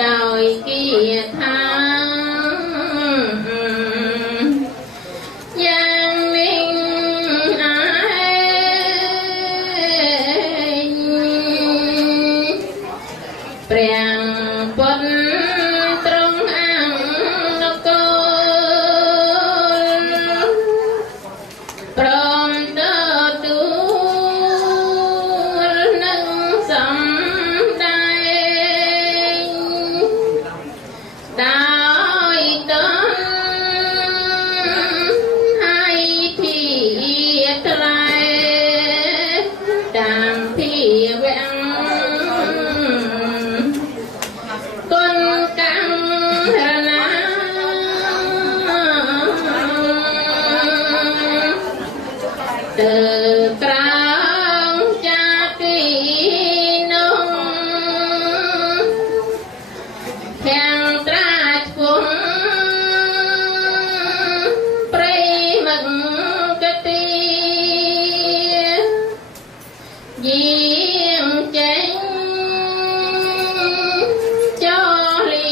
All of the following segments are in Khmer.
ដោយគាថាយ៉ាងនេះព្រះពុទ្ធទ្រង់អង្គនគរព្រមទទួលនឹងសំដែងដោយតនឲ្យភាថ្លៃតាមភាវៈគុណកម្មរណាទៅក្រៅចាទីនោះទាំងត្រាច់គុំព្រៃមកកទីយាងចេញចោលលី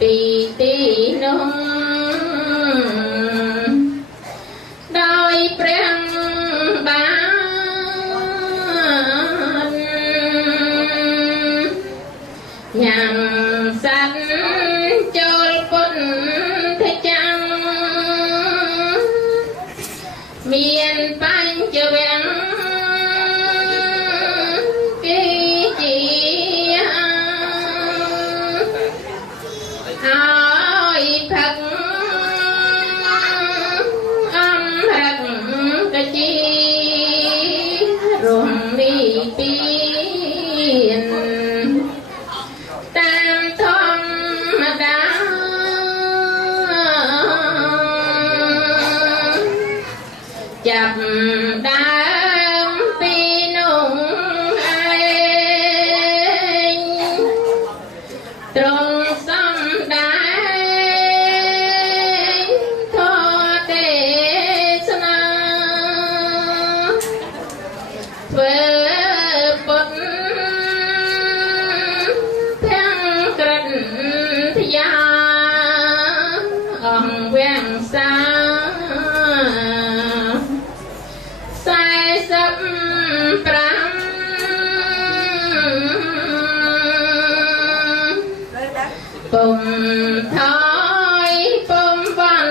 ពីទីនោះដោយព្រះបានញ៉ាំសត្វចូលពុទ្ធចាំមានបញ្ចវៈគេជាឲ្យផឹកអំរឹកកជីរំមីពីនតាមធម្មតាចាប់ដើមពីនោះឯងទ្រង់សំដែងធម៌ទេសនាធ្វើពុទ្ធទាំងក្រឹតធ្យាអង្គវាំងសាពុំថយពុំបាន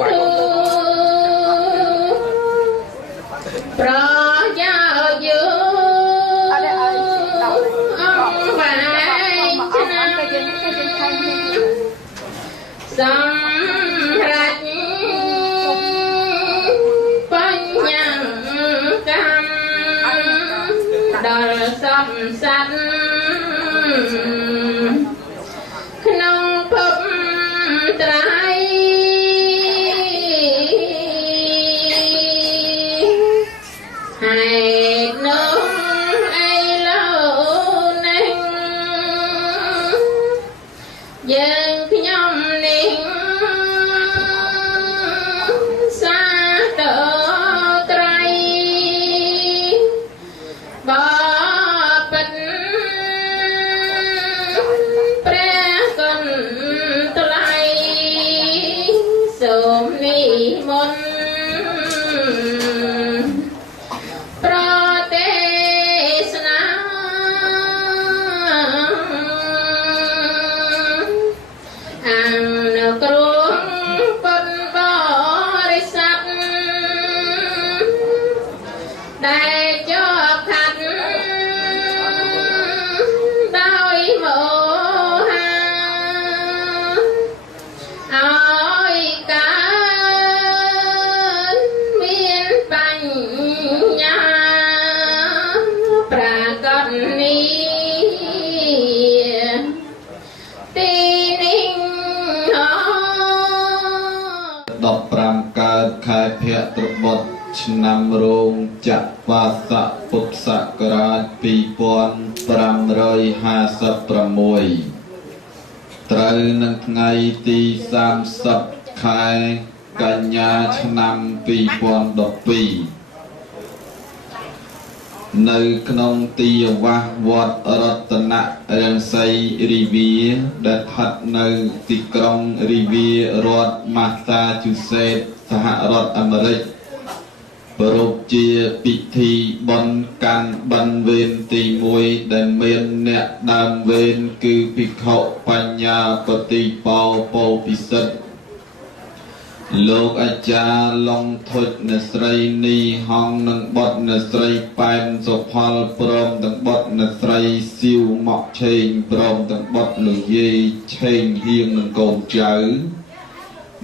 ធូប្រយោជន៍អំបែកឆ្នាំសម្រាប់បញ្ញកម្មដល់សំស័ត្វក្នុងភពត្រៃហេតុនោះឥឡូវនេះយើងខ្ញុំនេះសាទរត្រៃបបិទ្ធព្រះគុណថ្លៃសូមនិមន្តប្រទេសនាអនុគ្រោះពុទ្ធបរិស័ទដែលជាប់ខាត់ដោយមោហៈឲ្យកើតមានបញ្ញាប្រាកដនេះទីនេះ15កើតខែភទ្របទឆ្នាំរោងចក្រវាស័កពុទ្ធសករាជ2556ត្រូវនឹងថ្ងៃទី30ខែកញ្ញាឆ្នាំ2012 នៅក្នុងទីវាសវត្តរតនរាំសីរីវាដែលស្ថិតនៅទីក្រុងរីវារដ្ឋម៉ាសាជូសេតសហរដ្ឋអាមេរិកប្រពជាពិធីបុណ្យកាន់បិណ្ឌវេនទី1ដែលមានអ្នកដើមវេនគឺភិក្ខុបញ្ញាបតិបោពោពិសិដ្ឋលោកអាចារ្យឡុងធុចអ្នកស្រីនីហងនិងបុត្រអ្នកស្រីប៉ែនសុផលព្រមទាំងបុត្រអ្នកស្រីសៀវមកឆេងព្រមទាំងបុត្រលោកយាយឆេងហៀងនិងកូនចៅ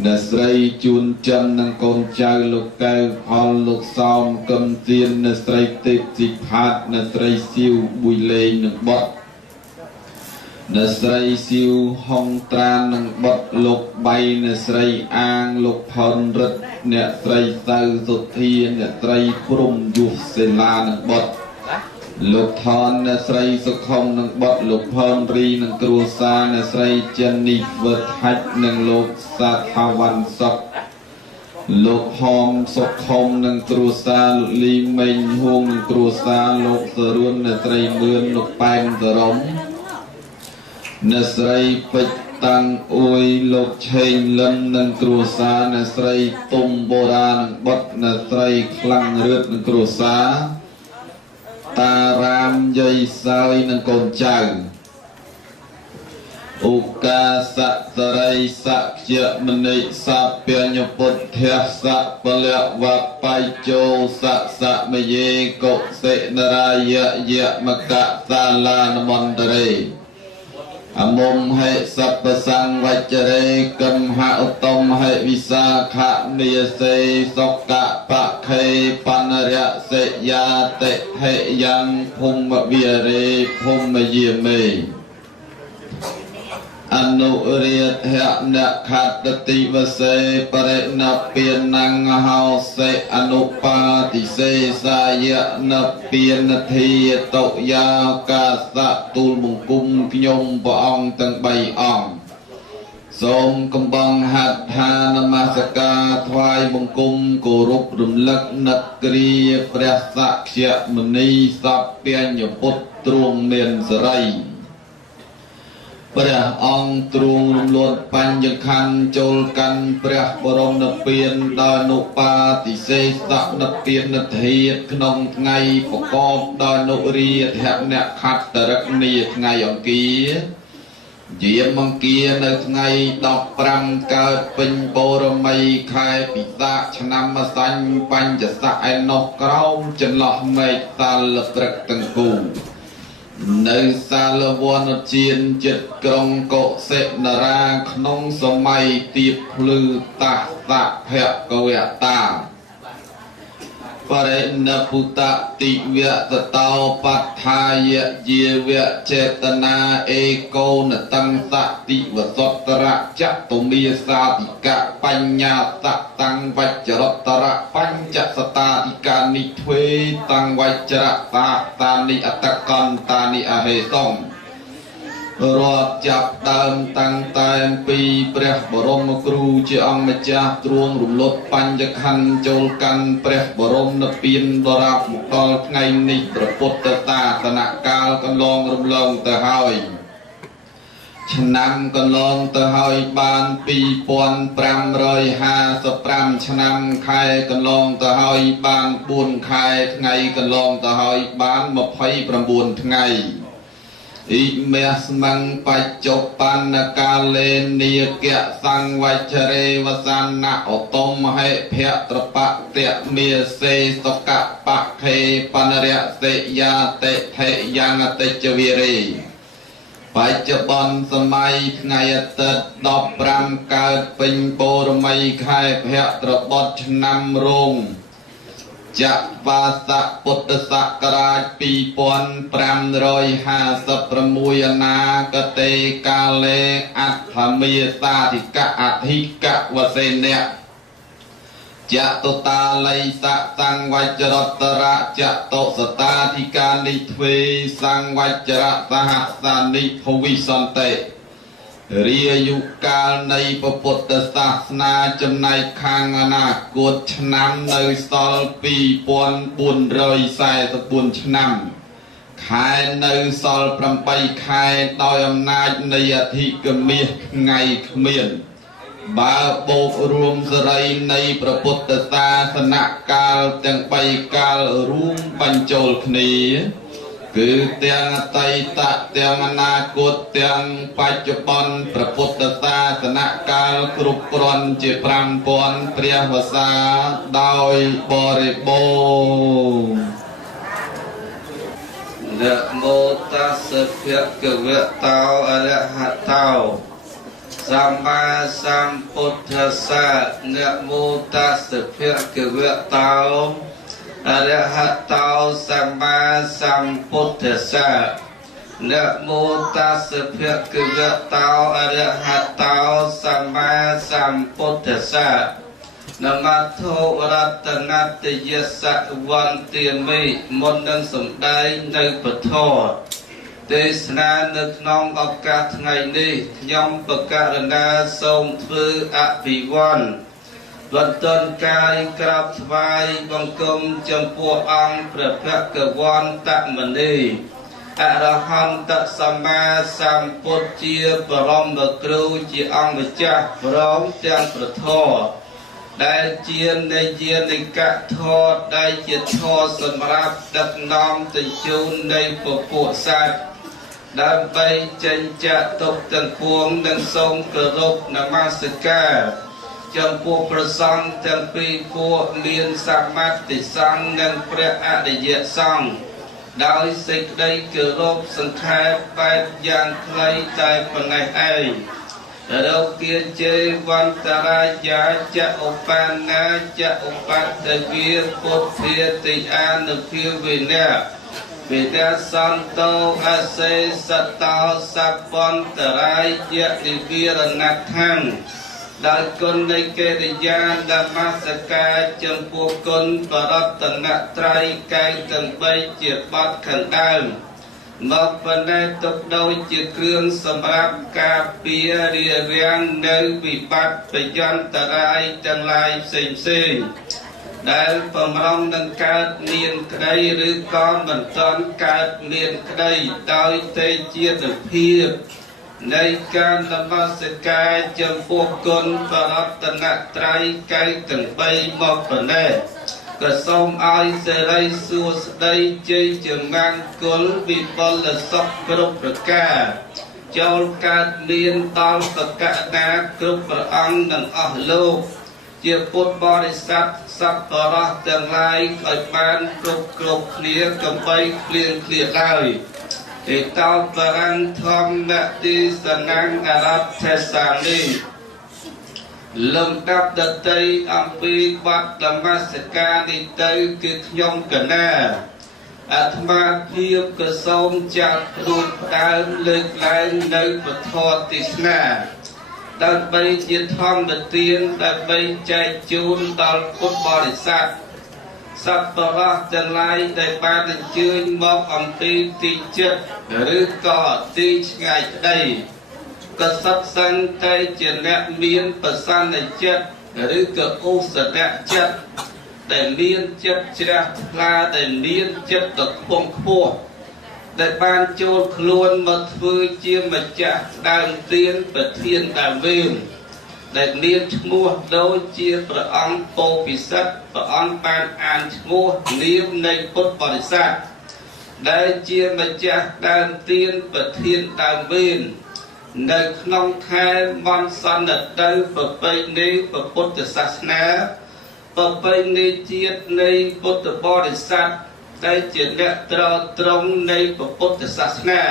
អ្នកស្រីជួនចិននិងកូនចៅលោកកែវផលលោកសោមកឹមទៀនអ្នកស្រីទេពស៊ីផាតអ្នកស្រីសៀវប៊ុយលេងនិងបុត្រអ្នកស្រីសៀវហុងត្រាននិងបុត្រលោកបៃអ្នកស្រីអាងលោកផុនរិទ្ធអ្នកស្រីសៅសុធាអ្នកស្រីព្រំយុសសេឡានិងបុត្រលោកថនអ្នកស្រីសុខុមនិងបុត្រលោកផនរីនិងគ្រួសារអ្នកស្រីចិននេះវិតហាច់និងលោកសាថាវ៉ាន់សុកលោកហមសុខុមនិងគ្រួសារលោកលីមេងហួងនិងគ្រួសារលោកសរួនអ្នកស្រីមឿនលោកប៉ែនសរំអ្នកស្រីពេជ្រតាំងអួយលោកឆេងលិននិងគ្រួសារអ្នកស្រីទុំបូរ៉ានិងបុត្រអ្នកស្រីខ្លាំងរឿតនិងគ្រួសារតារាមយាយសើយនិងកូនចៅឧកាសៈសរិសៈជាមនិសៈពញ្ញពុទ្ធិសៈពលៈវបច្ចោសៈសៈមយេកុសិនរាយយៈមកៈសាលានមន្តរេអមុំហេសពសង្វច្ចរេកំហឧត្តមហេវិសាខនិយសេសុកៈបខេបណ្ណរៈសេយាតិហេយ៉ាងភុំវិរេភុំយាមេអនុរាធនខតតិវសេបរិណពាណង្ហោសេអនុបាទិសេសាយនពានធីតុយាកាសៈទូលបង្គំខ្ញុំព្រះអង្គទាំង3អង្គសូមកំបងហដ្ឋាននមស្ការថ្វាយបង្គំគោរពរំលឹកនឹកគ្រាព្រះសក្យមុនីសព្វញ្ញពុទ្ធទ្រង់មានសេរីព្រះអង្គទ្រង់រំលត់បញ្ញខណ្ឌចូលកាន់ព្រះបរមនិព្វានដោយអនុបាទិសេសនិព្វានធាតុក្នុងថ្ងៃប្រកបដោយអនុរាធនខត្តរិកនីថ្ងៃអង្គារយាមអង្គារនៅថ្ងៃ15កើតពេញបូរមីខែពិសាខឆ្នាំម្សាញ់បញ្ញស័កឯណោះក្រោមចន្លោះមេឃសាលព្រឹកទាំងគូនៅសាលវនជាតិចិត្តក្រុងកុសិនរាក្នុងសម័យទៀបភ្លឺតាសៈភគវតាបរិណពុតតិវៈតតោបត្ថាយៈជាវៈចេតនាអេកោនតੰសតិវសតរៈចតុមេសាតិកៈបញ្ញាសតੰវច្ចរតរៈបញ្ចសតាតិកានិទ្វេតੰវច្ចរតាតានិអតកន្តានិអហេតងរាប់ចាប់ដើមតាំងតែពីព្រះបរមគ្រូជាអង្គម្ចាស់ទ្រង់រំលត់បញ្ញខណ្ឌចូលកាន់ព្រះបរមនិព្វានដរាបមកដល់ថ្ងៃនេះព្រះពុទ្ធសាសនកាលកន្លងរំលងទៅហើយឆ្នាំកន្លងទៅហើយបាន2555ឆ្នាំខែកន្លងទៅហើយបាន4ខែថ្ងៃកន្លងទៅហើយបាន29ថ្ងៃអ៊ីមេស្មង្បច្ចុប្បន្នកាលេនីកៈសង្វច្ឆរេវសានៈឧត្តមហេភៈត្របៈតៈមេសេសុកៈបខេបណ្ណរៈសេយាតិថេយ៉ាងតិចវិរេបច្ចុប្បន្នសម័យថ្ងៃអាទិត្យ15កើតពេញបូរមីខែភៈត្របុត្រឆ្នាំរោងចក្វាស័កពុទ្ធសករាជ2556អនាគតេកាលេអដ្ឋមេសាធិកៈអធិកវសេនៈចតុតាល័យសៈសង្វច្ចរតរៈចតុសតាធិកានិទ្វេសង្វច្ចរៈសហសានិភវិសន្តិ រាយុកាលនៃពុទ្ធសាសនាចំណែកខាងអនាគតឆ្នាំនៅសល់2444ឆ្នាំខែនៅសល់8ខែដោយអំណាចនៃអធិកមាសថ្ងៃគ្មានបើបូករួមសេរីនៃព្រះពុទ្ធសាសនកាលទាំង3កាលរួមបញ្ចូលគ្នាគឺទាំងអតីតទាំងអនាគតទាំងបច្ចុប្បន្នព្រះពុទ្ធសាសនកាលគ្រប់គ្រាន់ជា5000ព្រះវស្សាដោយបរិបូរណ៍นะโมตัสสะภะคะวะโตอะระหะโตสัมมาสัมพุทธัสสะนะโมตัสสะภะคะวะโตอะระหะโตสัมมาสัมพุทธัสสะนะโมตัสสะภะคะวะโตอะระหะโตสัมมาสัมพุทธัสสะนะมะโทรัตนัตยสะวันเตียมิមុននឹងសម្ដែងនៅពធទេសនានៅក្នុងឱកាសថ្ងៃនេះខ្ញុំប្រកាសណាសូមធ្វើអភិវន្ទបន្ទន់កាយក្រាបថ្វាយបង្គំចំពោះអង្គព្រះភគវន្តមុនីអរហន្តសម្មាសម្ពុទ្ធជាបរមគ្រូជាអង្គម្ចាស់ព្រមទាំងព្រះធម៌ដែលជានិយានិកធម៌ដែលជាធម៌សម្រាប់ដឹកនាំទៅជូននៃពពួកសត្វដើម្បីចិញ្ចៈទុកទាំងពួងនិងសូមគោរពនមស្ការចំពោះព្រះសង្ឃទាំងពីរពួកមានសមត្ថិសង្ឃនិងព្រះអរិយសង្ឃដោយសេចក្តីគោរពសង្ខេបបែបយ៉ាងខ្លីតែប៉ុណ្ណេះឯងរោគាជេវន្តរាយាចឧបានាចឧបតវិពុទ្ធាតិអានុភាវិនៈវិទ្យាសន្តោអសេសតោសពន្តរាយនិវិរណដ្ឋានដោយគុណនៃកិរិយានមស្ការចំពោះគុណបរតនត្រ័យកែងទាំង3ជាបទខាងដើមមកបណ្ដេតទុកដូចជាគ្រឿងសម្រាប់ការពាររារាំងនៅវិបត្តិបយន្តរាយទាំងឡាយផ្សេងដែលបំរុងនឹងកើតមានក្តីឬក៏មិនទាន់កើតមានក្តីដោយទេជាទភាពនៃការនមស្ការចំពោះគុណបរតនត្រ័យកែងទាំង3មកបណ្ដេតក៏សូមឲ្យសេរីសួស្តីជ័យជំនះគុលវិបុលសុខគ្រប់ប្រការចូលកើតមានដល់បកណាគ្រប់ព្រះអង្គនិងអស់លោកជាពុទ្ធបរិស័ទសព្វរោះទាំងឡាយឲ្យបានគ្រប់គ្នាកំបីគ្លៀងគ្លាឡើយឯតោបរੰធម្មតិសនੰអរថេសានីលំដាប់ដតីអំពីបទនមស្ការនេះទៅគឺខ្ញុំកណាអាត្មាភាពក៏សូមចាត់រួចដើមលើកឡើងនៅពធទេសនាដើម្បីជាធម្មទានដើម្បីចែកជូនដល់ពុទ្ធបរិស័ទសព្វរោះទាំងឡាយដែលបានអញ្ជើញមកអំពីទីចិត្តឬក៏ទីឆ្ងាយក្តីក៏សិក្សាតែជាអ្នកមានប្រសន្នចិត្តឬក៏ឧស្សនៈចិត្តដែលមានចិត្តជ្រះថ្លាដែលមានចិត្តដ៏ខ្ពង់ខ្ពស់ដែលបានចូលខ្លួនមកធ្វើជាម្ចាស់ដើមទានប្រធានដើមវេនដែលមានឈ្មោះដូចជាព្រះអង្គពោធិសត្វព្រះអង្គបានអានឈ្មោះនាមនៃពុទ្ធបរិស័ទដែលជាម្ចាស់ដើមទានប្រធានដើមវេននៅក្នុងខែមន្តសន្និដ្ឋៅប្រពៃណីពុទ្ធសាសនាប្រពៃណីជាតិនៃពុទ្ធបរិស័ទដែលជាអ្នកត្រង់នៃពុទ្ធសាសនា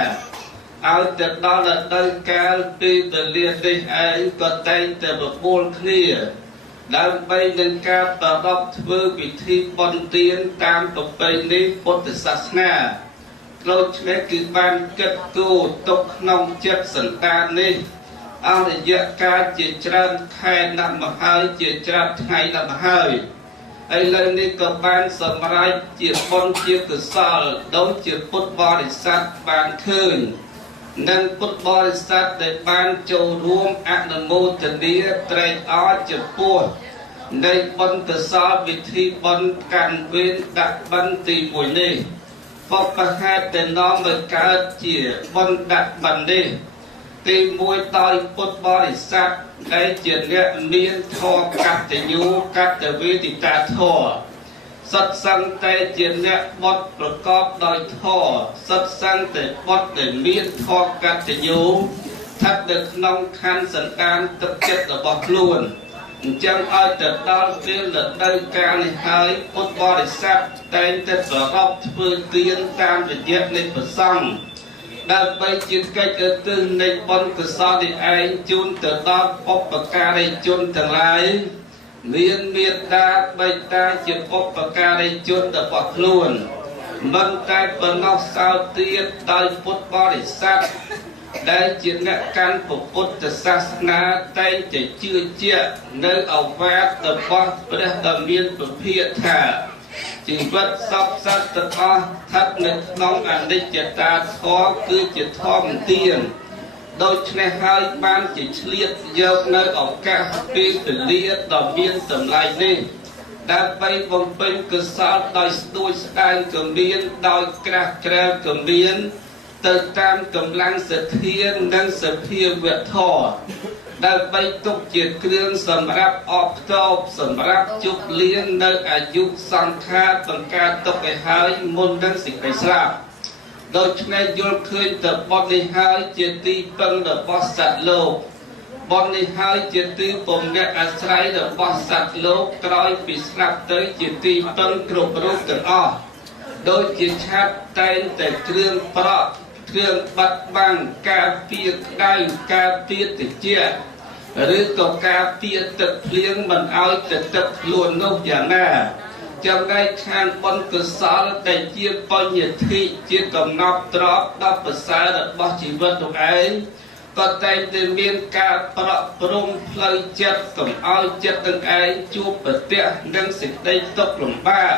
ឲ្យទៅដល់ដល់កាលពីវេលានេះឯងក៏តែងតែបបួលគ្នាដើម្បីនឹងការប្រារព្ធធ្វើពិធីបុណ្យទានតាមប្រពៃណីពុទ្ធសាសនាដូច្នេះគឺបានគិតគូរទុកក្នុងចិត្តសន្តាននេះអស់រយៈកាលជាច្រើនខែណាស់មកហើយជាច្រើនថ្ងៃណាស់មកហើយឥឡូវនេះក៏បានសម្រេចជាបុណ្យជាកុសលដូចជាពុទ្ធបរិស័ទបានឃើញ និងពុទ្ធបរិស័ទដែលបានចូលរួមអនុមោទនាត្រេកអរចំពោះនៃបុណ្យកុសលវិធីបុណ្យកាន់វេនដាក់បិណ្ឌទី1នេះបបហេតុដែលនាំឲ្យកើតជាបុណ្យដាក់បិណ្ឌនេះទី1ដោយពុទ្ធបរិស័ទដែលជាអ្នកមានធម៌កតញ្ញូកតវេទិតាធម៌សត្វសង្ឃតែជាអ្នកបុត្រប្រកបដោយធម៌សត្វសង្ឃតែបុត្រដែលមានធម៌កតញ្ញូស្ថិតនៅក្នុងខណ្ឌសន្តានទឹកចិត្តរបស់ខ្លួនអញ្ចឹងឲ្យទៅដល់ពេលរដូវកាលនេះហើយពុទ្ធបរិស័ទតែងតែប្រកបធ្វើទានតាមរយៈនៃព្រះសង្ឃដើម្បីជាកិច្ចឧទ្ទិសនៃបុណ្យកុសលនេះឯងជូនទៅដល់បុព្វការីជនទាំងឡាយមានមេត្តាបិតាជាបុព្វការីជនរបស់ខ្លួនមិនតែប៉ុណ្ណោះសោតទៀតដោយពុទ្ធបរិស័ទដែលជាអ្នកកាន់ពុទ្ធសាសនាតែងតែជឿជាក់នៅអវាទរបស់ព្រះដ៏មានពភាកថាជីវិតសពសត្វទាំងអស់ស្ថិតនៅក្នុងអនិច្ចតាធម៌គឺជាធម្មទានដូច្នេះហើយបានជាឆ្លៀតយកនៅឱកាសពេលវេលាដ៏មានតម្លៃនេះដើម្បីបំពេញកុសលដោយស្ដួយស្ដាយគំរានដោយក្រាស់ក្រែលគំរានទៅតាមកម្លាំងសទ្ធានិងសភាវៈធម៌ដើម្បីទុកជាគ្រឿងសម្រាប់អបផ្ទប់សម្រាប់ជប់លៀងនៅអាយុសង្ខារបង្កើតទុកឲ្យហើយមុននឹងសេចក្តីស្លាប់ដូច្នេះយល់ឃើញទៅបុណ្យនេះហើយជាទីពឹងរបស់សត្វលោកបុណ្យនេះហើយជាទីពំនាក់អាស្រ័យរបស់សត្វលោកក្រោយពីស្លាប់ទៅជាទីពឹងគ្រប់រូបទាំងអស់ដូចជាឆាត់តែងតែគ្រឿងប្រក់គ្រឿងបាត់បាំងការពារក្តៅការពារត្រជាក់ឬក៏ការពារទឹកភ្លៀងមិនឲ្យទៅទឹកខ្លួននោះយ៉ាងណាចំណែកខាងបុណ្យកុសលដែលជាបញ្ញធិជាកំណប់ទ្របដល់ប្រសើររបស់ជីវិតនោះឯងក៏តែងតែមានការប្រក់ព្រំផ្លូវចិត្តកុំឲ្យចិត្តនឹងឯងជួបប្រទះនឹងសេចក្តីទុក្ខលំបាក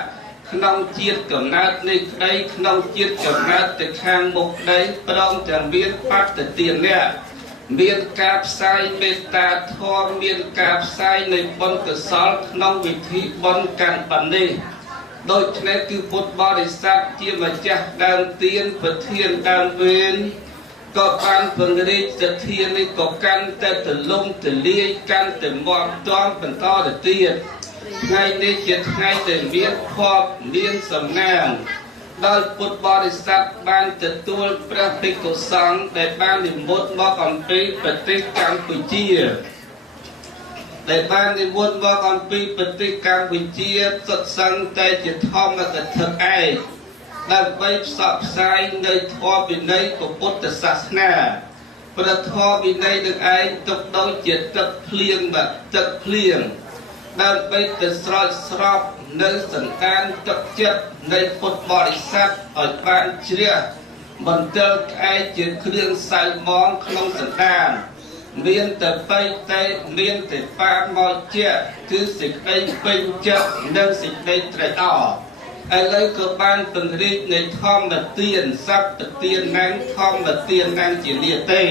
ក្នុងជាតិកំណើតនេះក្តីក្នុងជាតិកំណើតទៅខាងមុខក្តីព្រមទាំងមានបត្តទាននេះមានការផ្សាយមេត្តាធម៌មានការផ្សាយនៃបុណ្យកុសលក្នុងវិធីបុណ្យកាន់បិណ្ឌនេះដូច្នេះគឺពុទ្ធបរិស័ទជាម្ចាស់ដើមទានប្រធានដើមវេនក៏បានពង្រីកសទ្ធានេះក៏កាន់តែទលំទលាយកាន់តែមាំទាំបន្តទៅទៀតថ្ងៃនេះជាថ្ងៃដែលមានភ័ព្វមានសំណាងដោយពុទ្ធបរិស័ទបានទទួលព្រះភិក្ខុសង្ឃដែលបាននិមន្តមកអំពីប្រទេសកម្ពុជាដែលបាននិមន្តមកអំពីប្រទេសកម្ពុជាសុទ្ធសឹងតែជាធម្មកថាឯកដើម្បីផ្សព្វផ្សាយនៅធម៌វិន័យពុទ្ធសាសនាព្រះធម៌វិន័យនឹងឯងទុកដូចជាទឹកភ្លៀងបាទទឹកភ្លៀងដើម្បីទៅស្រោចស្រពនៅសន្តានទឹកចិត្តនៃពុទ្ធបរិស័ទឲ្យបានជ្រះមន្ទិលក្អែកជាគ្រឿងសៅមងក្នុងសន្តានមានតែបៃតេមានតែបាមកជាគឺសេចក្តីពេញចិត្តនិងសេចក្តីត្រេកអរឥឡូវក៏បានពង្រីកនៃធម្មទានសព្វទាននឹងធម្មទាននឹងជាលាទេ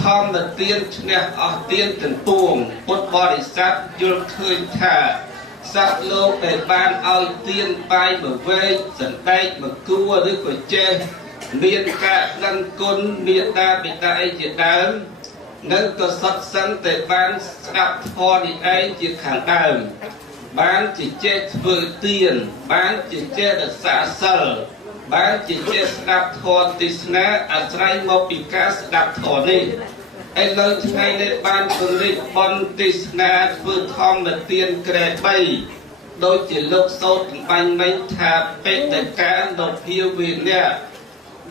ធម្មទានឈ្នះអស់ទានទាំងពួងពុទ្ធបរិស័ទយល់ឃើញថាសត្វលោកដែលបានឲ្យទានបាយមួយវែកសណ្ដែកមួយគួរឬក៏ចេះមានការដឹងគុណមេត្តាបិតាអីជាដើមនិងក៏សុទ្ធសឹងតែបានស្ដាប់ធម៌នេះឯងជាខាងដើមបានជាចេះធ្វើទានបានជាចេះរក្សាសិលបានជាចេះស្ដាប់ធម៌ទេសនាអាស្រ័យមកពីការស្ដាប់ធម៌នេះឥឡូវថ្ងៃនេះបានពង្រីកបុណ្យទេសនាធ្វើធម្មទានក្រែ3ដោយជាលោកសូត្របាញ់មិញថាបេតកានុភាវេនៈ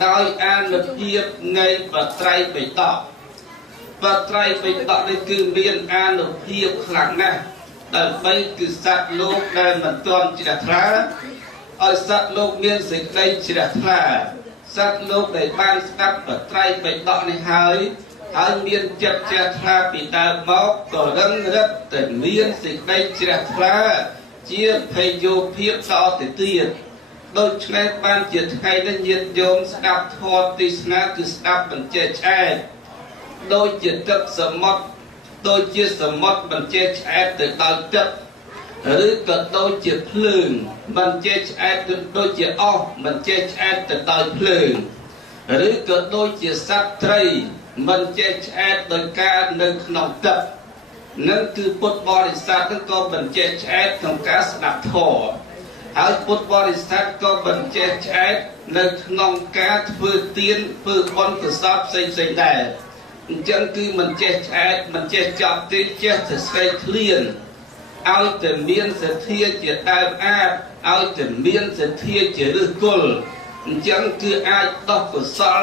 ដោយអានុភាពនៃបត្រៃបិដកបត្រៃបិដកនេះគឺមានអានុភាពខ្លាំងណាស់ដើម្បីគឺសត្វលោកដែលមិនទាន់ជ្រះថ្លាឲ្យសត្វលោកមានសេចក្តីជ្រះថ្លាសត្វលោកដែលបានស្ដាប់បត្រៃបិដកនេះហើយមានចិត្តជ្រះថ្លាពីដើមមកក៏រឹងរឹតតែមានសេចក្តីជ្រះថ្លាជាភ័យយោភាពតទៅទៀត ដូចនេះបានជាថ្ងៃនេះញាតិញោមស្ដាប់ធម៌ទេសនាគឺស្ដាប់បញ្ជាឆ្អែតដូចជាទឹកសមុទ្រដូចជាសមុទ្របញ្ជាឆ្អែតទៅដល់ទឹកឬក៏ដូចជាភ្លើងបញ្ជាឆ្អែតដូចជាអស់បញ្ជាឆ្អែតទៅដល់ភ្លើងឬក៏ដូចជាសត្វត្រីបញ្ជាឆ្អែតដោយការនៅក្នុងទឹកនឹងគឺពុទ្ធបរិស័ទក៏បញ្ជាឆ្អែតក្នុងការស្ដាប់ធម៌ហើយពុទ្ធបរិស័ទក៏បញ្ជាឆ្អែតនៅក្នុងការធ្វើទានធ្វើបុណ្យកុសលផ្សេងៗដែរអញ្ចឹងគឺមិនចេះឆ្អែតមិនចេះចាប់ទេចេះតែស្រែកឃ្លានឲ្យតែមានសទ្ធាជាដើមអាបឲ្យតែមានសទ្ធាជាឫសគល់អញ្ចឹងគឺអាចដោះកុសល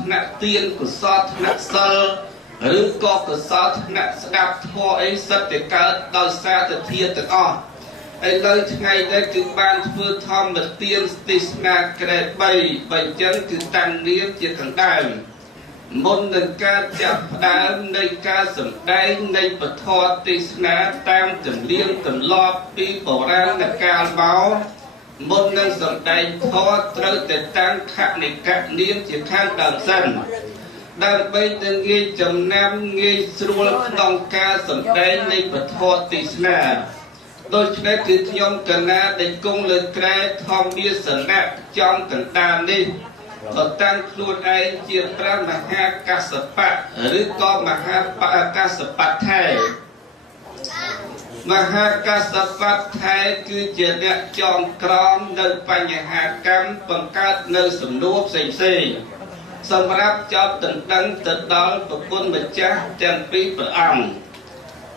ថ្នាក់ទានកុសលថ្នាក់សិលឬក៏កុសលថ្នាក់ស្ដាប់ធម៌អីសិតតែកើតដោយសារសទ្ធាទាំងអស់ឥឡូវថ្ងៃនេះគឺបានធ្វើធម្មទានទេសនាក្រែ3បើអញ្ចឹងគឺតាំងនាមជាកណ្ដាលមុននឹងការចាប់ផ្ដើមនៃការសម្ដែងនៃពធទេសនាតាមទំនៀមទម្លាប់ពីបុរាណកាលមកមុននឹងសម្ដែងធម៌ត្រូវតែតាំងខនិកនាមជាខាងដើមសិនដើម្បីនឹងងាយចំណាំងាយស្រួលក្នុងការសម្ដែងនៃពធទេសនាដូច្នេះគឺខ្ញុំកណាដែលគង់លើក្រែធម្មវាសនៈចំកណ្ដាលនេះក៏តាំងខ្លួនឯងជាព្រះមហាកសបៈឬក៏មហាបកសបៈថែមហាកសបៈថែគឺជាអ្នកចងក្រងនៅបញ្ហាកម្មបង្កើតនៅសំណួរផ្សេងៗសម្រាប់ចោទដណ្ដឹងទៅដល់ប្រគុណម្ចាស់ទាំងពីរព្រះអង្គ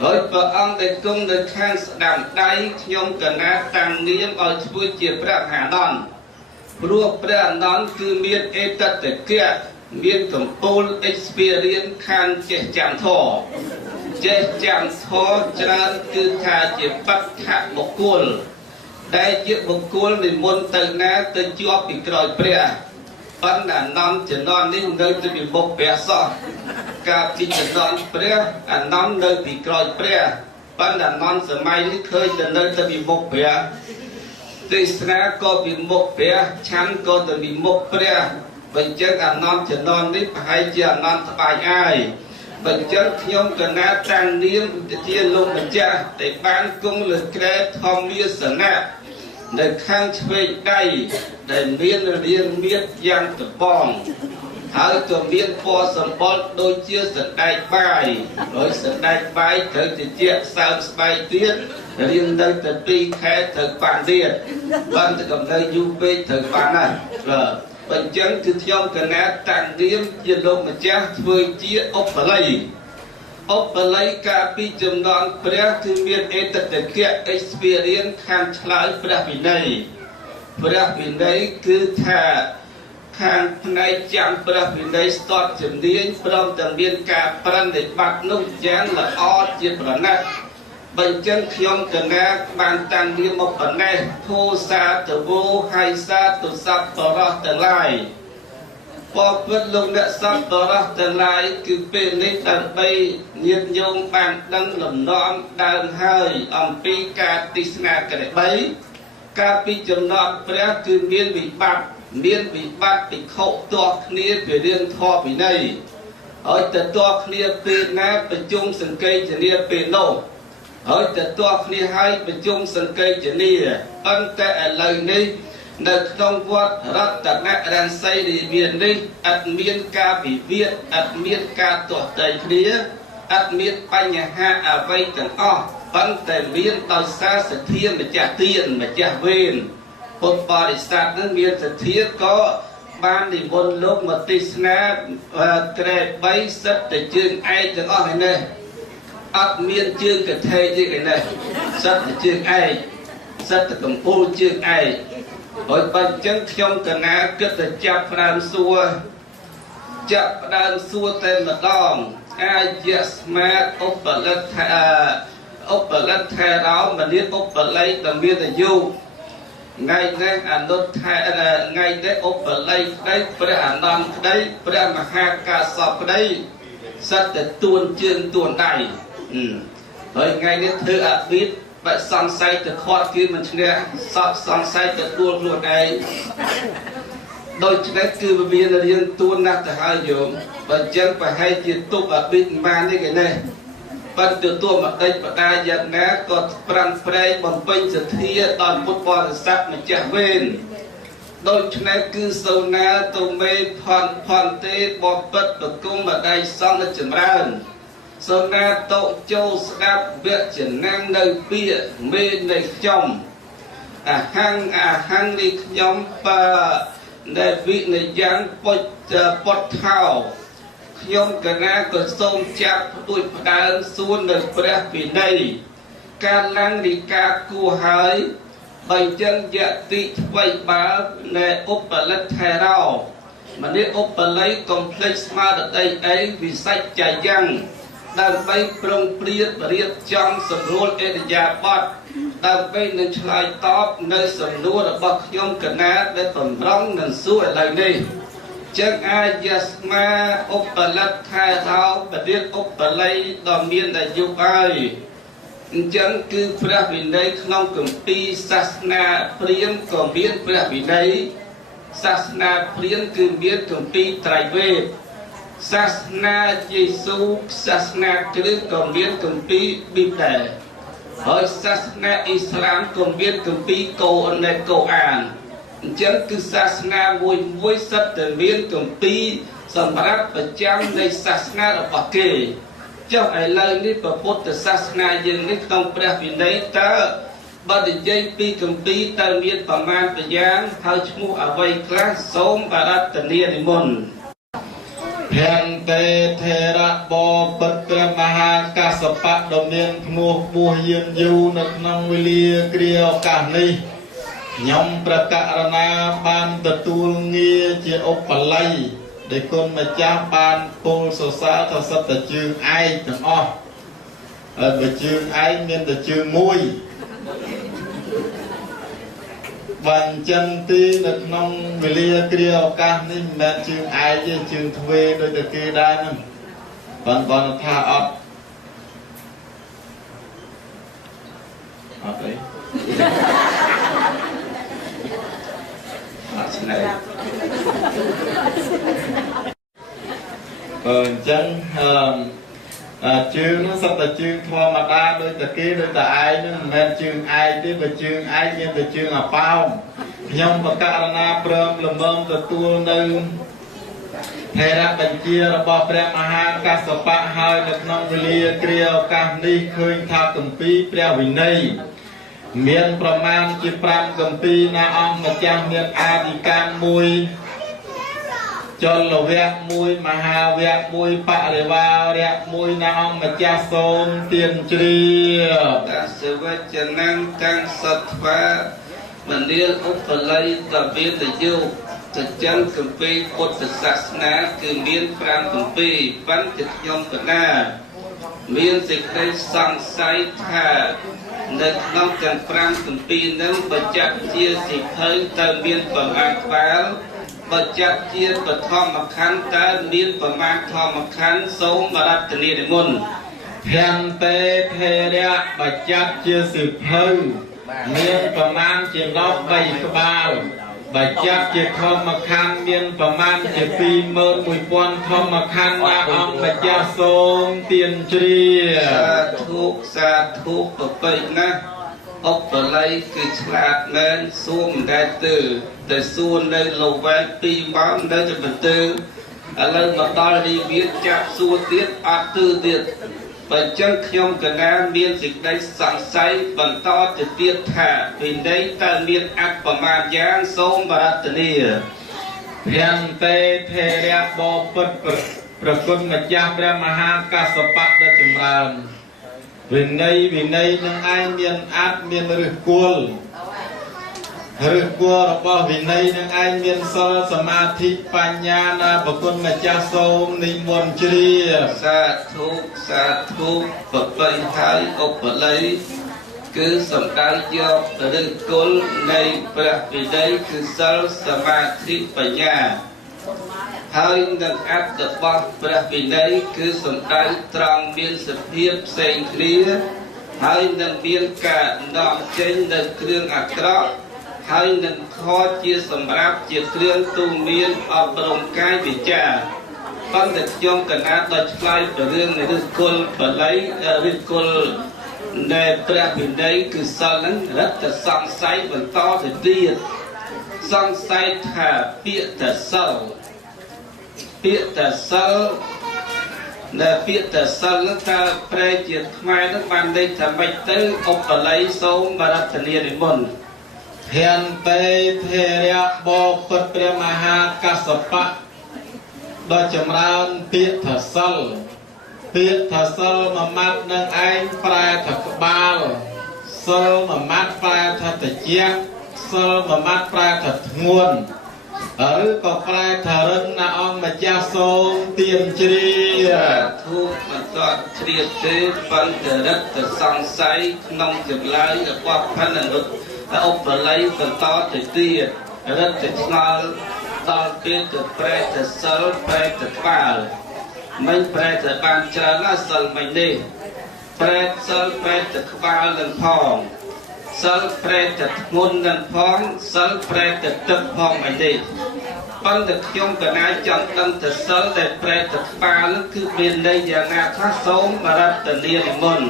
ហើយព្រះអង្គដែលគង់នៅខាងស្ដាំដៃខ្ញុំកណាតាំងនាមឲ្យធ្វើជាព្រះមហានន្ទព្រោះព្រះអនន្តគឺមានអេតតកៈមានកម្ពូល experience ខាងចេះចាំធម៌ចេះចាំធម៌ច្រើនគឺថាជាបច្ចៈបុគ្គលដែលជាបុគ្គលនិមន្តទៅណាទៅជាប់ពីក្រោយព្រះប៉ុន្តែអនន្តជំនាន់នេះនៅទៅពីមុខព្រះសោះកាលពីជំនាន់ព្រះអនន្តនៅពីក្រោយព្រះប៉ុន្តែអនន្តសម័យនេះឃើញទៅនៅទៅពីមុខព្រះទេសនាក៏ពីមុខព្រះឆាន់ក៏ទៅពីមុខព្រះបញ្ចឹងអនន្តជំនាន់នេះប្រហែលជាអនន្តស្បាយអាយបញ្ចឹងខ្ញុំកណាតាំងនាមជាលោកម្ចាស់ដែលបានគង់លើក្រែធម្មវាសនៈនៅខាងឆ្វេងដៃដែលមានរាងមាសយ៉ាងត្បង់ហើយក៏មានពណ៌សម្បុរដូចជាសណ្ដែកបាយដោយសណ្ដែកបាយត្រូវជាសើមស្បែកទៀតរៀនទៅទៅ2ខែត្រូវបានទៀតបានតែកំណើយូរពេកត្រូវបានណាស់បញ្ចឹងគឺខ្ញុំកណាតាំងនាមជាលោកម្ចាស់ធ្វើជាឧបល័យកាលពីចំណងព្រះគឺមានអេតតកៈ experience ខាងឆ្លើយព្រះវិន័យគឺថាខាងផ្នែកចាំព្រះវិន័យស្ទាត់ជំនាញព្រមទាំងមានការប្រតិបត្តិនោះយ៉ាងល្អជាប្រណិតបញ្ចឹងខ្ញុំកណាបានតាំងនាមមកប៉ុណ្ណេះធូសាទវោហៃសាទុស័ព្ទរោះទាំងឡាយបបិទ្ធលោកអ្នកសត្វបរោះទាំងឡាយគឺពេលនេះដើម្បីញាតិញោមបានដឹងលំនាំដើមហើយអំពីការទេសនាក្រែ3កាលពីចំណងព្រះគឺមានវិបត្តិភិក្ខុតោះគ្នាពីរឿងធម៌វិន័យហើយទៅតោះគ្នាពេលណាប្រជុំសង្កេតនាពេលនោះហើយទៅតោះគ្នាហើយប្រជុំសង្កេតនាប៉ុន្តែឥឡូវនេះនៅក្នុងវត្តរតនរង្សីរីមាននេះអត់មានការវិវាទអត់មានការទាស់ទែងគ្នាអត់មានបញ្ហាអ្វីទាំងអស់ប៉ុន្តែមានដោយសារសទ្ធាម្ចាស់ទានម្ចាស់វេនពុទ្ធបរិស័ទនឹងមានសទ្ធាក៏បាននិមន្តលោកមកទេសនាក្រែ3សិតតែជើងឯកទាំងអស់ឯនេះអត់មានជើងកថេទេឯនេះសិតតែជើងឯកសិតតែកម្ពូលជើងឯកហើយបើអញ្ចឹងខ្ញុំកណាគិតទៅចាប់ផ្ដើមសួរតែម្ដងអាយស្មាឧបលិទ្ធថេរោមនាឧបល័យដ៏មានអាយុថ្ងៃនេះអនុថេថ្ងៃនេះឧបល័យក្តីព្រះអនន្តក្តីព្រះមហាកាសពក្តីសិតតែទួនជើងទួនដៃហើយថ្ងៃនេះធ្វើអភិធ បើសង្ស័យទៅខាត់គេមិនឈ្នះសង្ស័យទៅដួលខ្លួនឯងដូច្នេះគឺវាមានរៀងទួនណាស់ទៅហើយយោមបើអញ្ចឹងប្រហែលជាទុកអបិញបាននេះគេនេះប៉ុន្តែទទួលមកដេចបដាយ៉ាងណាក៏ប្រាំប្រែងបំពេញសទ្ធាដល់ពុទ្ធបរិស័ទម្ចាស់វេនដូច្នេះគឺសូណាទុមេផនទេបបិទ្ធបង្គំបដៃសង្ឃចម្រើនសូណាតោចូលស្ដាប់វចនានៅពាក្យមេនៃខ្ញុំអាហាំងនេះខ្ញុំបើដែលវិនយ៉ាងពុតថោខ្ញុំកណាក៏សូមចាប់ដូចផ្ដើមសួននៅព្រះវិន័យការឡើងរីកាគួរហើយបើចឹងយតិថ្មីបើនៃឧបលិទ្ធេរោមនេះឧបល័យកុំភ្លេចស្មារតីអីវិស័យចាយ៉ាងដើម្បីប្រុងព្រៀបរៀបចំសម្រួលអេតយាប័តដើម្បីនឹងឆ្លើយតបនៅសំណួររបស់ខ្ញុំកណាដែលបំរុងនឹងសួរឥឡូវនេះចឹងអាយស្មាឧបលិទ្ធេរោបរិទ្ធឧបល័យដ៏មានអាយុហើយអញ្ចឹងគឺព្រះវិន័យក្នុងគម្ពីរសាសនាព្រាហ្មណ៍ក៏មានព្រះវិន័យសាសនាព្រាហ្មណ៍គឺមានគម្ពីរត្រៃវេទសាសនាយេស៊ូសាសនាគ្រិស្តក៏មានគម្ពីរប៊ីបដែរហើយសាសនាអ៊ីស្លាមក៏មានគម្ពីរកូអានអញ្ចឹងគឺសាសនាមួយសិតតែមានគម្ពីរសម្រាប់ប្រចាំនៃសាសនារបស់គេចុះឥឡូវនេះពុទ្ធសាសនាយើងនេះក្នុងព្រះវិន័យតើបើនិយាយពីគម្ពីរតើមានប្រមាណប្រយ៉ាងហើយឈ្មោះអ្វីខ្លះសូមបរតនានិមន្តភន្តេថេរៈបបិទ្ធព្រះមហាកាសបៈដ៏មានឈ្មោះពោះយានយូរនៅក្នុងវេលាគ្រាឱកាសនេះខ្ញុំប្រកាសណាបានទទួលងារជាឧបល័យដែលគុណម្ចាស់បានពោលសរសើរថាសិតតែជើងឯកទាំងអស់ហើយបើជើងឯកមានតែជើងមួយបើអញ្ចឹងទីនៅក្នុងវេលាគ្រាឱកាសនេះមិនមែនជើងឯកទេជើងទ្វេដូចតែគេដែរហ្នឹងបានថាអត់ទេអត់ស្នេហ៍អញ្ចឹងជើងនោះសត្វតែជើងធម្មតាដូចតែគេដូចតែឯងហ្នឹងមិនមែនជើងឯកទេបើជើងឯកមានតែជើងអាប៉ោមខ្ញុំបកករណាព្រមល្មមទទួលនៅថេរបញ្ជារបស់ព្រះមហាកាសបៈហើយនៅក្នុងវេលាគ្រាឱកាសនេះឃើញថាគម្ពីរព្រះវិន័យមានប្រមាណជា5គម្ពីរណាអង្គម្ចាស់មានអាធិការមួយចលវៈមួយមហាវៈមួយបរិវារៈមួយណាអង្គម្ចាស់សូមទានជ្រាបតាសវចនាងទាំងសត្វាមនាលឧបល័យតវេតយុទៅចឹងគម្ពីរពុទ្ធសាសនាគឺមាន5គម្ពីរប៉ុន្តែខ្ញុំកណាមានសេចក្តីសង្ស័យថានៅក្នុងទាំង5គម្ពីរនឹងបើចាត់ជាសិភៅទៅមានប្រមាណក្បាលបើចាត់ជាបឋមខណ្ឌតើមានប្រមាណធម្មខណ្ឌសូមបរតនានិមន្តភន្តេថេរៈបើចាត់ជាសិភៅមានប្រមាណជា13ក្បាលបើចាត់ជាធម្មខណ្ឌមានប្រមាណជា21000ធម្មខណ្ឌណាអង្គម្ចាស់សូមទានជ្រាបសាធុប្របីណាស់ឧបល័យគឺឆ្លាតមែនសួរមិនដែលទៅសួរនៅលវែក2ម៉ោងនៅតែបន្ទើឥឡូវមកដល់រីវៀតចាប់សួរទៀតអត់ទៀតបើចឹងខ្ញុំកណាមានសេចក្តីសង្ស័យបន្តទៅទៀតថាវិន័យតើមានអត្តប្រមាណយ៉ាងសូមបរតនាភន្តេថេរៈបបិទ្ធប្រគុណម្ចាស់ព្រះមហាកាសបៈដ៏ចម្រើនវិន័យនឹងឯងមានអត្តមានឫសគល់របស់វិន័យនឹងឯងមានសិលសមាធិបញ្ញាណាប្រគុណម្ចាស់សូមនិមន្តជ្រាបសាធុប្របីហើយឧបល័យគឺសំដៅយកឫសគល់នៃព្រះវិន័យគឺសិលសមាធិបញ្ញាហើយនឹងអត្តរបស់ព្រះវិន័យគឺសំដៅត្រង់មានសភាពផ្សេងគ្នា ហើយនឹងមានការដកចេញនៅគ្រឿងអាក្រក់ហើយនឹងខជាសម្រាប់ជាគ្រឿងទូន្មានអប់រំកាយវិចារប៉ុន្តែខ្ញុំកណាត់ដល់ឆ្លើយពីរឿងនៃឫសគល់បល័យឫសគល់នៃព្រះវិន័យគឺសិលនឹងរឹតតែសង្ស័យបន្តទៅទៀតសង្ស័យថាពាក្យតែសិលពាក្យតែសិលដែលពាក្យតែសិលនឹងតើប្រែជាខ្មែរនឹងបានន័យថាម៉េចទៅឧបល័យសូមបរតនានិមន្តធានតេធេរៈបពុទ្ធព្រះមហាកសបៈដ៏ចម្រើនពាក្យថាសិលពាក្យថាសិលមួយម៉ាត់នឹងឯងប្រែថាក្បាលសិលមួយម៉ាត់ប្រែថាតិចសិលមួយម៉ាត់ប្រែថាធ្ងន់ឬក៏ប្រែថារឹងណាអង្គម្ចាស់សូមទៀនជ្រាធូបបន្តជ្រាបទេប៉ុន្តែរឹតតែសង្ស័យក្នុងចម្លើយរបស់ផននុត្តឧបល័យបន្តទៅទៀតរឹតតែឆ្ងល់ដល់ពេលទៅប្រែទៅសិលប្រែទៅក្បាលមិនប្រែទៅបានច្រើនណាសិលមិននេះប្រែសិលប្រែទៅក្បាលនឹងផងសិលប្រែទៅធ្ងន់នឹងផងសិលប្រែទៅទឹកផងមិននេះប៉ុន្តែខ្ញុំកណាចង់ដឹងទៅសិលដែលប្រែទៅក្បាលនោះគឺមានន័យយ៉ាងណាខ្លះសូមបរតនានិមន្ត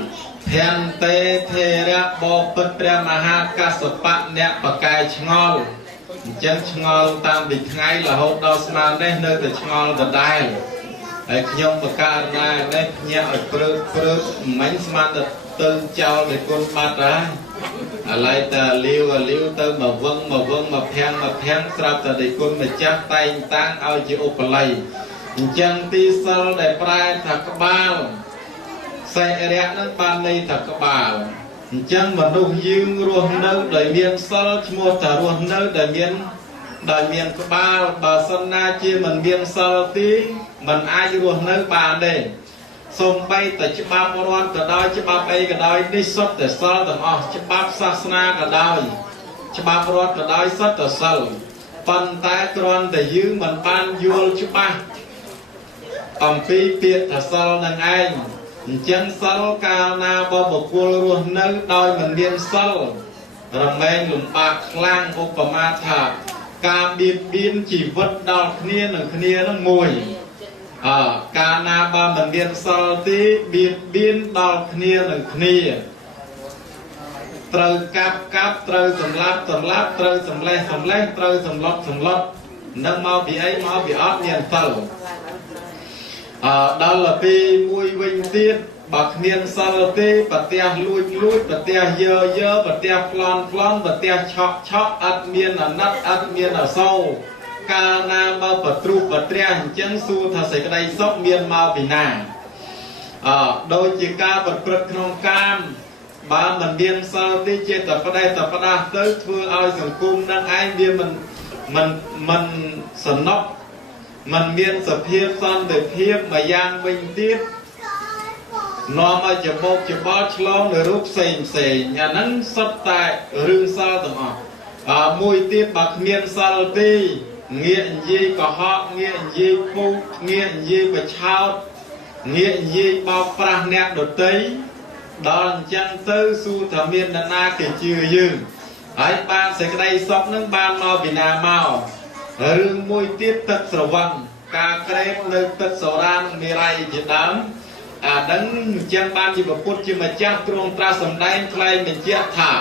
ធានតេធេរៈបពុទ្ធព្រះមហាកសបៈអ្នកបកាយឆ្ងល់អញ្ចឹងឆ្ងល់តាមពីថ្ងៃរហូតដល់ស្មាននេះនៅតែឆ្ងល់ដដែលហើយខ្ញុំបកាណានេះញាក់ឲ្យព្រឹកមិញស្មានទៅចោលនៃគុណបាត់ហើយឥឡូវតែលាវទៅមកវឹងមកភាំងស្រាប់តែនៃគុណម្ចាស់តែងតាំងឲ្យជាឧបល័យអញ្ចឹងទីសិលដែលប្រែថាក្បាលសេរៈនឹងបានន័យថាក្បាលអញ្ចឹងមនុស្សយើងរស់នៅដោយមានសិលឈ្មោះថារស់នៅដោយមានក្បាលបើសិនណាជាមិនមានសិលទេមិនអាចរស់នៅបានទេសូម្បីតែច្បាប់រដ្ឋក៏ដោយច្បាប់អីក៏ដោយនេះសុទ្ធតែសិលទាំងអស់ច្បាប់សាសនាក៏ដោយច្បាប់រដ្ឋក៏ដោយសុទ្ធតែសិលប៉ុន្តែគ្រាន់តែយើងមិនបានយល់ច្បាស់អំពីពាក្យថាសិលនឹងឯងអញ្ចឹងសិលកាលណាបើបុគ្គលរស់នៅដោយមិនមានសិលរមែងលំបាកខ្លាំងឧបមាថាការបៀតបៀនជីវិតដល់គ្នានឹងគ្នានឹងមួយកាលណាបើមិនមានសិលទេបៀតបៀនដល់គ្នានឹងគ្នាត្រូវកាប់ត្រូវសម្លាប់ត្រូវសម្លេះត្រូវសម្លុតនឹងមកពីអីមកពីអត់មានសិលដល់ពេលមួយវិញទៀតបើគ្មានសិលទេប្រទះលួចប្រទះយើប្រទះប្លន់ប្រទះឆក់អត់មានអាណិតអត់មានអសូរកាលណាបើបទ្រុបត្រះអញ្ចឹងសួរថាសេចក្តីសុខមានមកពីណាដូចជាការប្រព្រឹត្តក្នុងកាមបើមិនមានសិលទេជាតែផ្ដែតផ្ដាស់ទៅធ្វើឲ្យសង្គមនឹងឯងវាមិនសំណុកมันមានសភាពសន្តិភាពមួយយ៉ាងវិញទៀតនាំឲ្យច្បោកច្បល់ឆ្លងនៅរូបផ្សេងអាហ្នឹងសុទ្ធតែរឿងសិលទាំងអស់មួយទៀតបើគ្មានសិលទេងាកនិយាយកុហកងាកនិយាយពុកងាកនិយាយបឆោតងាកនិយាយបោកប្រាស់អ្នកដទៃដល់អញ្ចឹងទៅសួរថាមាននរណាគេជឿយើងហើយបានសេចក្តីសុខនឹងបានមកពីណាមករឿងមួយទៀតទឹកស្រវឹងការក្រេបនៅទឹកសូរ៉ាមេរ័យជាដើមអាដឹងអញ្ចឹងបានជាពុទ្ធជាម្ចាស់ទ្រង់ត្រាស់សម្ដែងថ្លែងបញ្ជាក់ថា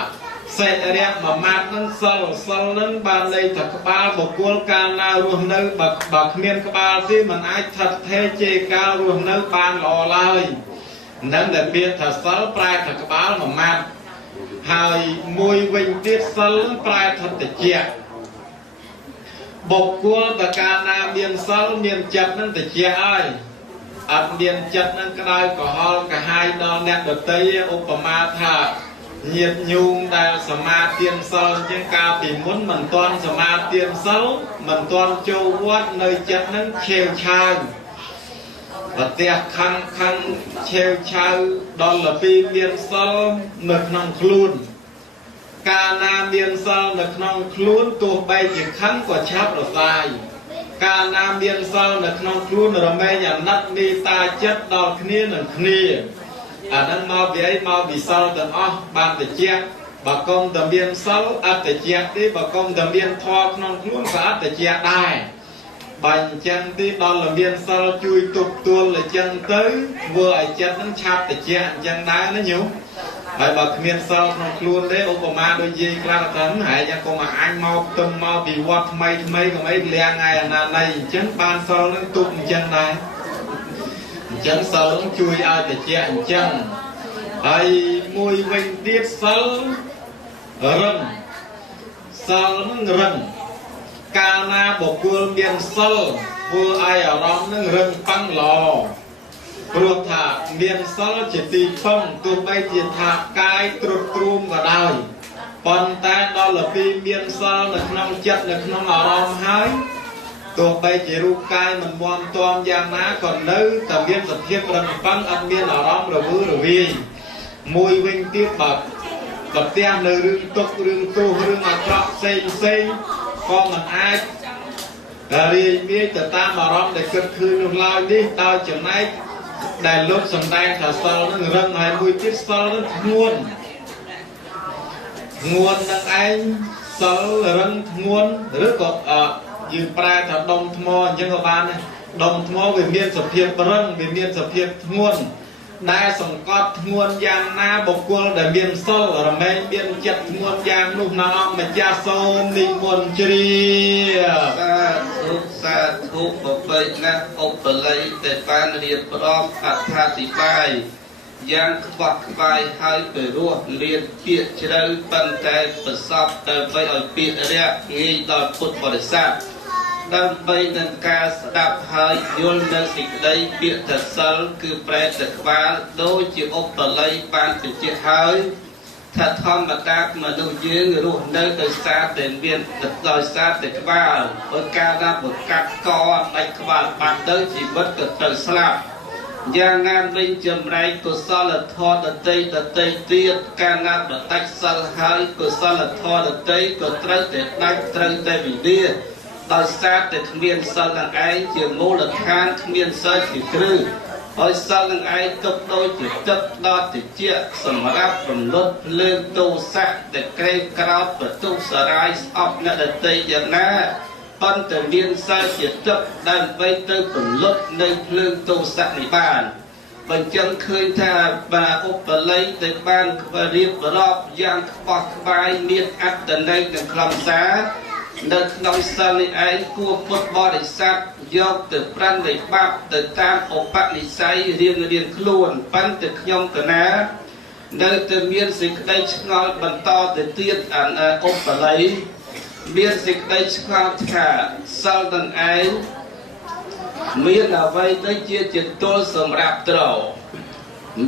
សេរៈមួយម៉ាត់នឹងសិលនឹងបានន័យថាក្បាលបុគ្គលកាលណារស់នៅបើគ្មានក្បាលទេមិនអាចថិតថេរជេរកាលរស់នៅបានល្អឡើយនឹងតែពាក្យថាសិលប្រែថាក្បាលមួយម៉ាត់ហើយមួយវិញទៀតសិលប្រែថាតិចបុគ្គលតកាលណាមានសិលមានចិត្តនឹងតិចហើយអត់មានចិត្តនឹងក្តៅក្រហល់កាហាយដល់អ្នកដទៃឧបមាថាញាតិញោមដែលសមាទានសិលជាងកាលពីមុនមិនទាន់សមាទានសិលមិនទាន់ចូលវត្តនៅចិត្តនឹងឆេវឆាវប្រទះខំឆេវឆាវដល់ពីមានសិលនៅក្នុងខ្លួនកាលណាមានសិលនៅក្នុងខ្លួនទោះបីជាខឹងក៏ឆាប់រសាយកាលណាមានសិលនៅក្នុងខ្លួនរមែងអាណិតមេត្តាចិត្តដល់គ្នានឹងគ្នា អានឹងមកពីអីមកពីសិលទាំងអស់បានតិចបើកុំតែមានសិលអត់តិចទេបើកុំតែមានធម៌ក្នុងខ្លួនក៏អត់តិចដែរបើអញ្ចឹងទីដល់លមានសិលជួយទប់ទល់អញ្ចឹងទៅធ្វើឲ្យចិត្តនឹងឆាប់តិចអញ្ចឹងដែរណាញោមហើយបើគ្មានសិលក្នុងខ្លួនទេឧបមាដូចយាយខ្លះថាហើយយ៉ាងកុំឲ្យអញមកទឹមមកពីវត្តថ្មីកុំអីលៀងថ្ងៃអនាណ័យអញ្ចឹងបានសិលនឹងទប់អញ្ចឹងដែរអញ្ចឹងសិលនឹងជួយឲ្យតិចអញ្ចឹងហើយមួយវិញទៀតសិលរឹងសិលនឹងរឹងកាលណាបុគ្គលមានសិលធ្វើឲ្យអារម្មណ៍នឹងរឹងប៉ឹងល្អព្រោះថាមានសិលជាទីពឹងទោះបីជាថាកាយទ្រុឌទ្រោមក៏ដោយប៉ុន្តែដល់ទៅមានសិលនៅក្នុងចិត្តនៅក្នុងអារម្មណ៍ហើយទោះបីជារូបកាយមិនមាំទាំយ៉ាងណាក៏នៅតែមានសភាពរឹងប៉ឹងអត់មានអារម្មណ៍រវើរវាយមួយវិញទៀតបើប្រទះនៅរឿងទុករឿងទោសរឿងអាក្រក់ផ្សេងក៏មិនអាចរាយមាយទៅតាមអារម្មណ៍ដែលគិតឃើញនោះឡើយនេះដោយចំណែកដែលលោកសំដែងថាសិលនឹងរឹងហើយមួយទៀតសិលនឹងធ្ងន់នឹងឯងសិលរឹងធ្ងន់ឬក៏យើងប្រែថាដុំថ្មអញ្ចឹងក៏បានដែរដុំថ្មវាមានសភាពរឹងវាមានសភាពធ្ងន់ដែលសង្កត់ធ្ងន់យ៉ាងណាបុគ្គលដែលមានសិលរមែងមានចិត្តធ្ងន់យ៉ាងនោះណាអង្គម្ចាស់សូមនិមន្តជ្រាសាធុបបិណាឧបល័យតែបានរៀបរាប់អត្ថាធិប្បាយយ៉ាងខ្វះខ្វាយហើយទៅរស់លៀនពាក្យជ្រៅប៉ុន្តែប្រសពដើម្បីឲ្យពាក្យរយងាយដល់ពុទ្ធបរិស័ទដើម្បីនឹងការស្ដាប់ហើយយល់នៅសេចក្តីពាក្យថាសិលគឺប្រែទៅក្បាលដូចជាឧបល័យបានបញ្ជាក់ហើយថាធម្មតាមនុស្សយើងរស់នៅដោយសារតែមានដោយសារតែក្បាលបើកាលណាប្រកាសកដាច់ក្បាលបាត់ទៅជីវិតក៏ទៅស្លាប់យ៉ាងណាវិញចម្រែកកុសលធម៌ដតីទៀតកាលណាបដាច់សិលហើយកុសលធម៌ដតីក៏ត្រូវតែដាច់ត្រូវតែវិនិច្ឆ័យដោយសារតែគ្មានសិលនឹងឯងជាមូលដ្ឋានគ្មានសិលជាគ្រឹះហើយសិលនឹងឯងទុកដូចជាទឹកដ៏ត្រជាក់សម្រាប់រំលត់ភ្លើងទោសៈដែលក្រេបក្រោតបន្ទុះសារាយស្អប់អ្នកដទៃយ៉ាងណាប៉ុន្តែមានសិលជាទឹកដើម្បីទៅរំលត់នៅភ្លើងទោសៈនេះបានបញ្ចឹងឃើញថាបាឧបល័យដែលបានរៀបរាប់យ៉ាងខ្វះខ្វាយមានអត្តន័យនិងខ្លឹមសារនៅក្នុងសិលនេះឯងគួរពុទ្ធបរិស័ទយកទៅប្រណិប័តទៅតាមឧបនិស្ស័យរៀងខ្លួនប៉ុន្តែខ្ញុំកណានៅតែមានសេចក្តីឆ្ងល់បន្តទៅទៀតឧបល័យមានសេចក្តីឆ្ងល់ថាសិលនឹងឯងមានអ្វីទៅជាចន្ទុលសម្រាប់ត្រូវ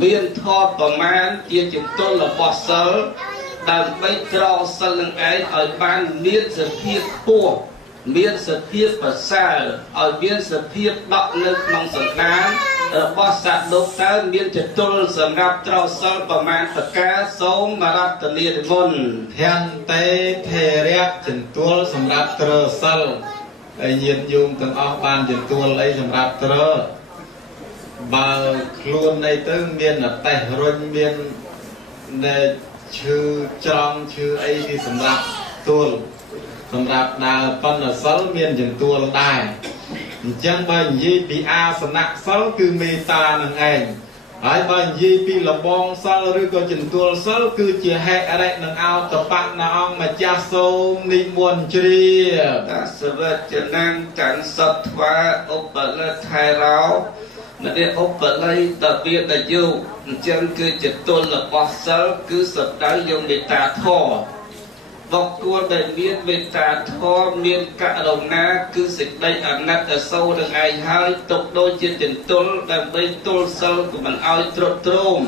មានធម៌ប្រមាណជាចន្ទុលរបស់សិលដើម្បីត្រង់សិលនឹងឯងឲ្យបានមានសភាពខ្ពស់មានសភាពប្រសើរឲ្យមានសភាពដក់នៅក្នុងសន្តានរបស់សត្វលោកតើមានចន្ទុលសម្រាប់ត្រង់សិលប្រមាណប្រការសូមរតនានិមន្តភន្តេធេរៈចន្ទុលសម្រាប់ត្រសិលហើយញាតិញោមទាំងអស់បានចន្ទុលអីសម្រាប់ត្របើខ្លួននៃទៅមានអតេះរុញមានដែលឈឺច្រំឈឺអីគឺសម្រាប់ទួលសម្រាប់ដើរប៉ុន្តែសិលមានចន្ទួលដែរអញ្ចឹងបើនិយាយពីអាសនៈសិលគឺមេត្តានឹងឯងហើយបើនិយាយពីលបងសិលឬក៏ចន្ទួលសិលគឺជាហេរិនឹងអោតបៈណាអង្គម្ចាស់សូមនិមន្តជ្រាបអសវចនាងកាន់សត្វថ្វាឧបលិថៃរោនៅនេះឧបល័យតវិតយុអញ្ចឹងគឺជាទុលរបស់សិលគឺសត្វដៅយកមេត្តាធម៌បុគ្គលដែលមានមេត្តាធម៌មានករុណាគឺសេចក្តីអាណិតអាសូរនឹងឯងហើយទុកដូចជាចន្ទុលដើម្បីទល់សិលក៏មិនឲ្យទ្រុឌទ្រោម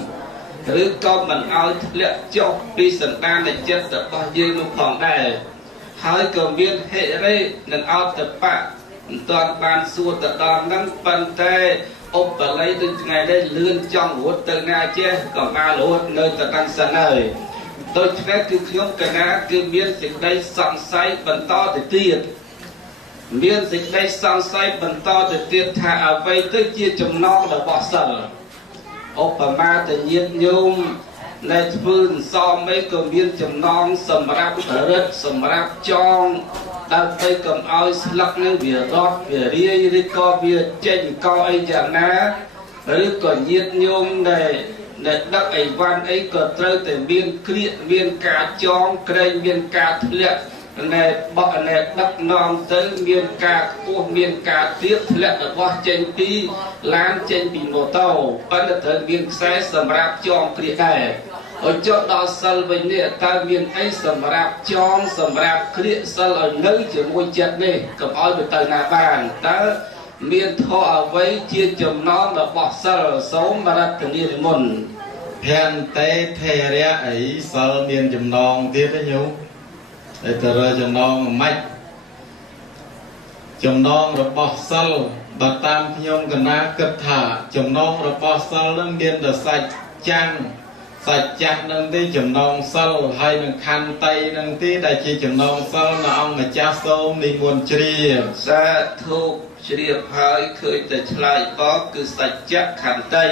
ឬក៏មិនឲ្យធ្លាក់ចុះពីសន្តានចិត្តរបស់យើងនោះផងដែរហើយក៏មានហិរិនិងអតបៈមិនទាន់បានសួរទៅដល់ហ្នឹងប៉ុន្តែឧបល័យដូចថ្ងៃនេះលឿនចង់រត់ទៅណាចេះក៏បានរត់នៅតែតាំងសិនហើយដូច្នេះគឺខ្ញុំកណាគឺមានសេចក្តីសង្ស័យបន្តទៅទៀតមានសេចក្តីសង្ស័យបន្តទៅទៀតថាអ្វីទៅជាចំណងរបស់សិល ឧបមាទៅញាតិញោមដែលធ្វើសំអីក៏មានចំណងសម្រាប់រឹតសម្រាប់ចងដើម្បីកុំឲ្យស្លឹកនឹងវារត់វារាយឬក៏វាចេញកអីយ៉ាងណាឬក៏ញាតិញោមដែលដឹកអីវ៉ាន់អីក៏ត្រូវតែមានគ្រាកមានការចងក្រែងមានការធ្លាក់ណែបកណែដឹកនាំទៅមានការខ្ពស់មានការទៀបធ្លាក់របស់ចេញពីឡានចេញពីម៉ូតូប៉ុន្តែត្រូវមានខ្សែសម្រាប់ចងគ្រាកដែរឲ្យចុះដល់សិលវិញនេះតើមានអីសម្រាប់ចងសម្រាប់គ្រាកសិលឲ្យនៅជាមួយចិត្តនេះកុំឲ្យទៅណាបានតើមានធម៌អ្វីជាចំណងរបស់សិលសូមរតនានិមន្ត ភន្តេថេរៈអីសិលមានចំណងទៀតទេញោមតែតើចំណងមិនចំណងរបស់សិលបើតាមខ្ញុំកណាគិតថាចំណងរបស់សិលនឹងមានតែសាច់ចាំងសាច់ចាស់នឹងទេចំណងសិលហើយនឹងខន្តីនឹងទេដែលជាចំណងសិលនៅអង្គម្ចាស់សូមនិមន្តជ្រាបសាធុជ្រាបហើយឃើញតែឆ្លើយបកគឺសច្ចៈខន្តី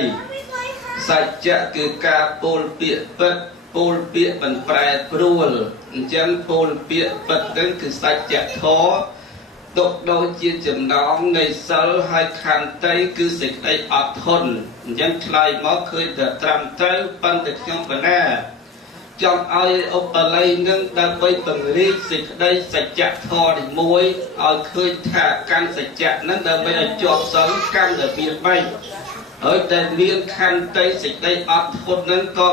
សច្ចៈគឺការពោលពាក្យពិតពោលពាក្យមិនប្រែប្រួលអញ្ចឹងពោលពាក្យពិតនឹងគឺសច្ចៈធម៌ទុកដូចជាចំណងនៃសិលហើយខន្តីគឺសេចក្តីអត់ធន់អញ្ចឹងឆ្លើយមកឃើញតែត្រឹមត្រូវប៉ុន្តែខ្ញុំកណាចង់ឲ្យឧបល័យនឹងដើម្បីពង្រីកសេចក្តីសច្ចៈធម៌ទីមួយឲ្យឃើញថាកាន់សច្ចៈនឹងដើម្បីឲ្យជាប់សិលកាន់តែមានបែបហើយតែមានខន្តីសេចក្តីអត់ធន់នឹងក៏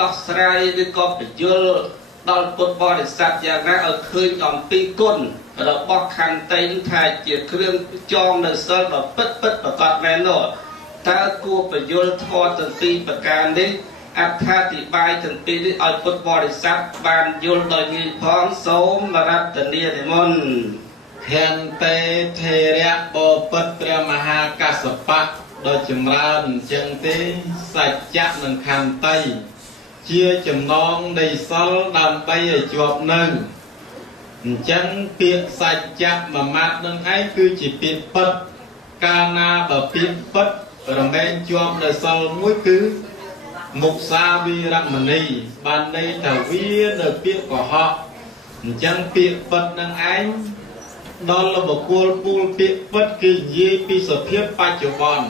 ដោះស្រាយឬក៏បញ្យល់ដល់ពុទ្ធបរិស័ទយ៉ាងណាឲ្យឃើញអំពីគុណរបស់ខន្តីនឹងថាជាគ្រឿងចងនៅសិលដ៏ពិតប្រកបមែននោះតើគួរបញ្យល់ធម៌ទាំងពីរប្រការនេះអត្ថាធិប្បាយទាំងពីរនេះឲ្យពុទ្ធបរិស័ទបានយល់ដោយងាយផងសូមរតនានិមន្តភន្តេថេរៈបពិតព្រះមហាកស្សបៈដ៏ចម្រើនអញ្ចឹងទេសច្ចៈនិងខន្តីជាចំណងនៃសិលដើម្បីឲ្យជាប់នៅអញ្ចឹងពាក្យសច្ចៈមួយម៉ាត់នឹងឯងគឺជាពាក្យពិតកាលណាបើពាក្យពិតរមែងជាប់នៅសិលមួយគឺមុសាវីរមណីបានន័យថាវានៅពាក្យកុហកអញ្ចឹងពាក្យពិតនឹងឯងដល់បុគ្គលពូលពាក្យពិតគឺនិយាយពីសភាពបច្ចុប្បន្ន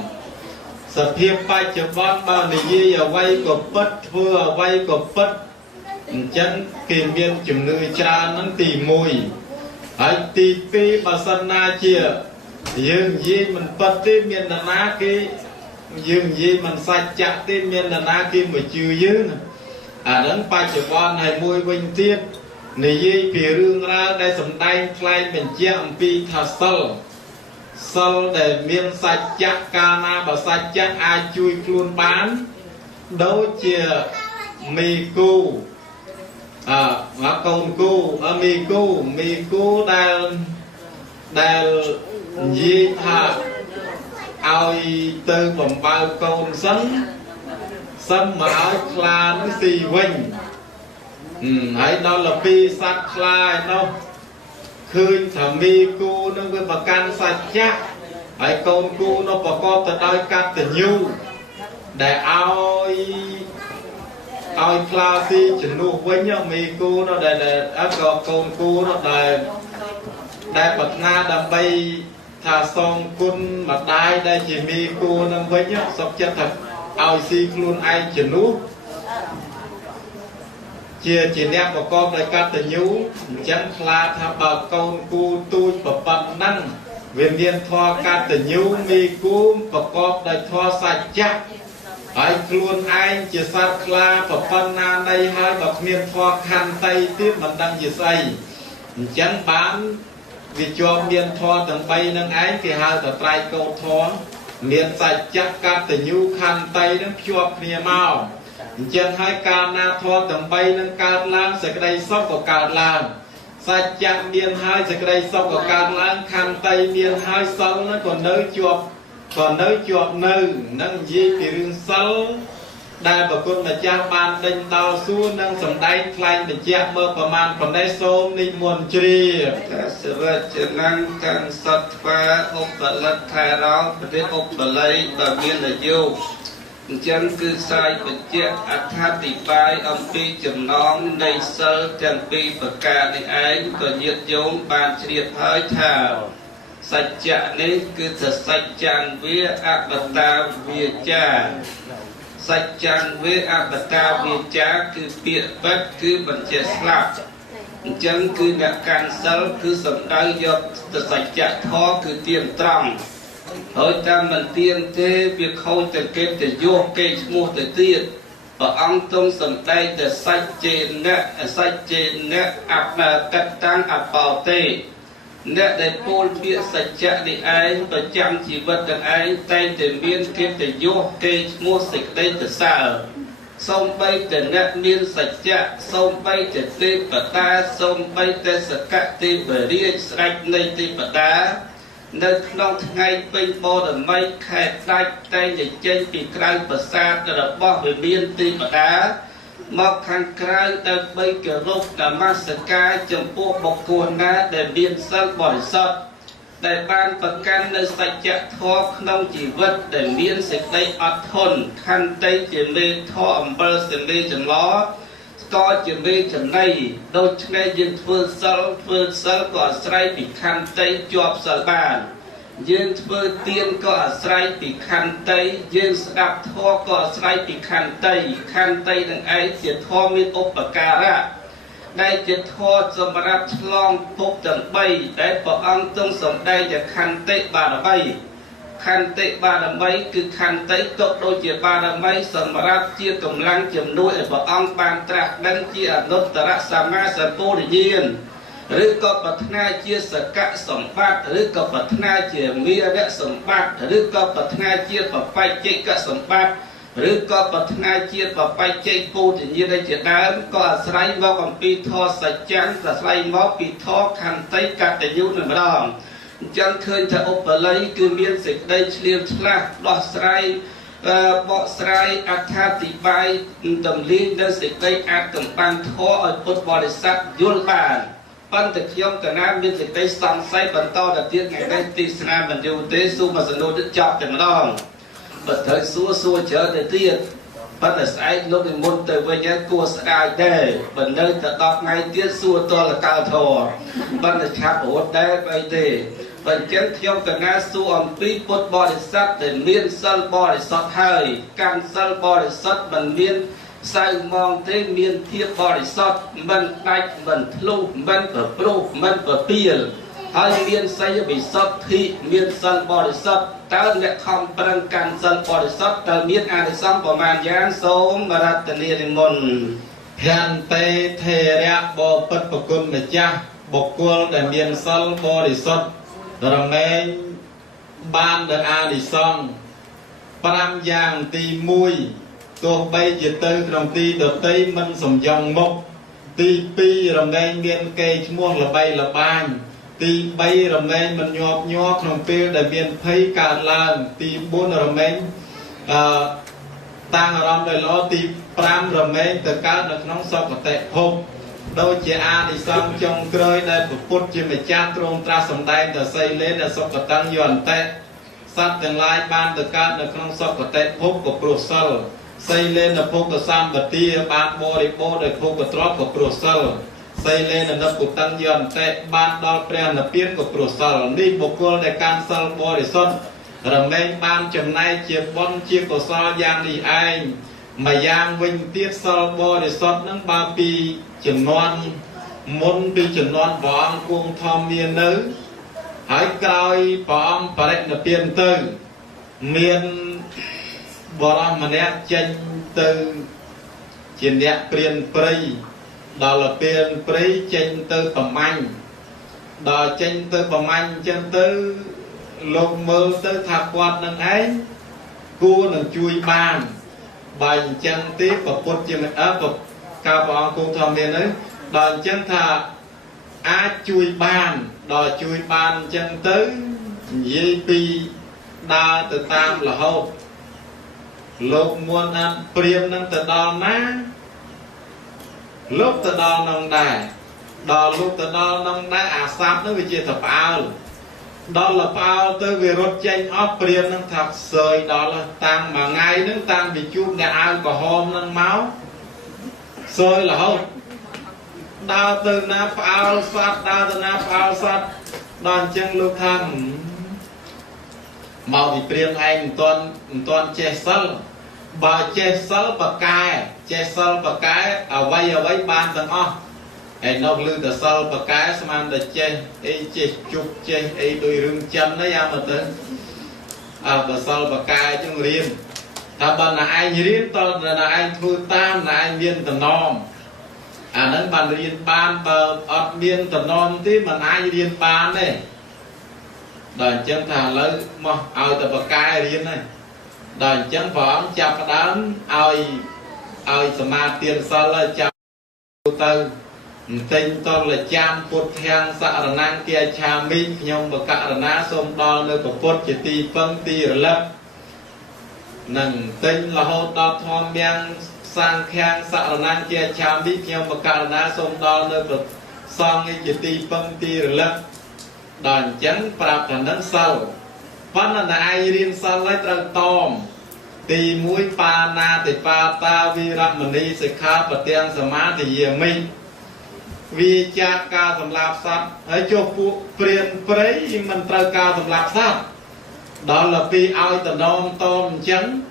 សភាពបច្ចុប្បន្នបើនិយាយអ្វីក៏ពិតធ្វើអ្វីក៏ពិតអញ្ចឹងគេមានជំនឿច្រើនហ្នឹងទី1ហើយទី2បើសិនណាជាយើងនិយាយមិនពិតទេមាននរណាគេយើងនិយាយមិនសច្ចៈទេមាននរណាគេមកជឿយើងអាហ្នឹងបច្ចុប្បន្នហើយមួយវិញទៀតនិយាយពីរឿងរ៉ាវដែលសម្ដែងថ្លែងបញ្ជាក់អំពីថាសិលដែលមានសច្ចៈកាលណាបើសច្ចៈអាចជួយខ្លួនបានដូចជាមីគូកូនគូមីគូដែលនិយាយថាឲ្យទៅបំបើកូនសិនមកឲ្យខ្លានឹងស៊ីវិញហើយដល់ទៅពីសត្វខ្លាឯនោះឃើញថាមីគូនឹងវាប្រកាន់សច្ចៈហើយកូនគូនោះប្រកបទៅដោយកតញ្ញូដែលឲ្យខ្លាស៊ីជំនួសវិញមីគូនោះដែលក៏កូនគូនោះដែលប្រាថ្នាដើម្បីថាសងគុណម្ដាយដែលជាមីគូនឹងវិញសុខចិត្តថាឲ្យស៊ីខ្លួនឯងជំនួសជាអ្នកប្រកបដោយកតញ្ញូអញ្ចឹងខ្លាថាបើកូនគូទូចប្រប៉ុណ្ណឹងវាមានធម៌កតញ្ញូមីគូប្រកបដោយធម៌សច្ចៈហើយខ្លួនឯងជាសត្វខ្លាប្រប៉ុណ្ណានៃហើយបើគ្មានធម៌ខន្តីទៀតមិនដឹងជាស្អីអញ្ចឹងបានវាជាប់មានធម៌ទាំង3នឹងឯងគេហៅថាត្រៃកោធម៌មានសច្ចៈកតញ្ញូខន្តីនឹងភ្ជាប់គ្នាមកអញ្ចឹងហើយកាលណាធម៌ទាំង3នឹងកើតឡើងសេចក្តីសុខក៏កើតឡើងសច្ចៈមានហើយសេចក្តីសុខក៏កើតឡើងខន្តីមានហើយសិលនឹងក៏នៅជាប់នៅនឹងនិយាយពីរឿងសិលដែលប្រគុណម្ចាស់បានដេញដោលសួរនិងសម្ដែងថ្លែងបញ្ជាក់មើលប្រមាណប៉ុណ្ណេះសូមនិមន្តជ្រាបថាសវចនាងទាំងសត្វថ្វាឧបលិទ្ធថែរោប្រទេសឧបល័យបើមាននយោ ចឹងគឺផ្សាយបញ្ជាក់អត្ថាធិប្បាយអំពីចំណងនៃសិលទាំងពីរប្រការនេះឯងក៏ញាតិញោមបានជ្រាបហើយថាសច្ចៈនេះគឺថាសច្ចੰវាអបតាវាចាសច្ចੰវាអបតាវាចាគឺពាក្យពិតគឺបញ្ជាក់ស្លាប់អញ្ចឹងគឺអ្នកកាន់សិលគឺសំដៅយកទៅសច្ចៈធម៌គឺទៀងត្រង់ហើយតាមមិនទៀងទេវាខូចទៅគេទៅយកគេឈ្មោះទៅទៀតព្រះអង្គទ្រង់សម្ដែងតែសច្ចចេណៈអបកតាំងអបោទេអ្នកដែលពោលពាក្យសច្ចៈនេះឯងប្រចាំជីវិតទាំងឯងតែងតែមានកិត្តិយសគេឈ្មោះសេចក្តីទៅសើរសូម្បីតែអ្នកមានសច្ចៈសូម្បីតែទេពតាសូម្បីតែសកទេវរាជស្ដេចនៃទេពតានៅក្នុងថ្ងៃពេញបរមីខែដាច់តែងតែចេញពីក្រៅប្រាសាទរបស់វិមានទេពតាមកខាងក្រៅដើម្បីគោរពនមស្ការចំពោះបុគ្គលណាដែលមានសិលបរិសុទ្ធដែលបានប្រកាន់នៅសច្ចធម៌ក្នុងជីវិតដែលមានសេចក្តីអត់ធន់ខន្តីជាមេធម៌អំបិលសេមីចម្លោះក៏ជាមេចំណៃដូច្នេះយើងធ្វើសិលក៏អាស្រ័យពីខន្តីជាប់សិលបានយើងធ្វើទានក៏អាស្រ័យពីខន្តីយើងស្ដាប់ធម៌ក៏អាស្រ័យពីខន្តីនឹងឯងជាធម៌មានឧបការៈដែលជាធម៌សម្រាប់ឆ្លងភពទាំង3ដែលព្រះអង្គទ្រង់សម្ដែងជាខន្តិបារមីខន្តិបារមីគឺខន្តិទុកដូចជាបារមីសម្រាប់ជាកម្លាំងជំនួយឲ្យព្រះអង្គបានត្រាស់ដឹងជាអនុត្តរសម្មាសម្ពុទ្ធញ្ញាណឬក៏ប្រាថ្នាជាសកសម្បត្តិឬក៏ប្រាថ្នាជាមារៈសម្បត្តិឬក៏ប្រាថ្នាជាបបច្ចេកសម្បត្តិឬក៏ប្រាថ្នាជាបបច្ចេកពុទ្ធញ្ញាណជាដើមក៏អាស្រ័យមកអំពីធម៌សច្ចៈអាស្រ័យមកពីធម៌ខន្តីកតញ្ញូនឹងម្ដងអញ្ចឹងឃើញថាឧបល័យគឺមានសេចក្តីឆ្លៀមឆ្លាស់ដោះស្រាយបកស្រាយអត្ថាធិប្បាយតម្លៃនៅសេចក្តីអាចកំបាំងធម៌ឲ្យពុទ្ធបរិស័ទយល់បានប៉ុន្តែខ្ញុំកណាមានសេចក្តីសង្ស័យបន្តទៅទៀតថ្ងៃនេះទីស្នាមិនយូរទេសួរមកសនុចប់តែម្ដងបើត្រូវសួរច្រើនទៅទៀតប៉ុន្តែស្អែកលោកនិមន្តទៅវិញគួរស្ដាយដែរបើនៅតែ10ថ្ងៃទៀតសួរតលកៅធរប៉ុន្តែឆាប់រត់ដែរអីទេបើអញ្ចឹងខ្ញុំកណាសួរអំពីពុទ្ធបរិស័ទដែលមានសិលបរិសុទ្ធហើយកាន់សិលបរិសុទ្ធមិនមានសៅមងទេមានភាពបរិសុទ្ធមិនដាច់មិនធ្លុះមិនប្រព្រោះមិនប្រពៀលហើយមានសីលវិសុទ្ធិមានសិលបរិសុទ្ធតើអ្នកខំប្រឹងកាន់សិលបរិសុទ្ធតើមានអានិសង្សប្រមាណយ៉ាងសូមរតនានិមន្តភន្តេថេរៈបពិតប្រគុណម្ចាស់បុគ្គលដែលមានសិលបរិសុទ្ធរមែងបានដល់អានិសង្ស5យ៉ាងទី1ទោះបីជាទៅក្នុងទីដតីមិនសំយងមុខទី2រមែងមានកេរ្តិ៍ឈ្មោះល្បីល្បាញទី3រមែងមិនញាប់ញ័រក្នុងពេលដែលមានភ័យកើតឡើងទី4រមែងតាំងអារម្មណ៍ដោយល្អទី5រមែងទៅកើតនៅក្នុងសុគតិភពដូចជាអានិសង្សចុងក្រោយដែលពុទ្ធជាម្ចាស់ទ្រង់ត្រាស់សម្ដែងដល់សីលេនសុគតੰយន្តៈសត្វទាំងឡាយបានទៅកើតនៅក្នុងសុគតិភពក៏ព្រោះសិលសីលេនភពសម្បទាបានបរិបូរដោយភពកទ្រព្យក៏ព្រោះសិលសីលេននិពុតੰយន្តៈបានដល់ព្រះនិព្វានក៏ព្រោះសិលនេះបុគ្គលដែលកាន់សិលបរិសុទ្ធរមែងបានចំណែកជាបុណ្យជាកុសលយ៉ាងនេះឯងម្យ៉ាងវិញទៀតសិលបរិសុទ្ធនឹងបើពីចំនួនមុនពីចំនួនព្រះអង្គគង់ធម្មមាននៅហើយក្រោយព្រះអង្គបរិនិព្វានទៅមានបរមម្នាក់ចេញទៅជាអ្នកព្រានព្រៃដល់ពេលព្រៃចេញទៅប្រមាញ់ដល់ចេញទៅប្រមាញ់ចឹងទៅលោកមើលទៅថាគាត់នឹងឯងគួរនឹងជួយបានបើអញ្ចឹងទេប្រពុតជាមិនកាលព្រះអង្គគង់ធម្មមាននោះដល់អញ្ចឹងថាអាចជួយបានដល់ជួយបានអញ្ចឹងទៅនិយាយពីដើរទៅតាមរហូតលោកមុនណាព្រាមនឹងទៅដល់ណាលោកទៅដល់នឹងដែរដល់លោកទៅដល់នឹងដែរអាសត្វនោះវាជាតផ្អើល đó là bao tới về rốt chanh ốc priêm nâng thật sợi đó là tăng mà ngay nâng tăng bị chụp nhà ai có hôm nâng máu sợi là không đau từ na bao sát đau từ na bao sát đòn chân lúc thằng màu bị priêm anh toàn che sân bà che sân bạc cái ở vay ban tầng o ai nấu lư tờ sân bạc cái xem ăn tờ che chụp che đôi rừng chân đấy à mà tới tờ sân bạc cái chung riêng ta bà là ai riêng to là ai thu tam là ai miên tờ nom nâng bàn riêng ban bờ ọt miên tờ nom tí mà ai riêng ban này đàn chân thà lấy mà ao tập bậc cái riêng này đàn chân phỏng chập đám ao ma tiền sao là chập từ tinh to là cham phút hang sạ năng kia cha minh nhung bậc cả ná xôm đo nơi bậc phút chỉ ti phân ti lấp nâng tinh là hô đo thom miang sang khang sạ năng kia cha minh nhung bậc cả ná xôm đo nơi bậc song chỉ ti phân ti lấp đàn chấn prap thành nâng sâu vẫn là ai riêng sâu lấy trâu tôm tì mũi pa na tì pa ta vi rắc mình đi sẽ khá và tiền sẽ má thì dìa mình vì cha ca sầm lạp sát hãy cho phụ priên prấy mình trâu ca sầm lạp sát đó là vì ai tờ nôm tôm chấn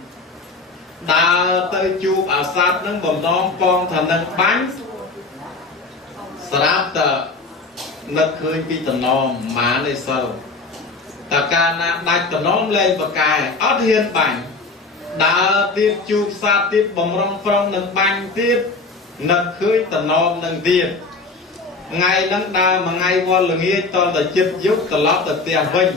đã tới chụp à sát nâng bầm nôm con thành nâng bánh srap tờ nó khơi bị tầm nôm má này sâu ta ca na đặt tầm nôm lên và cài ót hiên bảnh đã tiếp chụp sát tiếp bầm rong phong nâng bánh tiếp nâng khơi tầm nôm nâng tiếp ngày nâng đa mà ngày qua là nghe to là chết giúp tờ lót tờ tiền vinh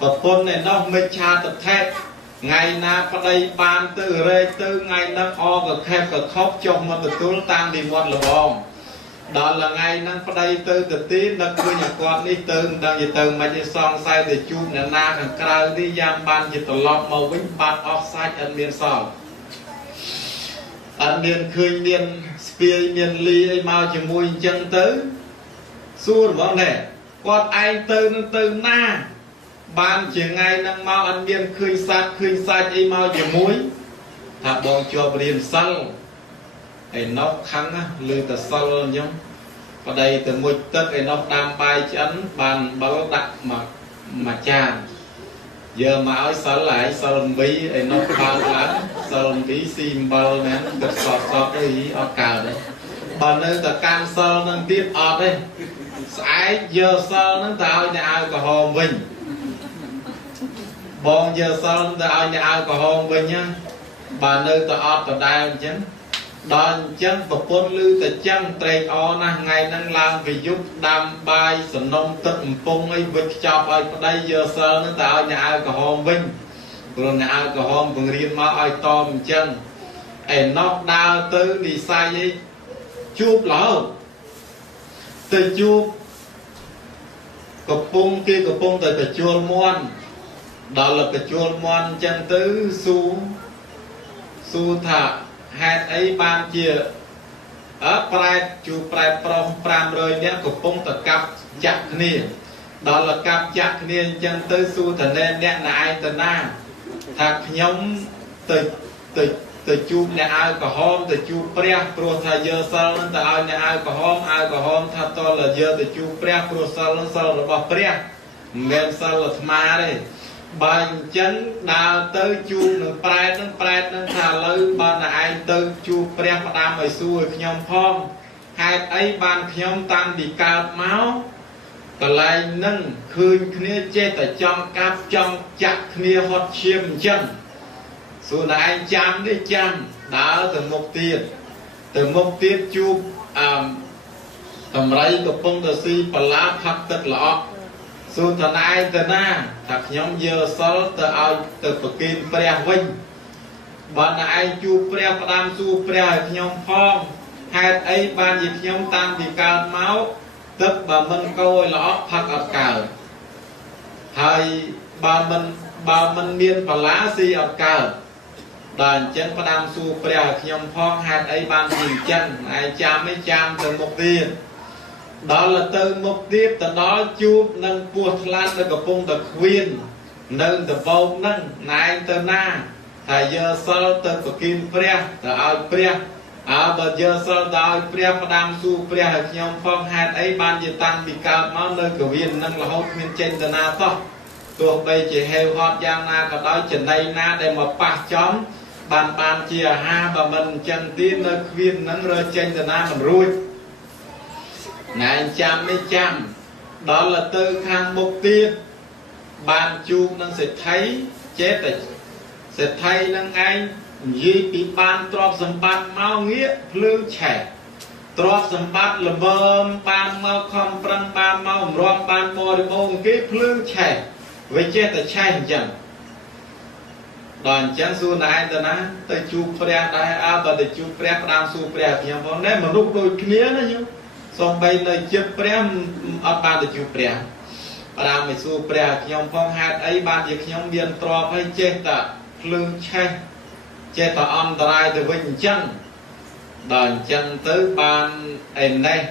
và phôn này nó mới cha tờ thét ngày na có đây ban từ rê từ ngày nâng o và khép và khóc trong mà tờ túl tăng đi một là bom đó là ngày năng có đây từ tí nó cứ nhà con đi từ đang gì từ mà chỉ xong sai để chụp nè na thằng cao đi giam ban chỉ tờ lọt màu vĩnh ban offside ăn miên sò ăn miên khơi miên spear miên ly ấy mau chỉ mùi chân tứ xua bọn này con ai từ nó từ na ban chỉ ngày năng mau ăn miên khơi sát ấy mau chỉ muối thà bọn cho liền xăng ai nóc khăn á lư tờ sâu nhung ở đây từ một tấc ai nóc đam bay chấn bàn bao đặt mà tràn giờ mà áo sờ lại sờ bí ai nóc bao lắm sờ bí sim bao nè được sọt cái ý ở cào đấy bàn nơi tờ can sờ nâng tiếp ọt đấy sải giờ sờ nâng tạo nhà ao cà hồn mình bọn giờ sờ nâng tạo nhà ao cà hồn mình nhá bàn nơi tờ ọt tờ đai chấn đòn chân và phôn lưu tờ chân trầy o na ngày năng làm vì giúp đam bay sầm nông tận phong ấy vực chọc ở đây giờ sơ nó tạo nhà ai có hòm vinh rồi nhà ai có hòm vùng riêng mà ai tôm chân ai nóc đau tư đi sai ấy chụp lỡ từ chụp cột phong kia cột phong từ cái chuồn muôn đó là cái chuồn muôn chân tứ su thả hạt ấy ban chia ở prai chu prai prom pram rồi nhé của phong tập cặp chặt nia đó là cặp chặt nia chân tới su thành nên nhé là ai từ na thạc nhóm từ chu nhà ai có hôm từ chu pre pro thay giờ sau nên từ ai nhà ai có hôm thay to là giờ từ chu pre pro sau là bỏ pre nên sau là ma đây bàn chân đào tới chu nâng prai nâng thả lư bàn là ai tới chu pre đam ở xuôi nhom phong hai ấy bàn nhom tan bị cao máu còn lại nâng khơi kia che tại trong cáp trong chặt kia hot chiêm chân xuôi là anh chăm đi chăm đã từ một tiền chu tầm rây của phong tờ si bà lá phát tất lọ su thần ai từ na thật nhóm giờ sáu từ ao từ bậc kim pre vinh bạn ai chu pre đam su pre nhóm phong hai ấy ban dịch nhóm tam thì cao máu tức bà mình coi lõ phát ở cào hai bà mình miên bà lá si ở cào đàn chân đam su pre nhóm phong hai ấy ban nhìn chân ai chăm mấy chăm từ một tiền đó là từ một tiếp từ đó chụp nâng buộc lan từ cái phong từ khuyên nâng từ vòng nâng này từ na thầy giờ sau từ cái kim pre từ ao pre bây giờ sau đó pre đam su pre hợp nhom phong hai ấy ban giờ tăng bị cao máu nơi cái viên nâng là hốt nguyên trên từ na to tuột đây chỉ heo hot giang na cái đó trên đây na để mà pa chóm bàn chia ha và mình chân tiên nơi viên nâng rơi trên từ na mình ruồi này chăm mấy chăm đó là từ khang mục tiên bàn chuông nó sẽ thấy chết rồi sẽ thấy năng anh gì bị ban trọp sầm bát mau nghĩa lương trẻ trọp sầm bát là bơm ban mau không prang ban mau rong ban bò đi bông cái lương trẻ với chết là chạy chẳng đoàn chán su này từ nãy tới chụp pre đây và để chụp pre đam su pre thì em nói mà lúc đôi kia nó như xong bây nơi chụp pre ở ban để chụp pre đam để su pre thì em phong hạt ấy ban việc nhóm biên trọp hay chết ta lương chạy chết ta on đài từ vinh chân đoàn chân tới ban em đây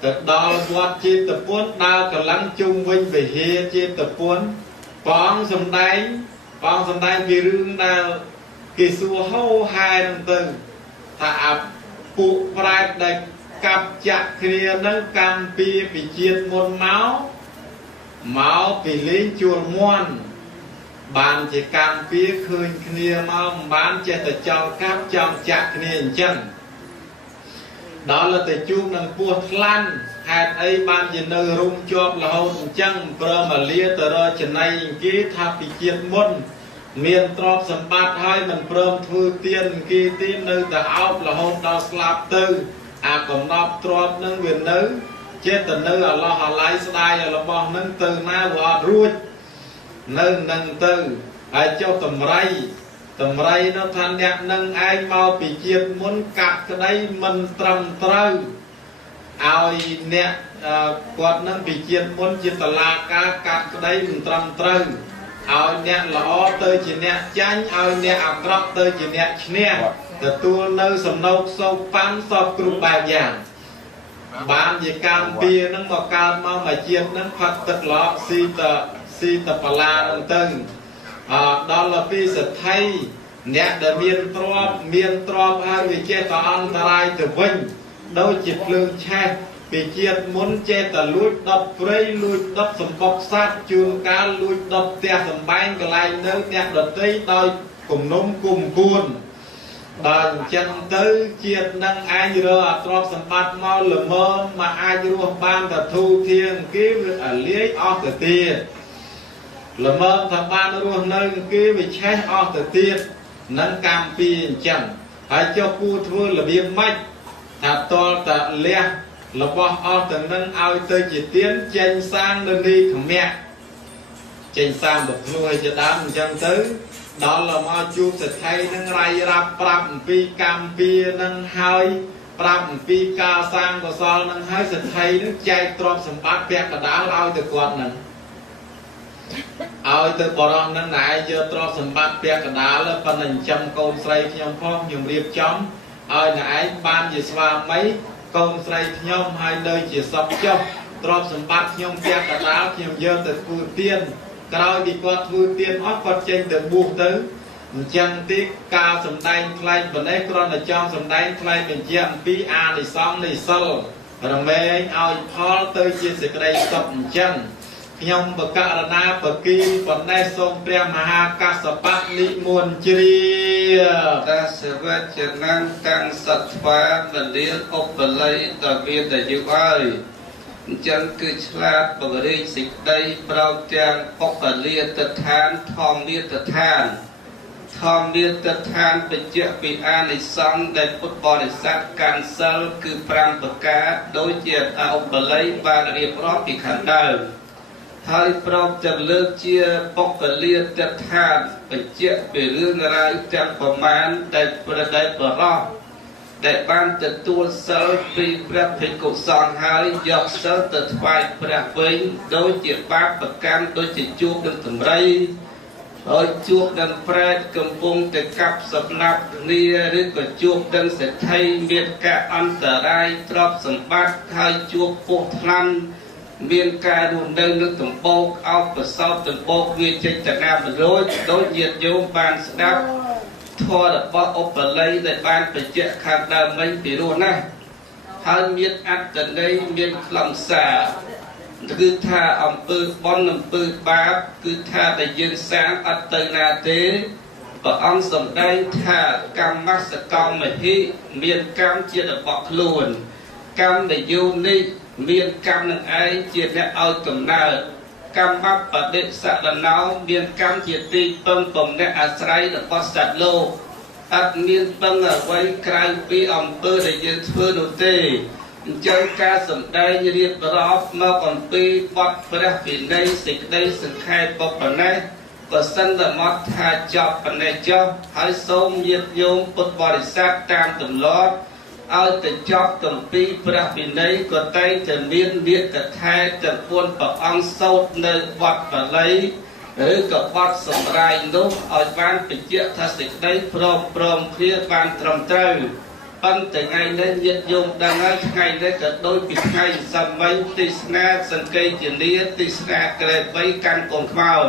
từ đó quát chết tập cuốn đau cả lăng chung vinh về here chết tập cuốn phong sầm đáy vì rương đau kỳ xua hâu hai năm từ thả phụ prai đầy cặp chặt kia nâng cam pi bị chiết môn máu bị lính chuồn muôn bạn chỉ cam pi khơi kia máu bán che từ trong cáp trong chặt kia chân đó là từ chung nâng buộc lăn hạt ấy ban gì nơi rung chóp là hôn chân bơ mà lia từ đó trên này ký tháp bị chiết môn miền trọp sầm bát hai mình prôm thư tiên kỳ tin nơi từ áo là hôn đào slap tư còn nộp trọp nâng quyền nữ chết từ nơi là lo họ lái style là bọn nâng từ na của ruột nâng từ ai cho tầm ray nó than đẹp nâng ai mau bị chiết muốn cắt cái đấy mình trầm trâu ai nè quạt nâng bị chiết muốn chiết là cá cắt cái đấy mình trầm trâu ai nè lõ tới chỉ nè chanh ai nè ẩm róc tới chỉ nè nè từ tua nơi sầm nâu sâu pan sọc cục bài giảng bạn gì cam bia nó mà cam mà chiết nó phát tức lọ si tập la từng đó là vì sự thay nét để miền trọp hai vị chết tà ăn tà rai từ vinh đâu chỉ lương che vì chết muốn chết tà lùi đập prey lùi đập sầm bọc sát chuông cá lùi đập tia sầm bánh cái lại nơi nét đợt tây đôi cùng nôm cùng cuốn đàn chân tới chết năng ai rồi trọp sầm bát mau lờ mơ mà ai rồi ban tà thu thiên kiếm ở lưới ở từ tiền là mơ thằng ba nó luôn nơi kia bị chết ở từ tiên nâng cam pi chẳng hãy cho cu thưa là biếng mách thà to ta le là bỏ ở từ nâng ao tới chỉ tiến tranh sang đơn đi thằng mẹ tranh sang một nuôi cho đám chẳng tới đó là mà chú sẽ thay nâng ray ra pram pi cam pi nâng hai pram pi ca sang của sao nâng hai sẽ thay nước chay trộm sầm bát bẹt cả đá lao từ quạt nâng ao từ bò rong nâng nãy giờ trộm sầm bát bẹt cả đá là phần hình châm côn say nhom phong nhom riệp chóm ao nãy ban gì xóa mấy côn say nhom hai nơi chỉ sập chốc trộm sầm bát nhom bẹt cả đá nhom giờ từ cù tiên cao bị quạt cù tiên hót quạt trên từ buộc tới chân tiếc cao sầm đai thay vấn đề con là trong sầm đai thay mình chia pi a thì xong thì sâu rồi mẹ ao khó tới chia sẻ cái đây sập chân nhom bậc cả là na bậc kim vấn đề sông pre maha kasapa ni muôn chi ta sẽ về chân năng tăng sạch phá vấn đề ốc và lấy đặc biệt là như vậy chân cứ chát bậc đi dịch đây bao trang ốc và lia tật than thong lia tật than thom lia tật than bị chết bị an để xong để phút bò để sát cancer cứ prang bậc cá đối diện ốc và lấy và điệp rót thì khẳng đời hai prong chân lơ chia bọc và lia tật than bị chết bị lương ra chẳng có man để bờ rót để ban tật tuôn sơ vì bạc thì cuộc song hai dọc sơ tật khoai bạc vinh đối diện bác bậc cam đối diện chuông được thầm ray ហើយជួបនឹងប្រែតកំពុងតែកាប់សម្លាប់គ្នាឬក៏ជួបនឹងសេដ្ឋីមានការអន្តរាយទ្រព្យសម្បត្តិហើយជួបពោះថ្លាន់មានការរស់នៅនឹងដំបូកអោបប្រសោតដំបូកវាចេតនាបរោចដោយញាតិញោមបានស្ដាប់ធម៌របស់ឧបល័យដែលបានបញ្ជាក់ខាងដើមវិញពីរោះណាស់ហើយមានអត្តន័យមានខ្លឹមសារគឺថាអំពើបុណ្យអំពើបាបគឺថាតែយើងសាងអត់ទៅណាទេព្រះអង្គសម្ដែងថាកម្មសកម្មមហិមានកម្មជារបស់ខ្លួនកម្មដែលយោនេះមានកម្មនឹងឯងជាអ្នកឲ្យកំណើតកម្មបដិសរណោមានកម្មជាទីពឹងពំនាក់អាស្រ័យរបស់សត្វលោកអត់មានពឹងអ្វីក្រៅពីអំពើដែលយើងធ្វើនោះទេអញ្ចឹងការសម្ដែងរៀបរាប់មកអំពីបទព្រះវិន័យសេចក្តីសង្ខេបបបណេះក៏សិនតែមកថាចប់បណេះចុះហើយសូមញាតិញោមពុទ្ធបរិស័ទតាមទម្លាប់ឲ្យទៅចប់គម្ពីរព្រះវិន័យក៏តែងតែមានមេត្តាថែទាំង4ព្រះអង្គសូត្រនៅបទបាលីឬក៏បទសម្រាយនោះឲ្យបានបញ្ជាក់ថាសេចក្តីព្រមគ្នាបានត្រឹមត្រូវប៉ុន្តែថ្ងៃនេះញាតិញោមដឹងហើយថ្ងៃនេះក៏ដូចពីថ្ងៃសម័យទេសនាសង្កេតជានីទេសនាក្រែ3កាន់កូនខ្មោច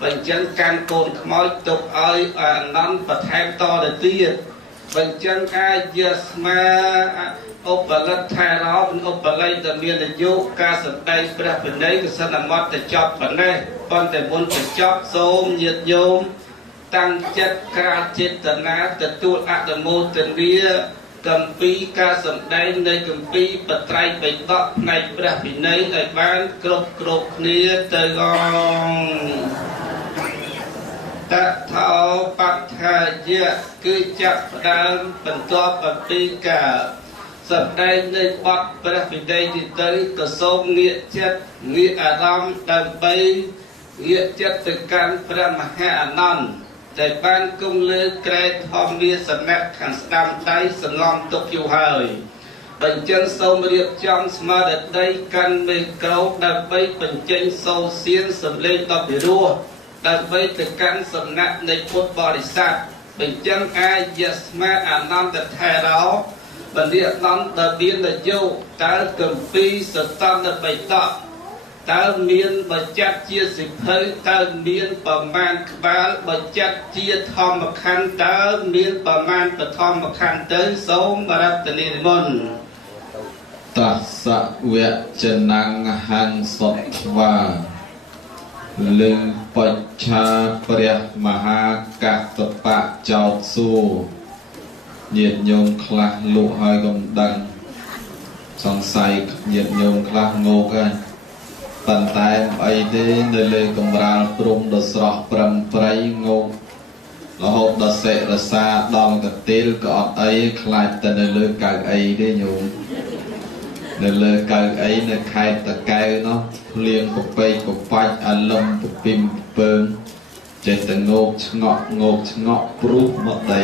បើអញ្ចឹងកាន់កូនខ្មោចទុកឲ្យអនន្តបន្ថែមតទៅទៀតបើអញ្ចឹងអាយស្មាឧបលិទ្ធថារោឧបល័យដែលមានអាយុការសម្ដែងព្រះវិន័យក៏សិនតែមកទៅចប់ប៉ុណ្ណេះប៉ុន្តែមុនទៅចប់សូមញាតិញោមតាំងចិត្តក្រាលចេតនាទទួលអនុមោទនាគម្ពីរការសម្ដែងនៃគម្ពីរបត្រៃបិដកផ្នែកព្រះវិន័យឲ្យបានគ្រប់គ្នាទៅអងតថោបថាយៈគឺចាប់ផ្ដើមបន្ទាប់អំពីការសម្ដែងនៃបទព្រះវិន័យទីទៅក៏សូមងាកចិត្តងាកអារម្មណ៍ដើម្បីងាកចិត្តទៅកាន់ព្រះមហាអនន្តដែលបានគង់លើក្រែធម្មវាសនៈខាងស្ដាំដៃសងំទុកយូរហើយបញ្ចឹងសូមរៀបចំស្មារតីកាន់មេក្រូដើម្បីបញ្ចេញសូរសៀងសម្លេងដ៏ពិរោះដើម្បីទៅកាន់សំណាក់នៃពុទ្ធបរិស័ទបញ្ចឹងអាយស្មាអនន្តថេរោបណ្ឌិតអនន្តមាននយោតើគម្ពីរសតន្តបិដកតើមានបច្ចាត់ជាសិភៅតើមានប្រមាណក្បាលបច្ចាត់ជាធម្មខណ្ឌតើមានប្រមាណបឋមខណ្ឌទៅសូមបរតនិមន្តតស្សវៈចនង្ហង្សត្វាលឹងបច្ឆាព្រះមហាកតបៈចោតសួរញាតិញោមខ្លះលុះហើយកុំដឹងសង្ស័យញាតិញោមខ្លះងោកហើយប៉ុន្តែអីទេនៅលើកំរាលព្រំដ៏ស្រស់ប្រឹងប្រៃងោករហូតដល់សេរសាដល់កន្ទេលក៏អត់អីខ្លាចតែនៅលើកៅអីទេញោមនៅលើកៅអីនៅខេត្តតាកែវនោះភ្លៀងប្រពេកប្របាច់អាលឹមប្រពីមពើងចេះតែងោកឆ្ងក់ព្រោះមកដី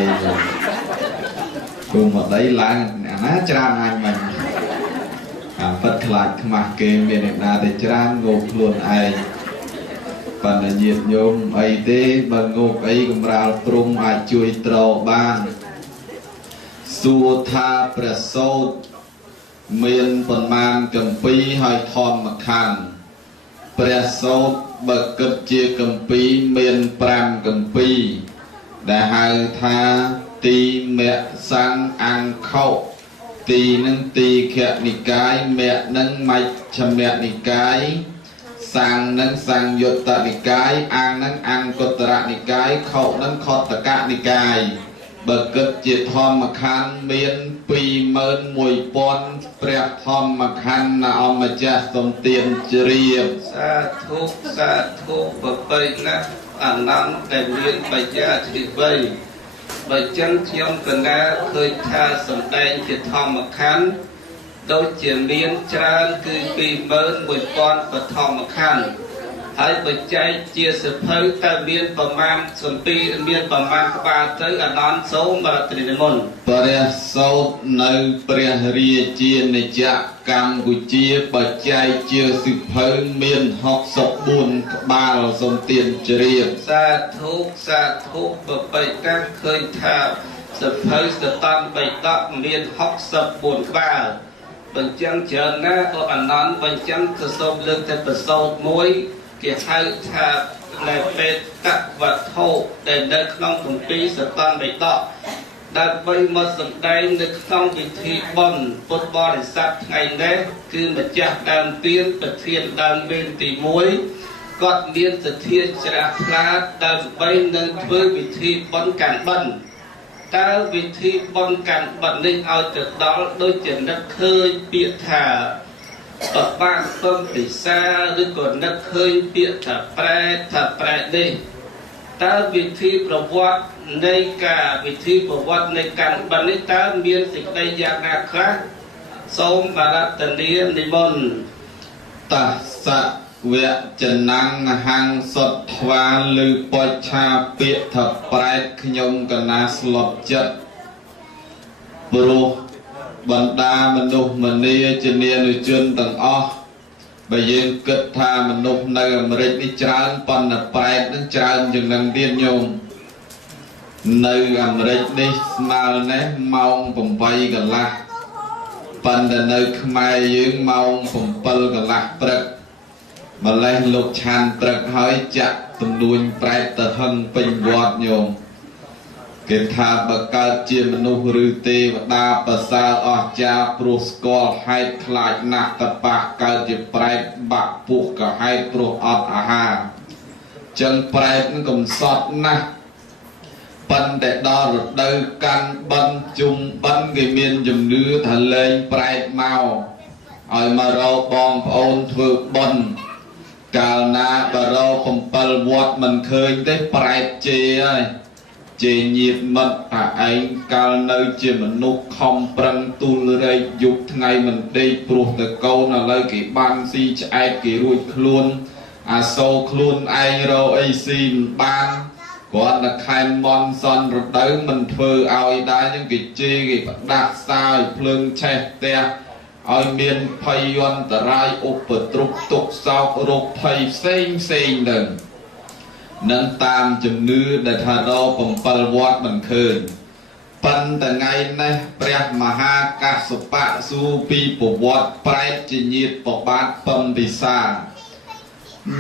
ព្រោះមកដីឡើងអាណាច្រើនអញមិញអាប៉ិតខ្លាចខ្មាស់គេមានអ្នកណាតែច្រើនងោកខ្លួនឯងប៉ុន្តែញាតិញោមអីទេបើងោកអីកំរាលព្រំអាចជួយត្របានសួរថាព្រះសូត្រមានប៉ុន្មានគម្ពីរហើយធម្មខណ្ឌព្រះសូត្របើគិតជាគម្ពីរមាន5គម្ពីរដែលហៅថាទីមសង្ឃអង្គោទីនឹងទីខនិកាយមគ្គនឹងមជ្ឈមនិកាយសង្ឃនឹងសង្យុត្តនិកាយអង្គនឹងអង្គុត្តរនិកាយខោនឹងខតកនិកាយបើគិតជាធម្មខណ្ឌមាន21000ព្រះធម្មខណ្ឌណាអម្ចាស់សំទានជ្រាបសាធុប្របីណាស់អនន្តតែមានបញ្ញាជ្រាបវៃបើចឹងខ្ញុំកណាឃើញថាសម្ដែងជាធម្មខណ្ឌដូចជាមានច្រើនគឺ21000បឋមខណ្ឌ ហើយបញ្ចែកជាសភៅតើមានប្រមាណសំពីមានប្រមាណក្បាលទៅអានន្តសូមរតនិមន្តព្រះសោតនៅព្រះរាជាណាចក្រកម្ពុជាបច្ច័យជាសភៅមាន64ក្បាលសូមទានជ្រាបសាធុបបិតាឃើញថាសភៅស្តន្តបិដកមាន64ក្បាលបញ្ចឹងច្រើនណាស់ក៏អានន្តបញ្ចឹងគឺសូមលើកតែប្រសោតមួយគេហៅថាលែបេតវត្ថុដែលនៅក្នុងគម្ពីរសតន្តបិដកដើម្បីមកសម្ដែងនៅក្នុងពិធីបុណ្យពុទ្ធបរិស័ទថ្ងៃនេះគឺម្ចាស់ដើមទានប្រធានដើមវេនទី1គាត់មានសទ្ធាជ្រះថ្លាដើម្បីនឹងធ្វើពិធីបុណ្យកាន់បិណ្ឌតើវិធីបុណ្យកាន់បិណ្ឌនេះឲ្យទៅដល់ដូចជានឹកឃើញពាក្យថាបបាក់ពំពិសាឬក៏នឹកឃើញពាក្យថាប្រែនេះតើវិធីប្រវត្តិនៃការវិធីប្រវត្តិនៃកាន់បិណ្ឌនេះតើមានសេចក្តីយ៉ាងណាខ្លះសូមបរតនានិមន្តតស្សវចនាងហង្សតធ្វាលឺបច្ឆាពាក្យថាប្រែតខ្ញុំកណាស្លុតចិត្តព្រោះបណ្ដាមនុស្សម្នាជានានុជនទាំងអស់បើយើងគិតថាមនុស្សនៅអាមេរិកនេះច្រើនប៉ុន្តែប្រែតនឹងច្រើនជាងនឹងទៀតញោមនៅអាមេរិកនេះស្មើណាស់ម៉ោង8កន្លះប៉ុន្តែនៅខ្មែរយើងម៉ោង7កន្លះព្រឹកម្លេះលោកឆានព្រឹកហើយចាក់ទំនួញប្រែតទៅហឹងពេញវត្តញោមគេថាបើកើតជាមនុស្សឬទេវតាប្រសើរអស្ចារ្យព្រោះស្គាល់ហេតុខ្លាចណាស់តប៉ះកើតជាប្រែតបាក់ពោះក៏ហេតុព្រោះអត់អាហារចឹងប្រែតនឹងកំសត់ណាស់ប៉ុន្តែដល់រដូវកាន់បិណ្ឌជុំបិណ្ឌគេមានជំនឿថាលែងប្រែតមកឲ្យមករកបងប្អូនធ្វើបុណ្យកាលណាបរោ7វត្តមិនឃើញទេប្រែតជេហើយជេញាតមិត្តថាឯងកាលនៅជាមនុស្សខំប្រឹងទូលរែកយប់ថ្ងៃមិនដេកព្រោះតែកូនឥឡូវគេបានស៊ីឆ្អែតគេរួចខ្លួនអាសូរខ្លួនឯងរកអីស៊ីមិនបានគាត់តែខែនមន់សន់រដូវមិនធ្វើឲ្យដែរចឹងគេជេរគេផ្ដាស់សាយភ្លើងឆេះផ្ទះឲ្យមានភ័យអន្តរាយឧបទ្រពទុក្ខសោករោគភ័យផ្សេងទៅនឹងតាមជំនឿដែលថារក7វត្តមិនឃើញប៉ុន្តែថ្ងៃនេះព្រះមហាកាសបៈសួរពីប្រវត្តិប្រែតជាញាតប្របាទពំពិសា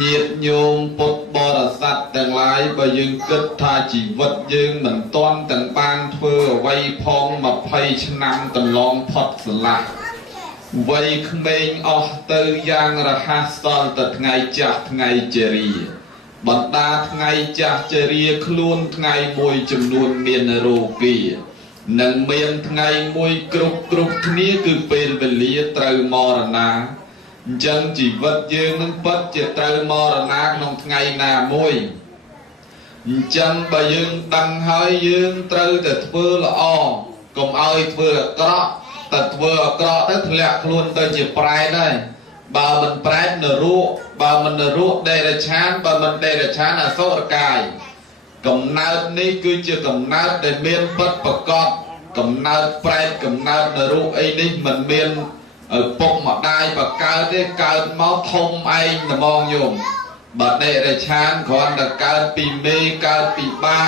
ញាតញោមពុទ្ធបរិស័ទទាំងឡាយបើយើងគិតថាជីវិតយើងមិនទាន់ទាំងបានធ្វើអ្វីផង20ឆ្នាំកន្លងផុតស្រឡះវ័យក្មេងអស់ទៅយ៉ាងរហ័សសល់តែថ្ងៃចាស់ថ្ងៃជរាបណ្ដាថ្ងៃចាស់ជរាខ្លួនថ្ងៃមួយចំនួនមានរោគានិងមានថ្ងៃមួយគ្រប់គ្នាគឺពេលវេលាត្រូវមរណាអញ្ចឹងជីវិតយើងនឹងពិតជាត្រូវមរណាក្នុងថ្ងៃណាមួយអញ្ចឹងបើយើងដឹងហើយយើងត្រូវតែធ្វើល្អកុំឲ្យធ្វើអាក្រក់តែធ្វើអាក្រក់ទៅធ្លាក់ខ្លួនទៅជាប្រែតហើយបើមិនប្រែតនរកបើមិននរកដេរឆានបើមិនដេរឆានអសុរកាយកំណើតនេះគឺជាកំណើតដែលមានពិតប្រកបកំណើតប្រែតកំណើតនរកអីនេះមិនមានឪពុកម្ដាយបកើតទេកើតមកធំឯងត្មងញោមបើដេរឆានគ្រាន់តែកើតពីមេកើតពីបា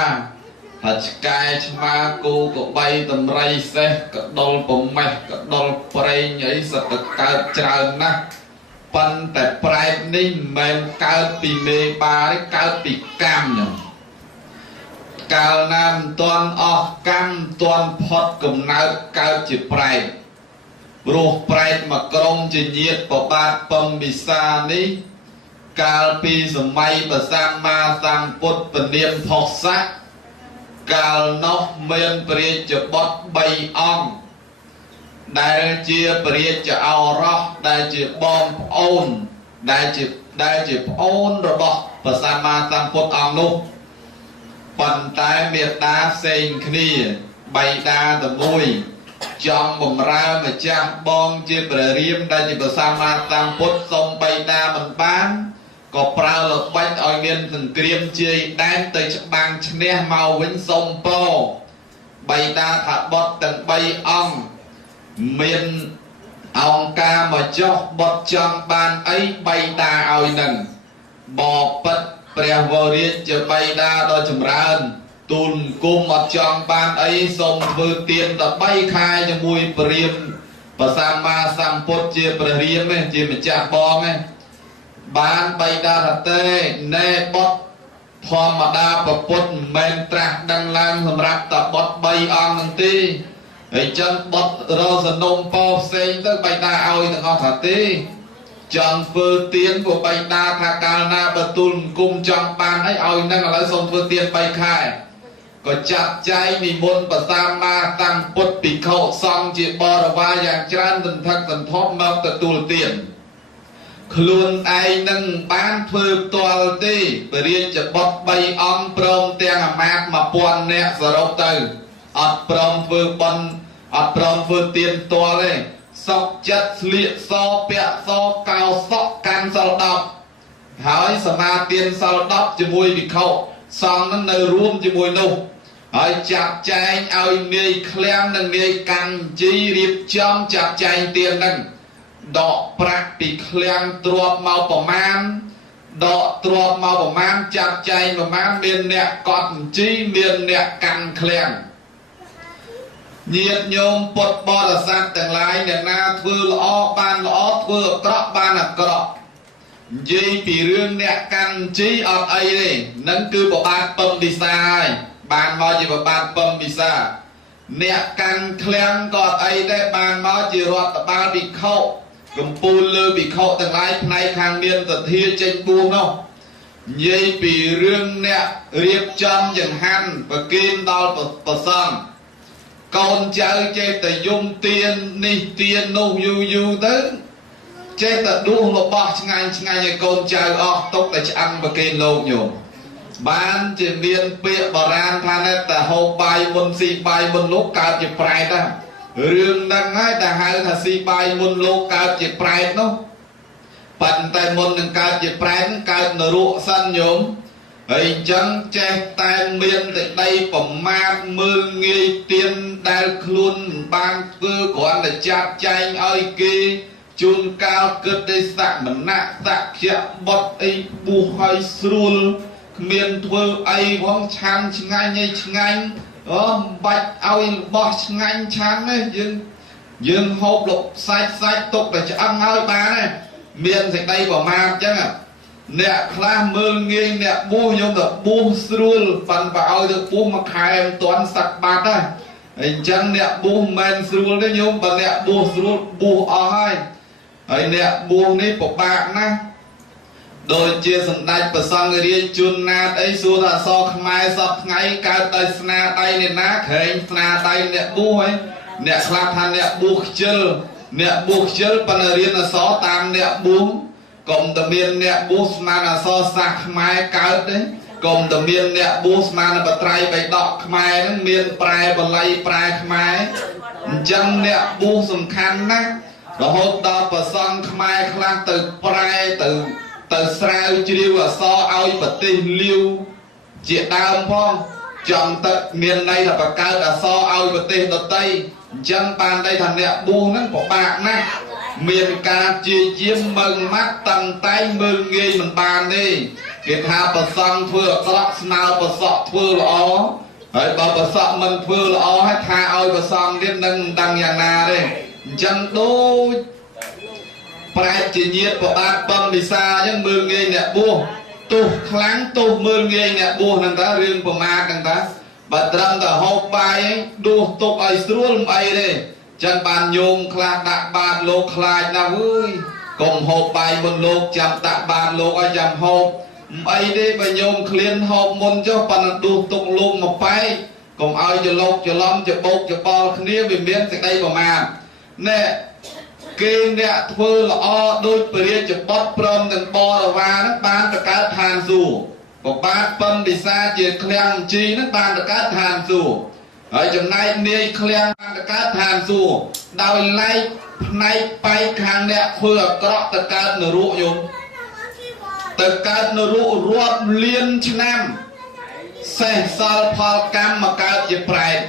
ថាឆ្កែឆ្មាគោកបីតម្រៃសេះកដុលប្រមេះកដុលប្រេងអីសត្វតែកើតច្រើនណាស់ប៉ុន្តែប្រែតនេះមិនមែនកើតពីមេបាទេកើតពីកម្មញោមកាលណាមិនទាន់អស់កម្មមិនទាន់ផុតកំណើតកើតជាប្រែតព្រោះប្រែតមកក្រុមជាញាតប្របាទពំពិសានេះកាលពីសម័យព្រះសម្មាសម្ពុទ្ធពនាមផុសៈកាលនោះមានព្រះរាជបុត្រ3អង្គដែលជាព្រះរាជឱរសដែលជាបងប្អូនដែលជាប្អូនរបស់ព្រះសម្មាសម្ពុទ្ធអង្គនោះប៉ុន្តែមេដាផ្សេងគ្នាបៃតាតែមួយចង់បំរើម្ចាស់បងជាព្រះរាមដែលជាព្រះសម្មាសម្ពុទ្ធសុំបៃតាមិនបាន ก็ปราลบัดឲ្យមានសង្គ្រាមជាយដែនទៅច្បាំងឈ្នះមកវិញសុំពរបៃតាថាបុត្រទាំង3អង្គមានអង្គការមកចុះបុត្រចង់បានអីបៃតាឲ្យនឹងបពិតព្រះវររាជជាបៃតាដ៏ចម្រើនទូលគុំអត់ចង់បានអីសូមធ្វើទាន13ខែជាមួយព្រាហ្មណ៍ព្រះសម្មាសម្ពុទ្ធជាព្រះរាមជាម្ចាស់បងបានបៃតាថាទេណែបុត្រធម្មតាប្រពុតមិនមែនត្រាស់ដឹងឡើងសម្រាប់តែបុត្រ3អង្គនឹងទេហើយចឹងបុត្ររសនំពោផ្សេងទៅបៃតាឲ្យទាំងអស់ថាទេចង់ធ្វើទានពួកបៃតាថាកាលណាបទូលគុំចង់បានអីឲ្យនឹងឥឡូវសូមធ្វើទាន3ខែក៏ចាត់ចែងនិមន្តព្រះសម្មាសម្ពុទ្ធភិក្ខុសង្ឃជាបរិវារយ៉ាងច្រើនសន្ធឹកសន្ធាប់មកទទួលទានខ្លួនឯងនឹងបានធ្វើផ្ទាល់ទេបរិយាបុត្រ3អង្គព្រមទាំងអាមាត្យ1000នាក់សរុបទៅអត់ព្រមធ្វើបន់អត់ព្រមធ្វើទានផ្ទាល់ទេសុកចិត្តស្លៀកសពាក់សកោសក់កាន់សល់10ហើយសមាទានសល់10ជាមួយភិក្ខុសង្ឃនឹងនៅរួមជាមួយនោះហើយចាត់ចែងឲ្យនាយឃ្លាំងនិងនាយកាន់ជីរៀបចំចាត់ចែងទាននឹងដកប្រាក់ពីឃ្លាំងទ្របមកប្រមាណដកទ្របមកប្រមាណចាត់ចែងប្រមាណមានអ្នកកត់ជីមានអ្នកកាន់ឃ្លាំងញាតិញោមពុទ្ធបរិស័ទទាំងឡាយអ្នកណាធ្វើល្អបានល្អធ្វើអាក្រក់បានអាក្រក់និយាយពីរឿងអ្នកកាន់ជីអត់អីទេនឹងគឺប្របាទពំពិសាហើយបានមកជាប្របាទពំពិសាអ្នកកាន់ឃ្លាំងក៏អត់អីដែរបានមកជារដ្ឋបាលភិក្ខុកំពូលលើភិក្ខុទាំងឡាយផ្នែកខាងមានសទ្ធាចេញបួសនោះនិយាយពីរឿងអ្នករៀបចំចង្ហាន់ប្រគេនដល់ព្រះសង្ឃកូនចៅចេះតែយំទៀននេះទៀននោះយូរទៅចេះតែដួសរបស់ឆ្ងាញ់ឲ្យកូនចៅអស់ទុកតែឆ្អឹងប្រគេនលោកញោមបានជាមានពាក្យបុរាណថាតែហូបបាយមុនស៊ីបាយមុនលោកកើតជាប្រែតរឿងហ្នឹងហើយដែលហៅថាស៊ីបាយមុនលោកកើតជាប្រែតនោះប៉ុន្តែមុននឹងកើតជាប្រែតកើតនរកសិនញោមហើយអញ្ចឹងចេះតែមានតែដីប្រមាថមើលងាយទៀនដែលខ្លួនមិនបានធ្វើគ្រាន់តែចាត់ចែងឲ្យគេជួនកាលគិតតែសក្មណៈសក្យបុត្រអីបួសឲ្យស្រួលគ្មានធ្វើអីផងឆាន់ឆ្ងាញ់ឲ្យឆ្ងាញ់មិនបាច់ឲ្យរបស់ឆ្ងាញ់ឆាន់ទេយើងហូបលុបសាច់ទុកតែឆ្អឹងឲ្យបានទេមានសេចក្តីប្រមាថអញ្ចឹងអ្នកខ្លះមើលងាយអ្នកបួសខ្ញុំទៅបួសស្រួលប៉ាន់បើឲ្យទៅបួសមួយខែមិនទាន់សឹកបាត់ហើយអញ្ចឹងអ្នកបួសមិនមែនស្រួលទេញោមបើអ្នកបួសស្រួលបួសអស់ហើយអ្នកបួសនេះពិបាកណាស់ដូចជាសម្ដេចព្រះសង្ឃរាជជួនណាតអីសួរថាអក្សរខ្មែរសពថ្ងៃកើតដោយស្នាដៃអ្នកណាក្រែងស្នាដៃអ្នកបួសហើយអ្នកខ្លះថាអ្នកបួសខ្ជិលប៉ុន្តែរៀនអក្សរតាមអ្នកបួសកុំតែមានអ្នកបួសស្មានអក្សរសាស្ត្រខ្មែរកើតទេកុំតែមានអ្នកបួសស្មានបត្រៃបៃដកខ្មែរហ្នឹងមានប្រែបាលីប្រែខ្មែរអញ្ចឹងអ្នកបួសសំខាន់ណាស់រហូតដល់ប្រសង់ខ្មែរខ្លះទៅប្រែទៅស្រាវជ្រាវអក្សរឲ្យប្រទេសលាវជាដើមផងចង់ទៅមានន័យថាបង្កើតអក្សរឲ្យប្រទេសដទៃអញ្ចឹងបានន័យថាអ្នកបួសហ្នឹងពិបាកណាស់មានការជាយាមមើងម៉ាត់តាំងតែងមើលងាយមិនបានទេគេថាប្រសង់ធ្វើអាក្រក់ស្នើប្រសក់ធ្វើល្អហើយបើប្រសក់មិនធ្វើល្អហើយថាឲ្យប្រសង់ទៀតនឹងមិនដឹងយ៉ាងណាទេអញ្ចឹងដូចប្រែជាញាតប្របាទបំវិសាអញ្ចឹងមើលងាយអ្នកបួសទោសខ្លាំងទោសមើលងាយអ្នកបួសហ្នឹងតារឿងប្រមាថហ្នឹងតាបើត្រឹមតែហូបបាយដួសទុកឲ្យស្រួលមិនអីទេចឹងបានញោមខ្លះដាក់បាតលោកខ្លាចណាស់អើយកុំហូបបាយមុនលោកចាំដាក់បាតលោកឲ្យចាំហូបមិនអីទេបើញោមឃ្លានហូបមុនចុះប៉ុន្តែដួសទុកលោកមកបែកកុំឲ្យច្រឡុកច្រឡំច្បោកច្បល់គ្នាវាមានសេចក្តីប្រមាថណែគេអ្នកធ្វើល្អដូចពរាជបុត្រព្រមទាំងបរិវារហ្នឹងបានទៅកើតឋានសួគ៌ប្របាទពំពិសាជាឃ្លាំងជីហ្នឹងបានទៅកើតឋានសួគ៌ហើយចំណែកនាយឃ្លាំងបានទៅកើតឋានសួគ៌ដោយឡែកផ្នែកបែកខាងអ្នកធ្វើអាក្រក់ទៅកើតនរកយំ ទៅកើតនៅរូបរាប់លានឆ្នាំសេះសល់ផលកម្មមកកើតជាប្រែត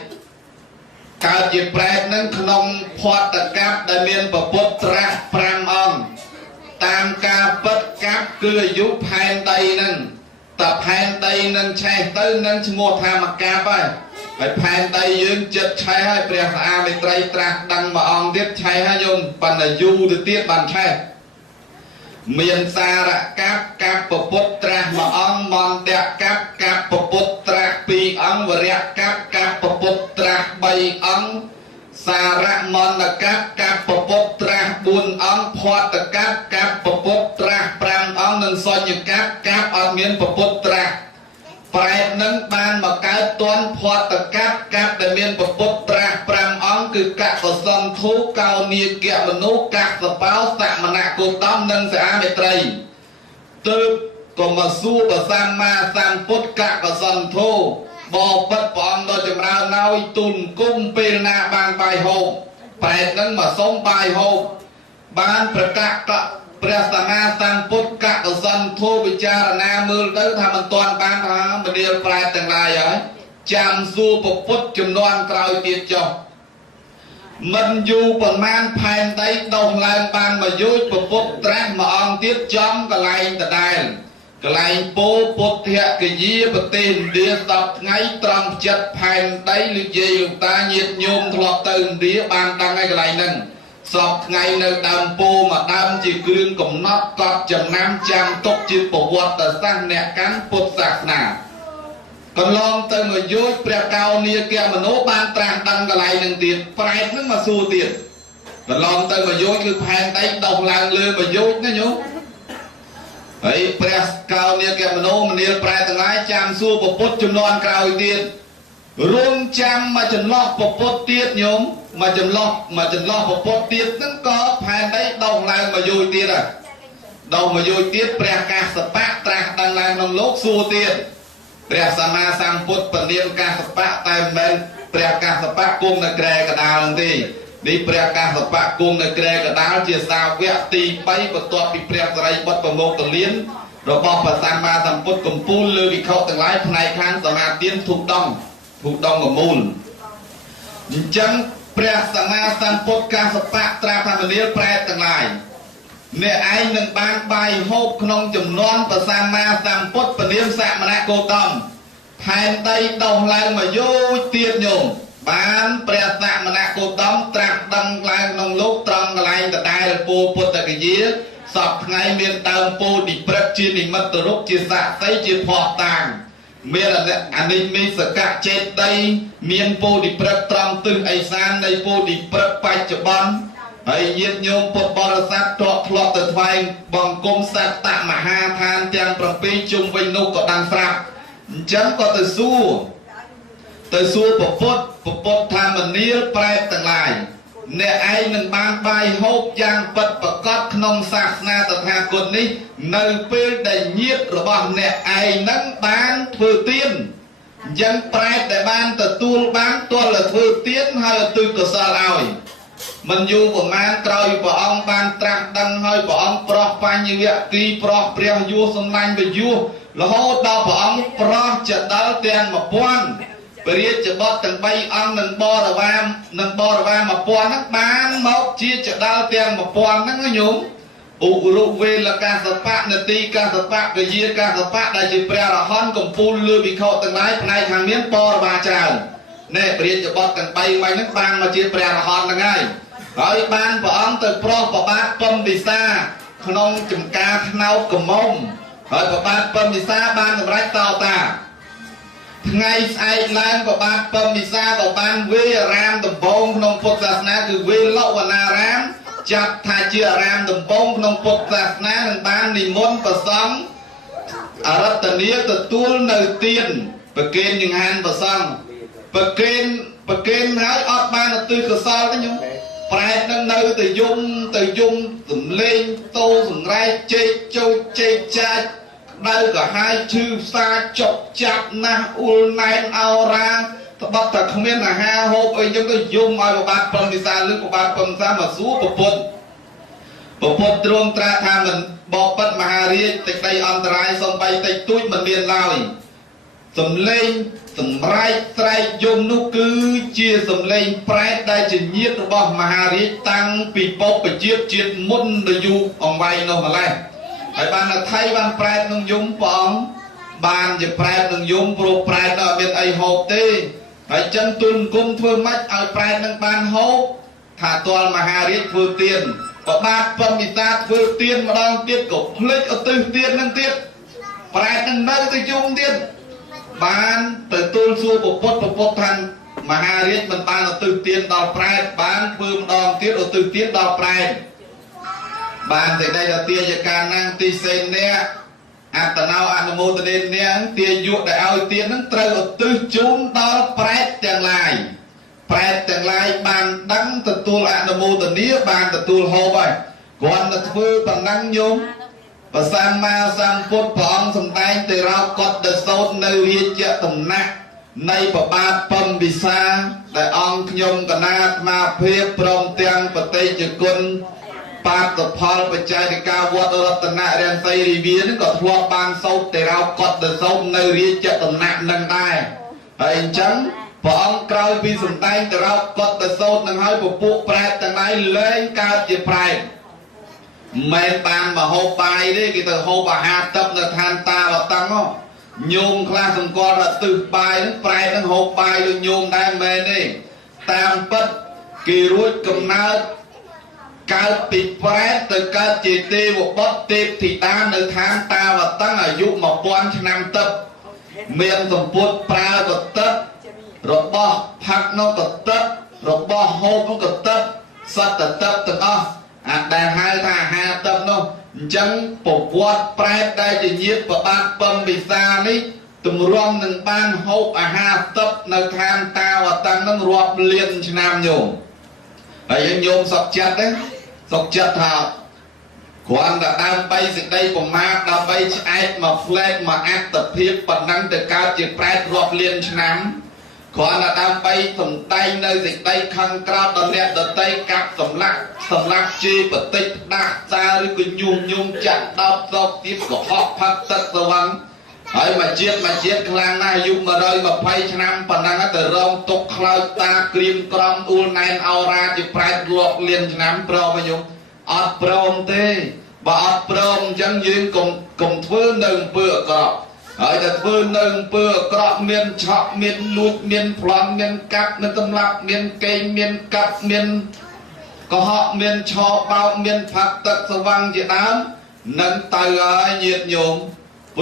កើតជាប្រែតនឹងក្នុងផាត់កັບដែលមានពពុទ្ធត្រាស់5អង្គតាមការពិតកັບគឺអាយុផែនដីនឹងតែផែនដីនឹងឆេះទៅនឹងឈ្មោះថាមកັບហើយផែនដីយើងចិត្តឆេះហើយព្រះសាមេត្រីត្រាស់ដឹងមួយអង្គទៀតឆេះហើយយំបណ្ណយូទៅទៀតបានឆេះមានសារកັບកັບពពុទ្ធត្រាស់មួយអង្គមន្តៈកັបកັបពពុទ្ធត្រាស់2អង្គវរៈកັបកັបពពុទ្ធត្រាស់3អង្គសារមន្តកັបកັបពពុទ្ធត្រាស់4អង្គផាត់កັបកັបពពុទ្ធត្រាស់5អង្គនិងសញ្ញកັបកັបអត់មានពពុទ្ធត្រាស់ប្រែតនឹងបានមកកើតតន់ផាត់កັបកັបដែលមានពពុទ្ធត្រាស់5អង្គគឺកកសន្ធធូកោនីកៈមនុកៈសបោសមណៈគោតមនិងសាមេត្រីទើបក៏មកសួរព្រះសម្មាសម្ពុទ្ធកកសន្ធធូបបិទ្ធព្រះអង្គដ៏ចម្រើនហើយទូលគុំពេលណាបានបាយហូបប្រែតនឹងមកសុំបាយហូបបានប្រកាសព្រះសម្មាសម្ពុទ្ធកកសន្ធូពិចារណាមើលទៅថាមិនទាន់បានថាមនាលប្រែតទាំងឡាយហើយចាំសួរពពុទ្ធចំនួនក្រោយទៀតចុះមិនយូរប៉ុន្មានផែនដីដុះឡើងបានមកយោជពពុទ្ធត្រាស់មួយអង្គទៀតចំកន្លែងដដែលកន្លែងពោពុទ្ធៈកយាប្រទេសឥណ្ឌា10ថ្ងៃត្រង់ចិត្តផែនដីលោកយាយលោកតាញាតិញោមធ្លាប់ទៅឥណ្ឌាបានដឹងហើយកន្លែងហ្នឹងសពថ្ងៃនៅដើមពោមួយដើមជាគ្រឿងកំណត់កត់ចំណាំចាំទុកជាប្រវត្តិសាស្ត្រអ្នកកាន់ពុទ្ធសាសនាកន្លងទៅមកយោជព្រះកោនីកៈមនុស្សបានត្រាស់ដឹងកន្លែងហ្នឹងទៀតប្រែតហ្នឹងមកសួរទៀតកន្លងទៅមកយោជគឺផែនដីដុះឡើងលើមកយោជណាញោមហើយព្រះកោនីកៈមនុស្សមនាលប្រែតទាំងឡាយចាំសួរពពុទ្ធចំនួនក្រោយទៀតរួមចាំមកចន្លោះពពុទ្ធទៀតញោមមកចន្លោះពពុទ្ធទៀតហ្នឹងក៏ផែនដីដុះឡើងមកយោជទៀតដែរដុះមកយោជទៀតព្រះកាសបៈត្រាស់ដឹងឡើងក្នុងលោកសួរទៀតព្រះសម្មាសម្ពុទ្ធពនាមកាសបៈតែមិនមែនព្រះកាសបៈគង់នៅក្រែកដាលនោះទេនេះព្រះកាសបៈគង់នៅក្រែកដាលជាសាវកទី3បន្ទាប់ពីព្រះសារីបុត្រប្រមោគលានរបស់ព្រះសម្មាសម្ពុទ្ធកំពូលលើវិខទាំងឡាយផ្នែកខាងសមាទានធុកដងកមូលអញ្ចឹងព្រះសម្មាសម្ពុទ្ធកាសបៈត្រាស់ថាមនាលប្រែតទាំងឡាយអ្នកឯងនឹងបានបាយហូបក្នុងចំនួនព្រះសម្មាសម្ពុទ្ធពនាមសមណៈគោតមផែនដីដុះឡើងមកយោជទៀតញោមបានព្រះសមណៈគោតមត្រាស់ដឹងឡើងក្នុងលោកត្រង់កន្លែងដដែលពោពុទ្ធគយាសពថ្ងៃមានដើមពោធិព្រឹកជានិមិត្តរូបជាស័ក្តិជាផោះតាងមានអនិមិសកៈចេតីមានពោធិព្រឹកត្រង់ទិសឦសាននៃពោធិព្រឹកបច្ចុប្បន្នហើយញាតិញោមពុទ្ធបរិស័ទតធ្លាប់ទៅថ្វាយបង្គំសត្តមហាឋានទាំង7ជុំវិញនោះក៏ដឹងស្រាប់អញ្ចឹងក៏ទៅសួរពពុទ្ធថាមនាលប្រែតទាំងឡាយអ្នកឯងនឹងបានបាយហូបយ៉ាងពិតប្រាកដក្នុងសាសនាតថាគតនេះនៅពេលដែលញាតិរបស់អ្នកឯងនឹងបានធ្វើទានអញ្ចឹងប្រែតដែលបានទទួលបានទាល់តែធ្វើទានហើយឧទ្ទិសកុសលឲ្យមិនយូរប្រមាណក្រោយព្រះអង្គបានត្រាស់ដឹងហើយព្រះអង្គប្រោះបញ្ញវគិប្រោះព្រះយោសំឡាញ់វយោរហូតដល់ព្រះអង្គប្រោះចដិលទាំង1000ព្រះរាជបុត្រទាំង3អង្គនិងបរិវារ1000ហ្នឹងបានមកជាចដិលទាំង1000ហ្នឹងញោមឧរុវេលកាសបៈនទីកាសបៈកយាកាសបៈដែលជាព្រះរហន្តកំពូលលើវិខទាំងឡាយផ្នែកខាងមានបរិវារច្រើនណែព្រះរាជបុត្រទាំង3ហ្នឹងបានមកជាព្រះរហន្តហ្នឹងហើយបានព្រះអង្គទៅប្រោះប្របាទពំពិសាក្នុងចំការថ្នោតកមុំហើយប្របាទពំពិសាបានសម្រេចតតាថ្ងៃស្អែកឡើងប្របាទពំពិសាក៏បានវេអារាមដំបងក្នុងពុទ្ធសាសនាគឺវេលវនារាមចាត់ថាជាអារាមដំបងក្នុងពុទ្ធសាសនានឹងបាននិមន្តព្រះសង្ឃអរតនីទទួលនៅទានប្រគេនចង្ហាន់ព្រះសង្ឃប្រគេនហើយអត់បានឧទ្ទិសកុសលទេញោមប្រែតនឹងនៅទៅយំសំលេងតោសង្រែកជែកចូលជែកចាច់ដៅក៏ហើយឈឺផ្សាចុកចាប់ណាស់អ៊ុលណែនអោរាត្បិតតែគ្មានអាហារហូបអីចឹងទៅយំឲ្យប្របាទពំពិសាឬប្របាទពំពិសាមកសួរប្រពន្ធ Bộ phật trông tra tham mình bọc bất mà hà riêng tịch đây anh trái xong bay tịch túi mình miền lao sầm lên sầm rai trai dùng nụ cứ chia sầm lên prai đại chỉ nhiệt bọc mà hà riêng tăng bị bọc bị chiết môn để du ông bay nó mà lại phải ban là thay ban prai nông dùng bóng banจะแปรหนึ่งยมโปรแปรต่อเป็นไอโฮปตีไปจังตุนกุมทั่วมัดเอาแปรหนึ่งบานโฮปถ้าตัวมหาฤทธิ์ฟื้นเตียนพอบาดปมิตาฟื้นเตียนมาลองเตียนกบพลิกเอาตื้อเตียนนั่งเตียนแปรหนึ่งนั่งตื้อจุ่มเตียนบานตื่นตุนสู้ปปดทันมหาฤทธิ์มันบานเอาตื้อเตียนดอกแปรบานฟื้นดองเตียนเอาตื้อเตียนดอกแปรบานแต่ได้เอาเตียนจากการนั่งตีเซนเนี่ยอาตนาวอนุโมทนาเนี่ยเตียยุได้เอาเตียนนั้นเตยตื้อจุ่มดอกแปรแต่งลายแปรแต่งลายบานดังตะตูอนุโมทนาบานตะตูโฮไปก่อนตะฟื้นปนังยมประสานมาสามพุทธพร้อมสมได้แต่เรากดเดโซนในเรียเจตนะในประบาทปมบิสาแต่องค์ยมกนาตมาเพียบพร้อมเตียงปฏิจกุลปาตพอลปัจจัยในการวัดรัตนะเรียนไซรีเวียนก็ทวบางโซแต่เรากดเดโซนในเรียเจตนะนั่งได้ไอ้จังพอองค์กลายเป็นสมได้แต่เรากดเดโซนนั่งให้ปุปุแปรแต่ไหนเล่นการเจ็บแปรแม่ตามมาโฮไปดิกิตโฮบาหาตับในทานตาเราตั้งอ๋อโยมคลาสมกรเราตื่นไปนั่งไปนั่งโฮไปเลยโยมได้แม่นี่ตามปัดกิรุตกำนัดการปิดแปรแต่การจิตตีวบดตีที่ตามในทานตาเราตั้งอายุมาป้อนชนำตับเมียนสมบูรณ์ปลาก็ตับรบบ่พักน้องก็ตับรบบ่โฮมันก็ตับสัตว์ตับตึงอ๋อแต่หายถ้าหาตับน้องจังปกวัดแปรได้จะยึดประบาดปมบิสานี้ตุ่มรวมหนึ่งบ้านโฮปอาหาตับในทางตาว่าตั้งนั้นรวบเลียนชนามโยมไอ้ยังโยมสอบจัดนะสอบจัดหาความแต่ดำไปสิ่งใดผมมาดำไปใช้มาแฟลกมาอัดตัดเพียบปนนั้นแต่การจะแปรรวบเลียนชนามความแต่ดำไปสมไตในสิ่งใดคังกราบตอนเนี้ยตอนไตกับสำลักจีปฏิดักซาหรือกุยุ่มจัดดอกดอกทิพย์ก็หอบพักตัดสว่างไอ้มาเจียดคลางหน้ายุบมาเลยมาไพ่ชนะปนังแต่รองตกคลาวตากรีมกรอมอูนแนนเอาราจะแปรรวบเลียนชนะโปรมายุอัดโปรมเตบ่อัดโปรมยังยืนกลมฟื้นหนึ่งเปื่อกรอบไอ้แต่ฟื้นหนึ่งเปื่อกรอบเมียนชอบเมียนลูกเมียนพลอนเมียนกัดเมียนตำลับเมียนเกยเมียนกัดเมียนก็เหาะเมียนชอเบาเมียนผักตัดสว่างจีน้ำนั่งตายเหยียดโยม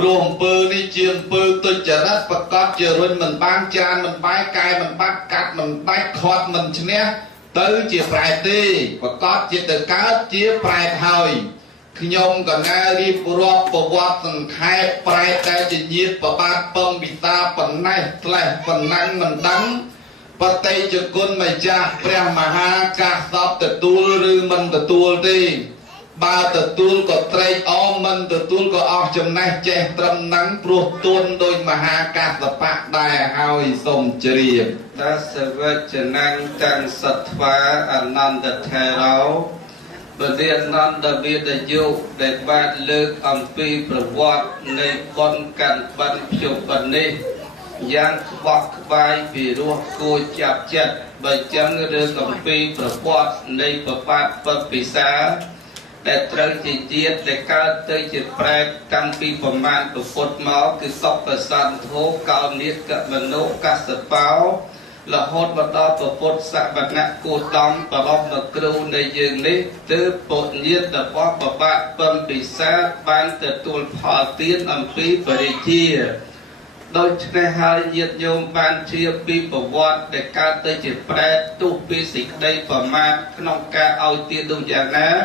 รวมปืนนี่เจียมปืนตัวจะรัดประกอบเจริญมันบางจานมันใบกายมันบักกัดมันใบคอดมันชนะตื้อเจียปลายตีประกอบเจียตะก้าเจียปลายหอยขยมกับงารีบรอบประวัติสังขายปลายแต่จะยีดประบาดปมบิตาปนในแหลปนนั่งมันดังปฏิจกุลไม่จ้าพระมหากาสอบแต่ตัวหรือมันแต่ตัวดีบาแต่ตัวก็ไตรอ้อมมันแต่ตัวก็ออกจำนายแจตรำนังปลุกตนโดยมหากาสปะได้หายสมเจริญดัสเวชนังจันสัทวาอนันตเทเราบเรียนนันดาวิดยุได้บาดเลิกอัมพีประวัติในบนกันบันพิบันนี้ยังบอกใบปีรัวกูจับจัดใบจังเรื่องอัมพีประวัติในประวัติปปิสาแต่ตรังจิตเจียดแต่การเตยจิตแปรกันปีประมาณประพุทธหมอคือสอบประสันโทกาวนิดกับมโนกัสเปาละหดมาต่อประพุทธสัพพะกูดองประลอบมากรูในยืนนี้ตือปนเยียดแต่พอประบาดปมปิสาบานแต่ตัวพอเตียนอัมพีปริเจียโดยในหาเยียดโยมบานเชียปีประวัติแต่การเตยจิตแปรตุปีสิกได้ประมาณขนมกาเอาเตียนดูอย่างนั้น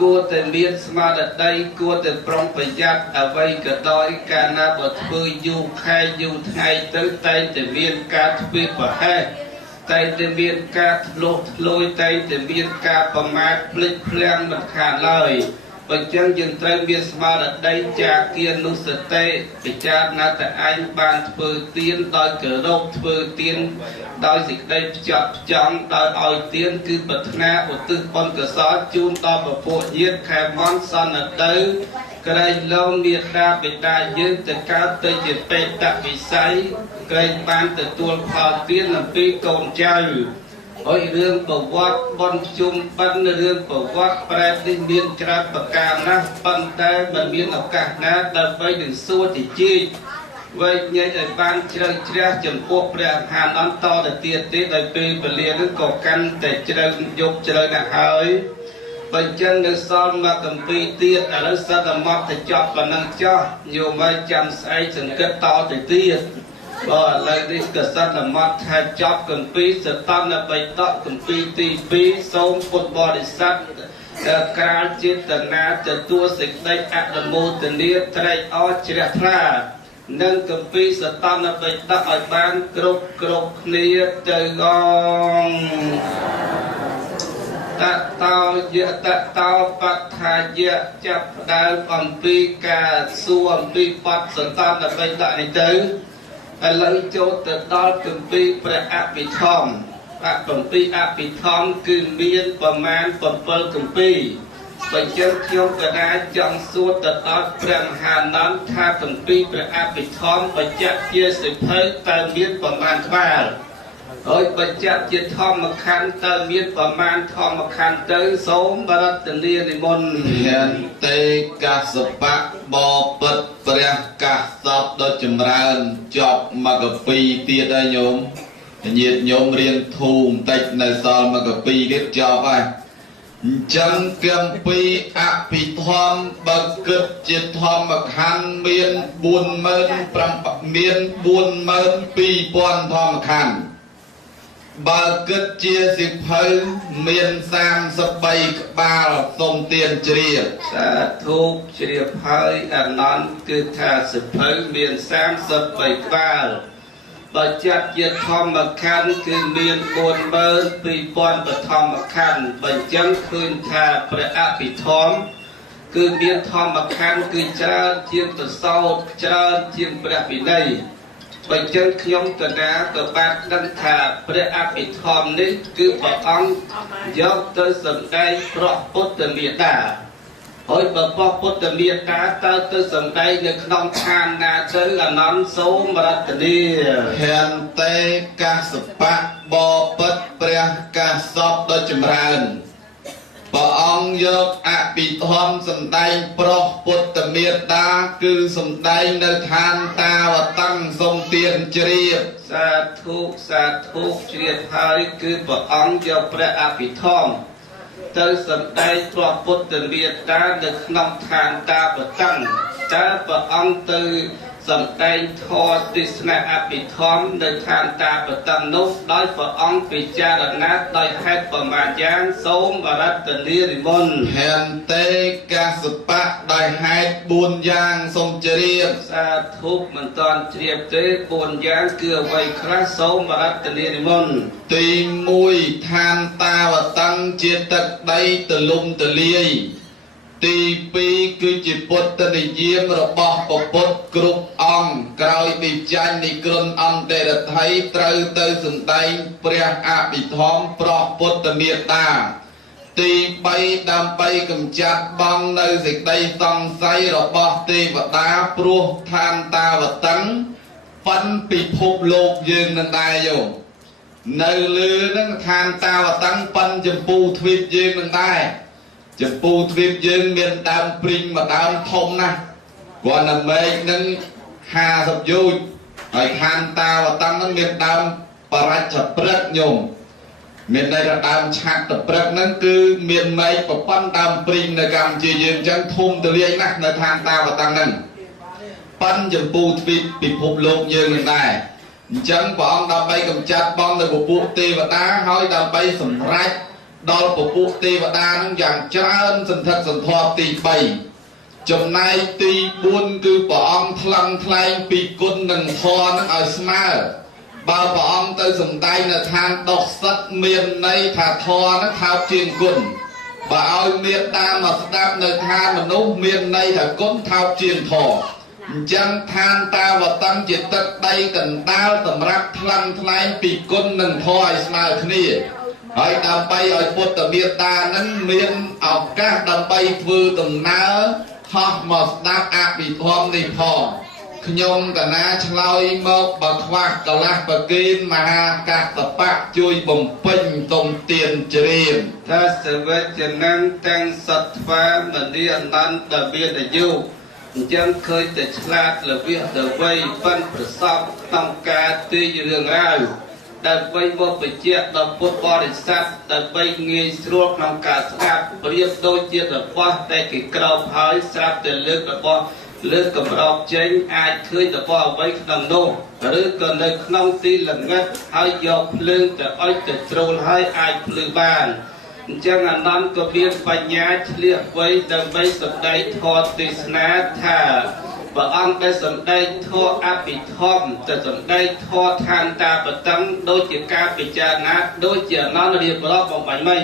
กูแต่เมียนสมาร์ทได้กูแต่ปรองประหยัดเอาไว้ก็ได้การนับถืออยู่ใครอยู่ไทยตั้งแต่เมียนการทวีปให้แต่เมียนการโลดลอยแต่เมียนการประมาทพลิกเพลียงมันขาดเลย បញ្ចឹងយើងត្រូវមានស្មារតីចាគានុសតិពិចារណាតែឯងបានធ្វើទានដោយគោរពធ្វើទានដោយសេចក្តីផ្ចត់ផ្ចង់ដោយឲ្យទានគឺប្រាថ្នាឧទ្ទិសបុណ្យកុសលជូនដល់ពពួកញាតិខែមន្តសន្និដ្ឋៅក្រែងលោមមេត្តាបិតាយើងទៅកើតទៅជាបេតវិស័យក្រែងបានទទួលផលទានអំពីកូនចៅហើយរឿងប្រវត្តិបនជុំបិណ្ឌរឿងប្រវត្តិប្រែនេះមានច្រើនប្រការណាស់ប៉ុន្តែមិនមានឱកាសណាដើម្បីនឹងសួរតិចវែកញែកឲ្យបានជ្រៅជ្រះចំពោះព្រះអរហន្តអន្តទៅទៀតទេដោយពេលវេលានឹងក៏កាន់តែជ្រៅយកជ្រៅណាស់ហើយបញ្ចឹងនៅសល់មកកំពីទៀតឥឡូវសត្វមកទៅចប់ប៉ុណ្ណឹងចោះញោមឲ្យចាំស្អែកសង្កេតតទៅទៀតបើឥឡូវនេះកសត្វមកថាចប់កំពីសតនបិតកកំពីទី2សូមពុទ្ធបរិស័ទក្រាលចេតនាទទួលសេចក្តីអនុមោទនាត្រេកអរជ្រះថ្លានិងកំពីសតនបិតកឲ្យបានគ្រប់គ្នាទៅអងតតោយៈតតោបដ្ឋាយៈចាប់ដើមអំពីការសួរអំពីបទសន្តនបិតកនេះទៅឥឡូវចូលទៅដល់គម្ពីរព្រះអភិធម្មគម្ពីរអភិធម្មគឺមានប្រមាណ7គម្ពីរបញ្ចឹងខ្ញុំក៏ដែរចង់សួរទៅដល់ព្រះមហានន្ទថាគម្ពីរព្រះអភិធម្មបញ្ជាក់ជាសិភៅតើមានប្រមាណក្បាលហើយបញ្ជាក់ជាធម្មខណ្ឌតើមានប្រមាណធម្មខណ្ឌទៅសូមបរតនានិមន្តហេតេកសបៈបពិតព្រះកាសពដ៏ចម្រើនចប់មកកពីទៀតហើយញោមញាតិញោមរៀនធូរបន្តិចនៅសល់មកកពីទៀតចប់ហើយអញ្ចឹងគម្ពីរអភិធម្មបើគិតជាធម្មខណ្ឌមាន42000ធម្មខណ្ឌបើគិតជាសិភៅមាន33ក្បាលសូមទានជ្រាបសាធុជ្រាបហើយអនន្តគឺថាសិភៅមាន33ក្បាលបើចាត់ជាធម្មខណ្ឌគឺមាន42000បឋមខណ្ឌបញ្ចឹងឃើញថាព្រះអភិធម្មគឺមានធម្មខណ្ឌគឺច្រើនជាងប្រសោតច្រើនជាងព្រះវិន័យបញ្ចឹងខ្ញុំកណាក៏បានដឹងថាព្រះអភិធម្មនេះគឺព្រះអង្គយកទៅសម្ដែងប្រោះពុទ្ធមេត្តាហើយបើប្រោះពុទ្ធមេត្តាតើទៅសម្ដែងនៅក្នុងឋានណាទៅអនន្តសូមរតនាហេតេកសបៈបពិតព្រះកាសពដ៏ចម្រើនព្រះអង្គយកអភិធម្មសម្ដែងប្រោះពុទ្ធមេត្តាគឺសម្ដែងនៅឋានតាវតੰសូមទានជ្រាបសាធុជ្រាបហើយគឺព្រះអង្គយកព្រះអភិធម្មទៅសម្ដែងប្រោះពុទ្ធមេត្តានៅក្នុងឋានតាវតੰតើព្រះអង្គទៅសម្ដែងធម៌ទេសនាអភិធម្មនៅឋានតាបតੰនោះដោយព្រះអង្គពិចារណាដោយហេតុប្រមាណយ៉ាងសូមបរតនានិមន្តហេតេកសបៈដោយហេតុ4យ៉ាងសូមជ្រាបសាធុមិនតាន់ជ្រាបទេ4យ៉ាងគឺអ្វីខ្លះសូមបរតនានិមន្តទី1ឋានតាវតੰជាទឹកដីទលំទលាយទី2គឺជាពុទ្ធនិយមរបស់ព្រះពុទ្ធគ្រប់អង្គក្រោយពីចាញ់និក្រណអន្តរថ័យត្រូវទៅសម្ដែងព្រះអភិធម្មប្រោះពុទ្ធមេត្តាទី3ដើម្បីកម្ចាត់បងនៅសេចក្តីសង្ស័យរបស់ទេវតាព្រោះឋានតាវតੰប៉ុនពិភពលោកយើងនឹងដែរយោនៅលើនឹងឋានតាវតੰប៉ុនចម្ពូទ្វីបយើងនឹងដែរចម្ពូទ្វីបយើងមានដើមព្រីងមួយដើមធំណាស់គាត់ណាមេឃនឹង50យោជន៍ហើយឋានតាវតੰនឹងមានដើមបរិច្ឆព្រឹកញោមមានន័យថាដើមឆាត់តព្រឹកហ្នឹងគឺមានមេឃប្រព័ន្ធដើមព្រីងនៅកម្ពុជាយើងអញ្ចឹងធំទលាយណាស់នៅឋានតាវតੰហ្នឹងប៉ុនចម្ពូទ្វីបពិភពលោកយើងនឹងដែរអញ្ចឹងព្រះអង្គដើម្បីកម្ចាត់បងនៅពពួកទេវតាហើយដើម្បីសម្រេចដល់ពពួកទេវតានឹងយ៉ាងច្រើនសន្ធឹកសន្ធាប់ទី3ចំណែកទី4គឺព្រះអង្គថ្លឹងថ្លែងពីគុណនិងធម៌នឹងឲ្យស្មើបើព្រះអង្គទៅសម្ដែងនៅឋានដុសសិតមានន័យថាធម៌នឹងថោកជាងគុណ បើឲ្យមានតាមមកស្ដាប់នៅឋានមនុស្សមានន័យថាគុណថោកជាងធម៌អញ្ចឹងឋានតាវតੰជាទឹកដីកណ្ដាលសម្រាប់ថ្លឹងថ្លែងពីគុណនិងធម៌ឲ្យស្មើគ្នាហើយដើម្បីឲ្យពុទ្ធមេត្តានឹងមានឱកាសដើម្បីធ្វើដំណើរហោះមកស្ដាប់អភិធម្មនេះផងខ្ញុំកណាឆ្លើយមកបើខ្វះកលាស់ប្រគេនមហាកសបៈជួយបំពេញទុំទានជ្រាប ថាសវេចនឹងទាំងសត្វមនីអនន្តមានអាយុអញ្ចឹងឃើញតែឆ្លាតល្វីសល្វីប៉ិនប្រសពក្នុងការទាញរឿងរ៉ាវដើម្បីមកបញ្ជាក់ដល់ពុទ្ធបរិស័ទដើម្បីងាយស្រួលក្នុងការស្ដាប់ប្រៀបដូចជារបស់តែគេក្រោបហើយស្រាប់តែលើករបស់លើកកម្រោកចេញអាចឃើញរបស់អ្វីក្នុងនោះឬក៏នៅក្នុងទីល្ងិតហើយយកភ្លើងទៅអុជទៅត្រួលហើយអាចភ្លឺបានអញ្ចឹងអនន្តក៏មានបញ្ញាឆ្លៀសវៃដើម្បីសម្ដែងធម៌ទេសនាថាព្រះអង្គដែលសម្ដែងធម៌អភិធម្មទៅសម្ដែងធម៌ឋានតាបតੰដូចជាការពិចារណាដូចជាអនន្តរៀបរាប់បំបញ្ញមិញ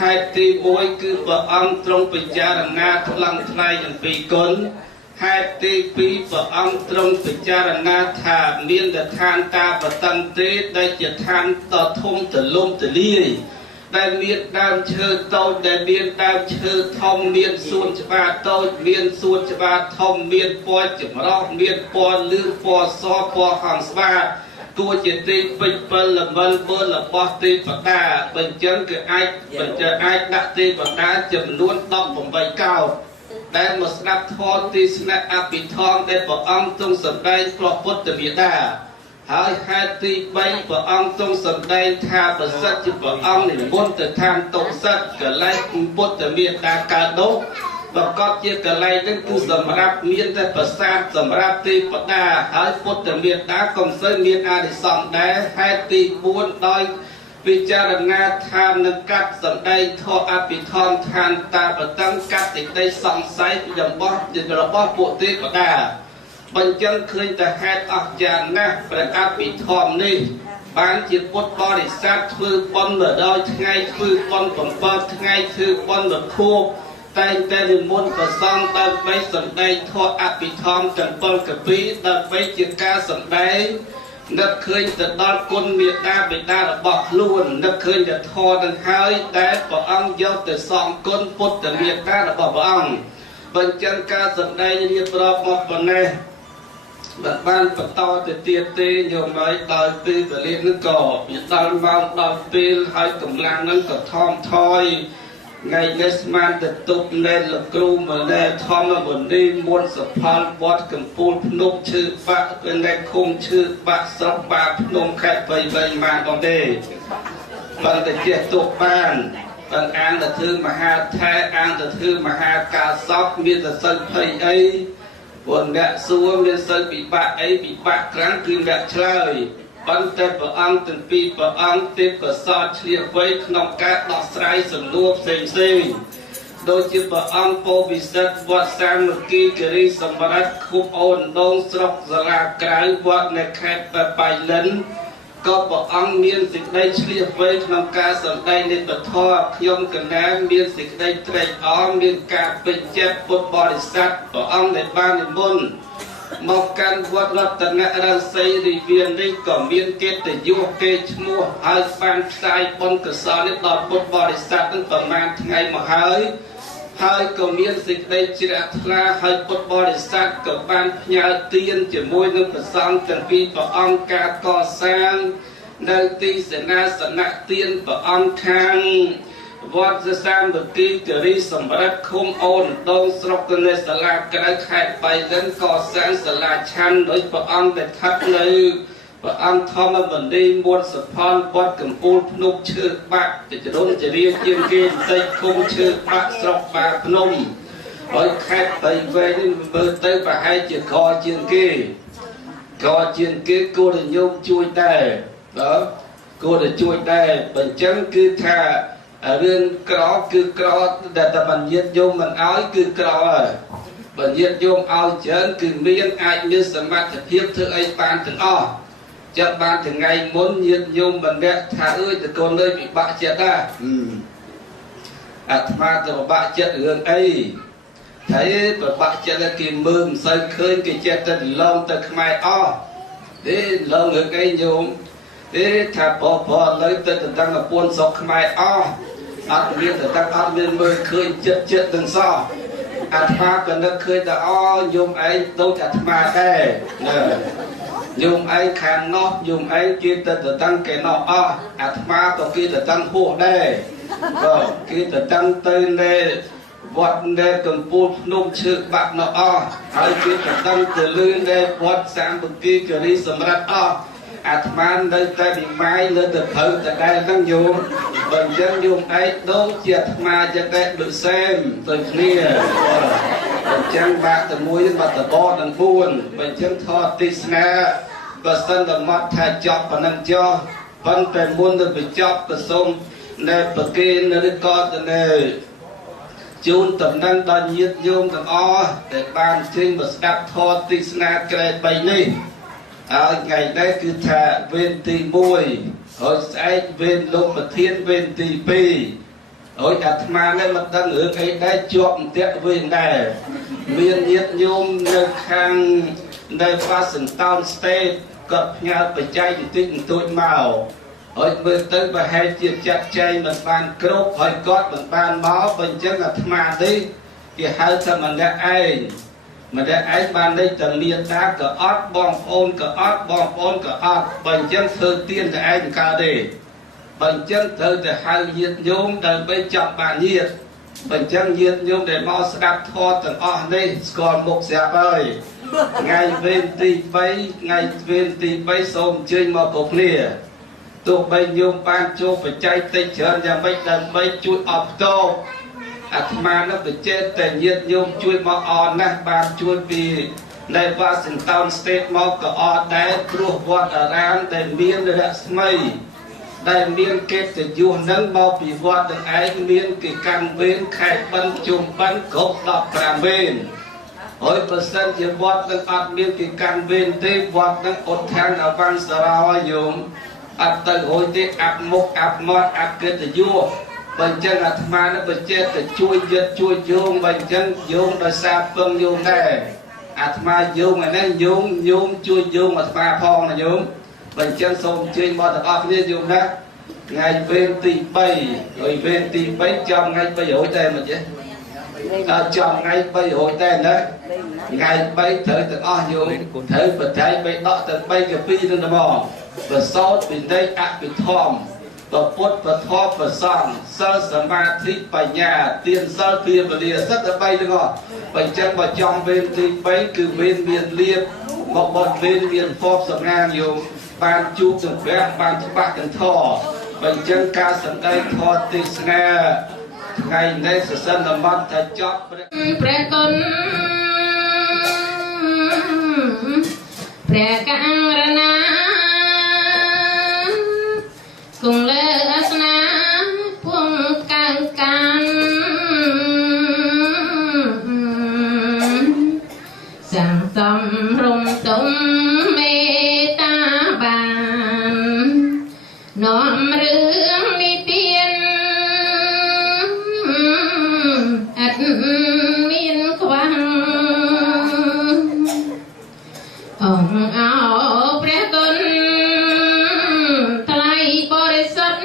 ហេតុទី1គឺព្រះអង្គទ្រង់ពិចារណាថ្លឹងថ្លែងអំពីគុណហេតុទី2ព្រះអង្គទ្រង់ពិចារណាថាមានតែឋានតាបតੰទេដែលជាឋានដ៏ធំទលំទលាយដែលមានដើមឈើតូចដែលមានដើមឈើធំមានសួនច្បារតូចមានសួនច្បារធំមានពណ៌ចម្រុះមានពណ៌លឿងពណ៌សពណ៌ហង្សស្វាគួរជាទីពេញពិលល្មិលមើលរបស់ទេវតាបញ្ចឹងគឺអាចដាក់ទេវតាចំនួន18កោដដែលមកស្ដាប់ធម៌ទេសនាអភិធម្មដែលព្រះអង្គទ្រង់សម្ដែងព្រះពុទ្ធមេតាហើយហេតុទី3ព្រះអង្គទ្រង់សម្ដែងថាប្រសិទ្ធជាព្រះអង្គនិមន្តទៅឋានតុសិទ្ធកន្លែងពុទ្ធមេតាកើតនោះប្រកបជាកន្លែងនេះគឺសម្រាប់មានតែប្រាសាទសម្រាប់ទេវតាហើយពុទ្ធមេតាកុំសូវមានអានិសង្សដែរហេតុទី4ដោយពិចារណាឋាននឹងកាត់សម្ដែងធម៌អភិធម្មឋានតាបតੰកាត់សេចក្តីសង្ស័យរបស់ពួកទេវតាបញ្ចឹងឃើញតែហេតុអស្ចារ្យណាស់ព្រះអភិធម្មនេះបានជាពុទ្ធបរិស័ទធ្វើបុណ្យ100ថ្ងៃធ្វើបុណ្យ7ថ្ងៃធ្វើបុណ្យ1ខួបតែងតែនិមន្តព្រះសង្ឃដើម្បីសម្ដែងធម៌អភិធម្មទាំង7កពីដើម្បីជាការសម្ដែងនឹកឃើញទៅដល់គុណមេត្តាបិតារបស់ខ្លួននឹកឃើញតែធម៌នឹងហើយដែលព្រះអង្គយកទៅសងគុណពុទ្ធមេត្តារបស់ព្រះអង្គបញ្ចឹងការសម្ដែងរៀបរាប់មកប៉ុណ្ណេះបានបន្តទៅទៀតទេញោមហើយដោយពេលវេលានឹងក៏ដល់ម៉ោងដល់ពេលហើយកម្លាំងនឹងក៏ថមថយថ្ងៃនេះស្មានទៅទុកលែនលោកគ្រូម្លេះធម្មមនីមុនសផលវត្តកំពូលភ្នំឈើបាក់ពេលនៅឃុំឈើបាក់ស្រុកបាភ្នំខេត្តបៃវែងបានបងទេបានតែចេះទុកបានបានអានទៅធ្វើមហាថែអានទៅធ្វើមហាការសពមានតែសិលភ័យអីព្រោះអ្នកសួរមានសិលពិបាកអីពិបាកក្រាំងគឺអ្នកឆ្លើយប៉ុន្តែព្រះអង្គទាំងពីរព្រះអង្គទេពកសោតឆ្លៀសវៃក្នុងការដោះស្រាយសំណួរផ្សេងដូចជាព្រះអង្គពោធិសត្វវត្តសាមគ្គីគិរីសម្រាប់ខុបអូនដងស្រុកសាលាក្រៅវត្តនៅខេត្តបៃលិនក៏ព្រះអង្គមានសេចក្តីឆ្លៀសវៃក្នុងការសម្ដែងនៃពធខ្ញុំកណាមានសេចក្តីត្រេកអរមានការពេញចិត្តពុទ្ធបរិស័ទព្រះអង្គដែលបាននិមន្តមកកាន់វត្តរតនរសីរីវៀននេះក៏មានកិត្តិយសគេឈ្មោះហើយបានផ្សាយបុណ្យកុសលនេះដល់ពុទ្ធបរិស័ទនឹងប្រមាណថ្ងៃមកហើយក៏មានសេចក្តីជ្រះថ្លាហើយពុទ្ធបរិស័ទក៏បានផ្ញើទានជាមួយនឹងព្រះសង្ឃទាំងពីរព្រះអង្គការកសាងនៅទីសេនាសនៈទានព្រះអង្គខាងវត្តសាមគ្គីគិរីសម្រាប់ឃុំអូនដងស្រុកកនេសាលាក្រៅខេត្តបៃលិនកសាងសាលាឆាន់ដោយព្រះអង្គដែលស្ថិតនៅព្រះអង្គធម្មបណ្ឌិមុនសផលវត្តកំពូលភ្នំឈើបាក់ចរុនជរាជាងគេបន្តិចឃុំឈើបាក់ស្រុកបាភ្នំហើយខេត្តបៃវែងនេះមើលទៅប្រហែលជាកជាងគេគួរតែញោមជួយដែរបាទគួរតែជួយដែរបញ្ចឹងគឺថារឿងក្រគឺក្រដែលតែបញ្ញត្តិយោមមិនអោយគឺក្រហើយបញ្ញត្តិយោមឲ្យច្រើនគឺមានអាចមានសមត្ថភាពធ្វើអីបានទាំងអស់ចាប់បានថ្ងៃមុនញាតិញោមបណ្ឌិតថាអើយតកូនលើពិបាកចិត្តដែរ អាត្មាទៅបបាក់ចិត្តរឿងអីតែបបាក់ចិត្តគេមើលមិនសូវឃើញគេចិត្តទៅឡងទៅខ្មែរអស់ទេឡងរឿងអីញោមទេថាបបលើទៅតាំងប្រពន្ធស្រុកខ្មែរអស់អត់មានទៅតាំងអត់មានមើលឃើញចិត្តទាំងសោះអាត្មាក៏នឹកឃើញតែអញោមឯងដូចអាត្មាដែរញោមឯងខាងនោះញោមឯងគេទៅតាំងគេនោះអស់អាត្មាក៏គេទៅតាំងហួសដែរបាទគេទៅតាំងទៅនៅវត្តនៅកំពូលភ្នំឈើបាក់នោះអស់ហើយគេទៅតាំងទៅលឿនដែរវត្តសាមគ្គីគិរីសម្រាប់អស់អាត្មានៅតែពីម៉ាយលើទៅភៅតែដែរហ្នឹងញោមបើអញ្ចឹងញោមឯងដូចជាអាត្មាចឹងដែរដូចសែមទៅគ្នាអញ្ចឹងបាក់តែមួយបាត់តបទាំង4បើអញ្ចឹងថតទេសនាបើសិនតែមកថាចប់ប៉ុណ្ណឹងចុះប៉ុន្តែមុនទៅបញ្ចប់ក៏សូមនៅប្រគេនឬក៏ទៅជូនតំណែងដល់ញាតិញោមទាំងអស់ដែលបានចេញមកស្ដាប់ធម៌ទេសនាក្រែ3នេះហើយថ្ងៃនេះគឺថាវេនទី1ហើយស្អែកវេនលោកប្រធានវេនទី2ហើយអាត្មានេះមិនដឹងរឿងអីដែរជាប់អន្ទាក់វេនដែរមានញាតិញោមនៅខាងនៅ Washington State គាត់ផ្ញើបច្ច័យបន្តិចបន្តួចមកហើយមើលទៅប្រហែលជាចាត់ចែងមិនបានគ្រប់ហើយគាត់មិនបានមកបើអញ្ចឹងអាត្មានេះគេហៅថាម្នាក់ឯងបាននេះតែមានតាក៏អត់បងប្អូនក៏អត់បងប្អូនក៏អត់បើអញ្ចឹងធ្វើទៀនតែឯងកើតទេបើអញ្ចឹងត្រូវតែហៅញាតិញោមដើម្បីចាប់បានញាតិបើអញ្ចឹងញាតិញោមដែលមកស្ដាប់ធម៌ទាំងអស់នេះស្គាល់មុខស្រាប់ហើយថ្ងៃវេនទី3សូមអញ្ជើញមកគ្រប់គ្នាទោះបីញោមបានចូលបច្ច័យតិចច្រើនយ៉ាងម៉េចដើម្បីជួយអបតបអាត្មានឹងបញ្ជាក់តែញាតិញោមជួយមកអរណាស់បានជួយពីនៅ Washington State មកក៏អរដែរព្រោះវត្តអារាមដែលមានរស្មីដែលមានកិត្តិយសនឹងមកពីវត្តទាំងឯងមានគេកាន់វេនខែបិណ្ឌជុំបិណ្ឌគ្រប់15វេនហើយប្រសិនជាវត្តនឹងអត់មានគេកាន់វេនទេវត្តនឹងអត់ខាងអវង្សរោយមអត់ទៅរួចទេអាប់មុខអាប់មាត់អាប់កិត្តិយសបើអញ្ចឹងអាត្មានឹងបញ្ជាក់ទៅជួយយឹតជួយយោងបើអញ្ចឹងយោងដោយសារពឹងយោងដែរអាត្មាយោងឯនេះយោងជួយយោងអាត្មាផងណាយោងបើអញ្ចឹងសូមអញ្ជើញមកទាំងអស់គ្នាយោងណាថ្ងៃវេនទី3ហើយវេនទី3ចំថ្ងៃ300ដែរមិនចេះចំថ្ងៃ300ដែរណាថ្ងៃ3ត្រូវទាំងអស់យោងត្រូវបច្ច័យ3ដកទាំង3កាពីនឹងហ្មងប្រសោតពីនៃអភិធម្មប្រពុតប្រធមប្រសង្ឃសិលសមាធិបញ្ញាទានសិលភាវនាសិទ្ធិ3ទាំងអស់បើអញ្ចឹងបើចំវេនទី3គឺវេនមានលៀបមកបត់វេនមានភពសម្ងាងយោបានជួបទាំងព្រះបានច្បាស់ទាំងធម៌បើអញ្ចឹងការសម្ដែងធម៌ទេសនាថ្ងៃនេះសសិនតំបន់ថាចប់ព្រះគុណព្រះករុណាគង់លើអាសនាភូមិកាងកានសាងសំរំទុំមេត្តាបាននាំរឿងនិទានអត់មានខ្វះអង្គអោព្រះគុណថ្លៃបរិសុទ្ធ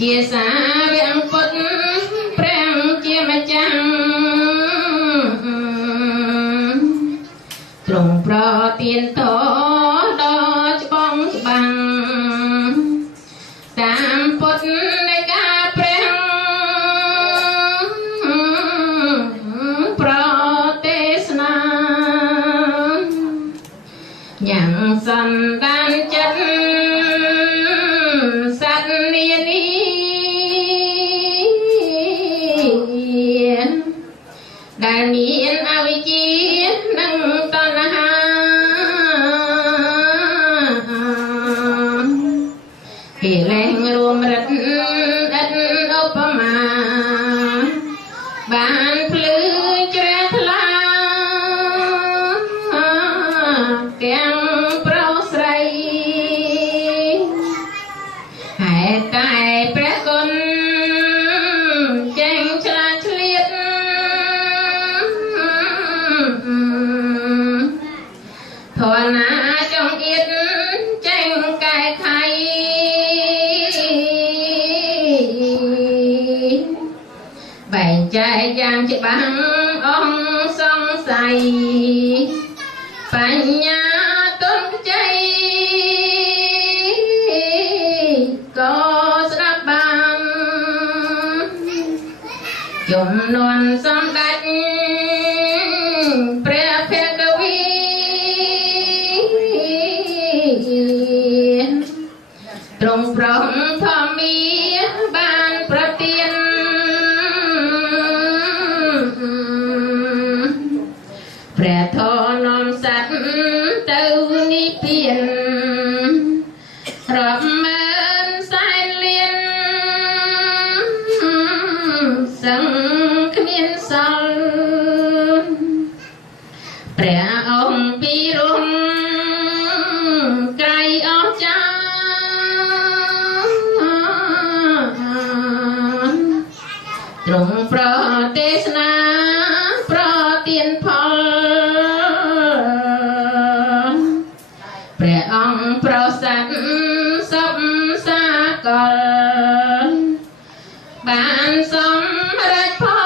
ជាសាវកពុទ្ធព្រះជាម្ចាស់ទ្រង់ប្រទានតដល់ច្បងច្បាំងតាមពុទ្ធនៃការព្រះប្រទេសនាយ៉ាងសន្តានចិត្តសត្វនានីដែលមានអវិជ្ជានិងតណ្ហាគេលែងរួមរិទ្ធឥតឧបមាបានភ្លឺជ្រះថ្លាទាំងប្រុសស្រី อนาจงอิดแจ้งแก้ไขแบ่งใจอย่างจะบังองสงสัยปัญญาต้นใจก็สระบังจมนวนสมดัดเปรียบเพียงกวีตรงพร้อมพอมีบานประเตียนแปรทอนอมสัตว์เต้านิเพียนรอบเมินสายเลียนสังเขมียนสลแปรองค์ปีรุมไกลออกจากตรงโปรดเทศนาโปรดเตียนพอพระองค์โปรดสัตว์สมสากลบานสมรักพล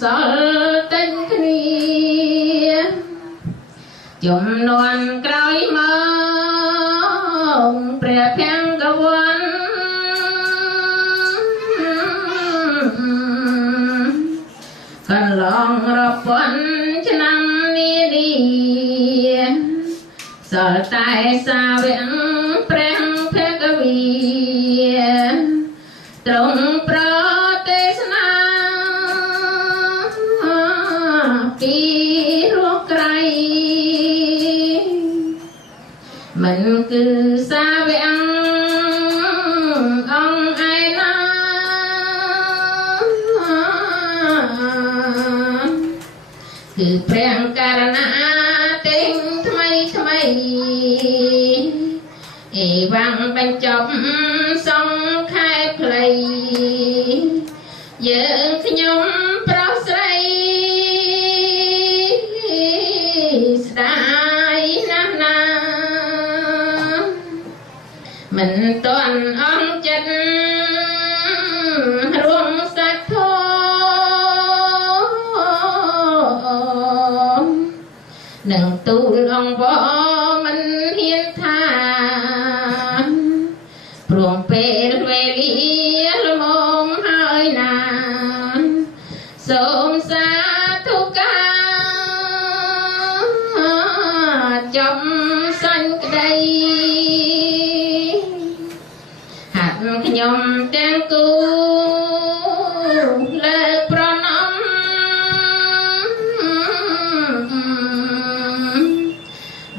สลตันคณีจมนวนกลอยมองเปรียบเพียงกวนกันลองรับวันชนำนี้ดีสอดตายสาเวียงแปลงเพกวีตรงโปรดเทศนาปีรัวไกลมันคือสาเวียงองไอนาคือเพลงการณาเต็งทำไมเอวังบรรจบทรงคายเพลยเยิงขยมเพราะใส่สดายนามันต้นอ้อมจันรวงสักทองหนึ่งตูลองบ่มันเฮียนทางพรวงเปรเวลีละมมหายนานสมสาธุกาจอมสันกระไดหัดขยมแตงกูเลิกเพราะน้ำ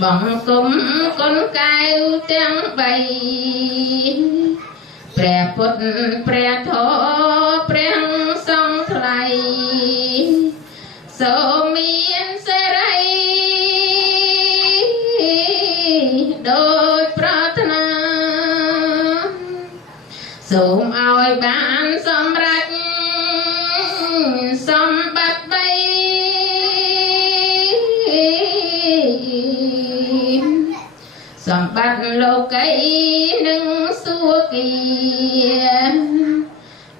บังกุมคนกายเตียงใบแปรพุทธแปรโทแปรสองไทยโสมีนเสรัยโดยปรารถนาសូមឲ្យបានសម្រេចសម្បត្តិបីសម្បត្តិលោកីនិងសុគី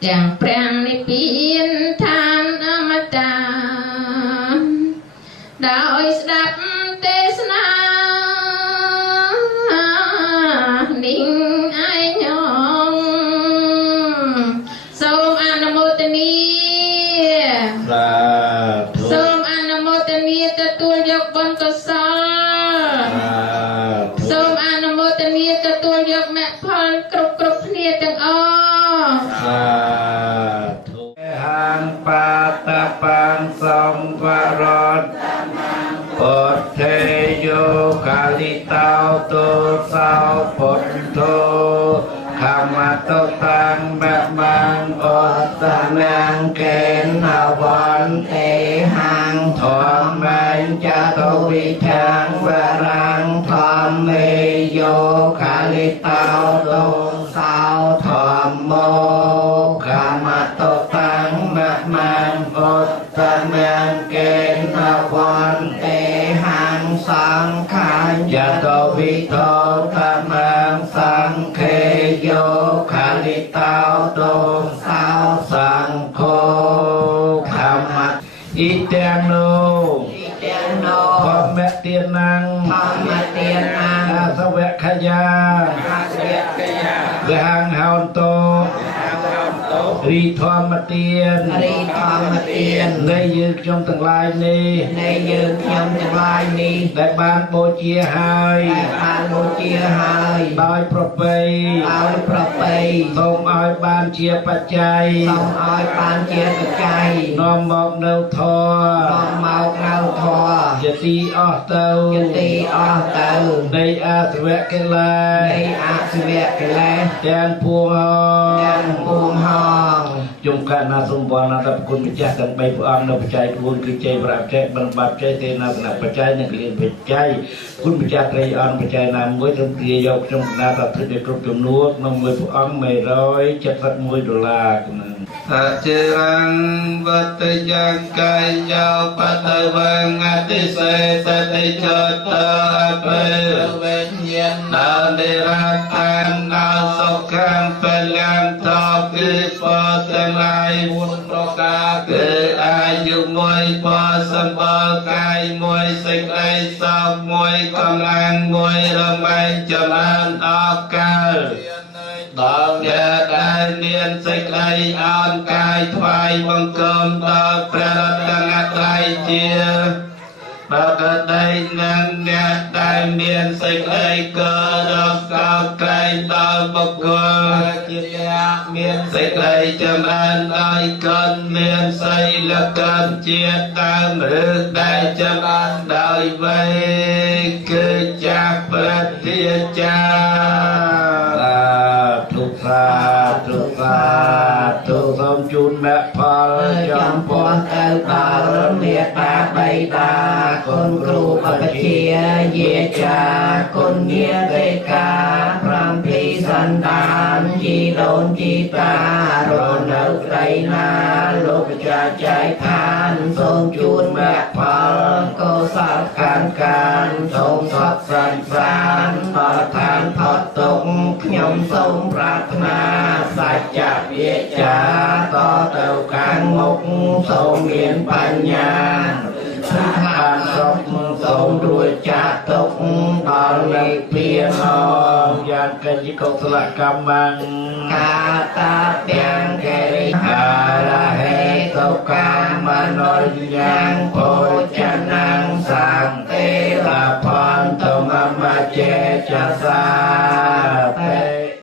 ទាំងព្រះនិព្វានឋានអមតាដោយស្ដាប់ទេសនាนิ่งไอหยองសូមអនុមោទនាសូមអនុមោទនាទទួលយកបុណ្យកុសលសូមអនុមោទនាទទួលយកមគ្គផលគ្រប់គ្នាទាំងអស់ហាងបាតបាងសំវរតពុទ្ធេយោកាលិតោទុសោពុទ្ធោខមតតាំងបបាងអតនាងកេនអវន្តេហាងធម្មញ្ចតវិធាងវរាងធម្មមេយោកាលិតោទុសោធម្មោខមតតាំងបបាងអតនាង งเกณฑ์วันเตหังสังขารยะโตวิโตธรรมังสังเขโยคาลิตาโตสาวสังโฆธรรมะอิเตโนพอมแมเตียนังอาสเวะขยาเวหังเฮาโตรีทอมเตียนในยืนยมทั้งหลายนี้ได้บานโบเจียหายบายประเปย์ทรงอ้อยบานเชียปัจจัยน้อมมอกเนาทอจะตีออกเตาในอาสเวะกันเลยแดนพวงหองจงการนาสมบัตินาตับคุณพิจารณ์ไปผู้อ่านนาปัจจัยคุณคือใจปราบใจบรรบับใจเทนาสนับปัจจัยนักเรียนปัจจัยคุณพิจารณ์ใจอ่านปัจจัยนามวยทั้งเกียยกจงนาตัดถึงในกรุบจำนวนนำมวยผู้อ่านไม่ร้อย$700กันนั้นถ้าเจรังวัตยังกายยาวปัตวังอติเสตติจตาเปเวนเยนนาเดรักอันนาสุขังเป็นยังทอคือปอตไลวุนโปรกาคืออายุมวยปอสมบูรณ์กายมวยสิกไอสอบมวยกำลังมวยระไมจำนานออกกาลตองเดือดได้เมียนสิกไออ่อนกายถวายบังคมต่อพระรัตนตรัยเจียบาดได้นังเนียได้เมียนสิกไอเกิดก้าวไกลต่อบุคคลเมียนสิกไอจำอันได้กันเมียนใส่ละกันเจียตามหรือได้จำอันได้ไว้คือจากประเทศเจ้าทุกสมจุนแม่พอจอมปอนเอลตาเริ่มเรียกตาใบตาคนครูปปเชียเยจากคนเยียเรกาพรำพีสันดานจีโดนจีตารอนเอาไรนาโลกจะใจทานสมจุนแม่พอก็สักการสมสักสันสานต่อทานทอดตกขยมสมปรารถนาสัจจะเวียจาต่อเต่าการงกสมเมียนปัญญาสุทานสมด้วยจักตกตอนในเพียงนองยานกันยิกสละกรรมังกาตาเปียงเกริหาระเหตุกามานอยยังโพชนังสังเตระพรตมมาเจจสาเต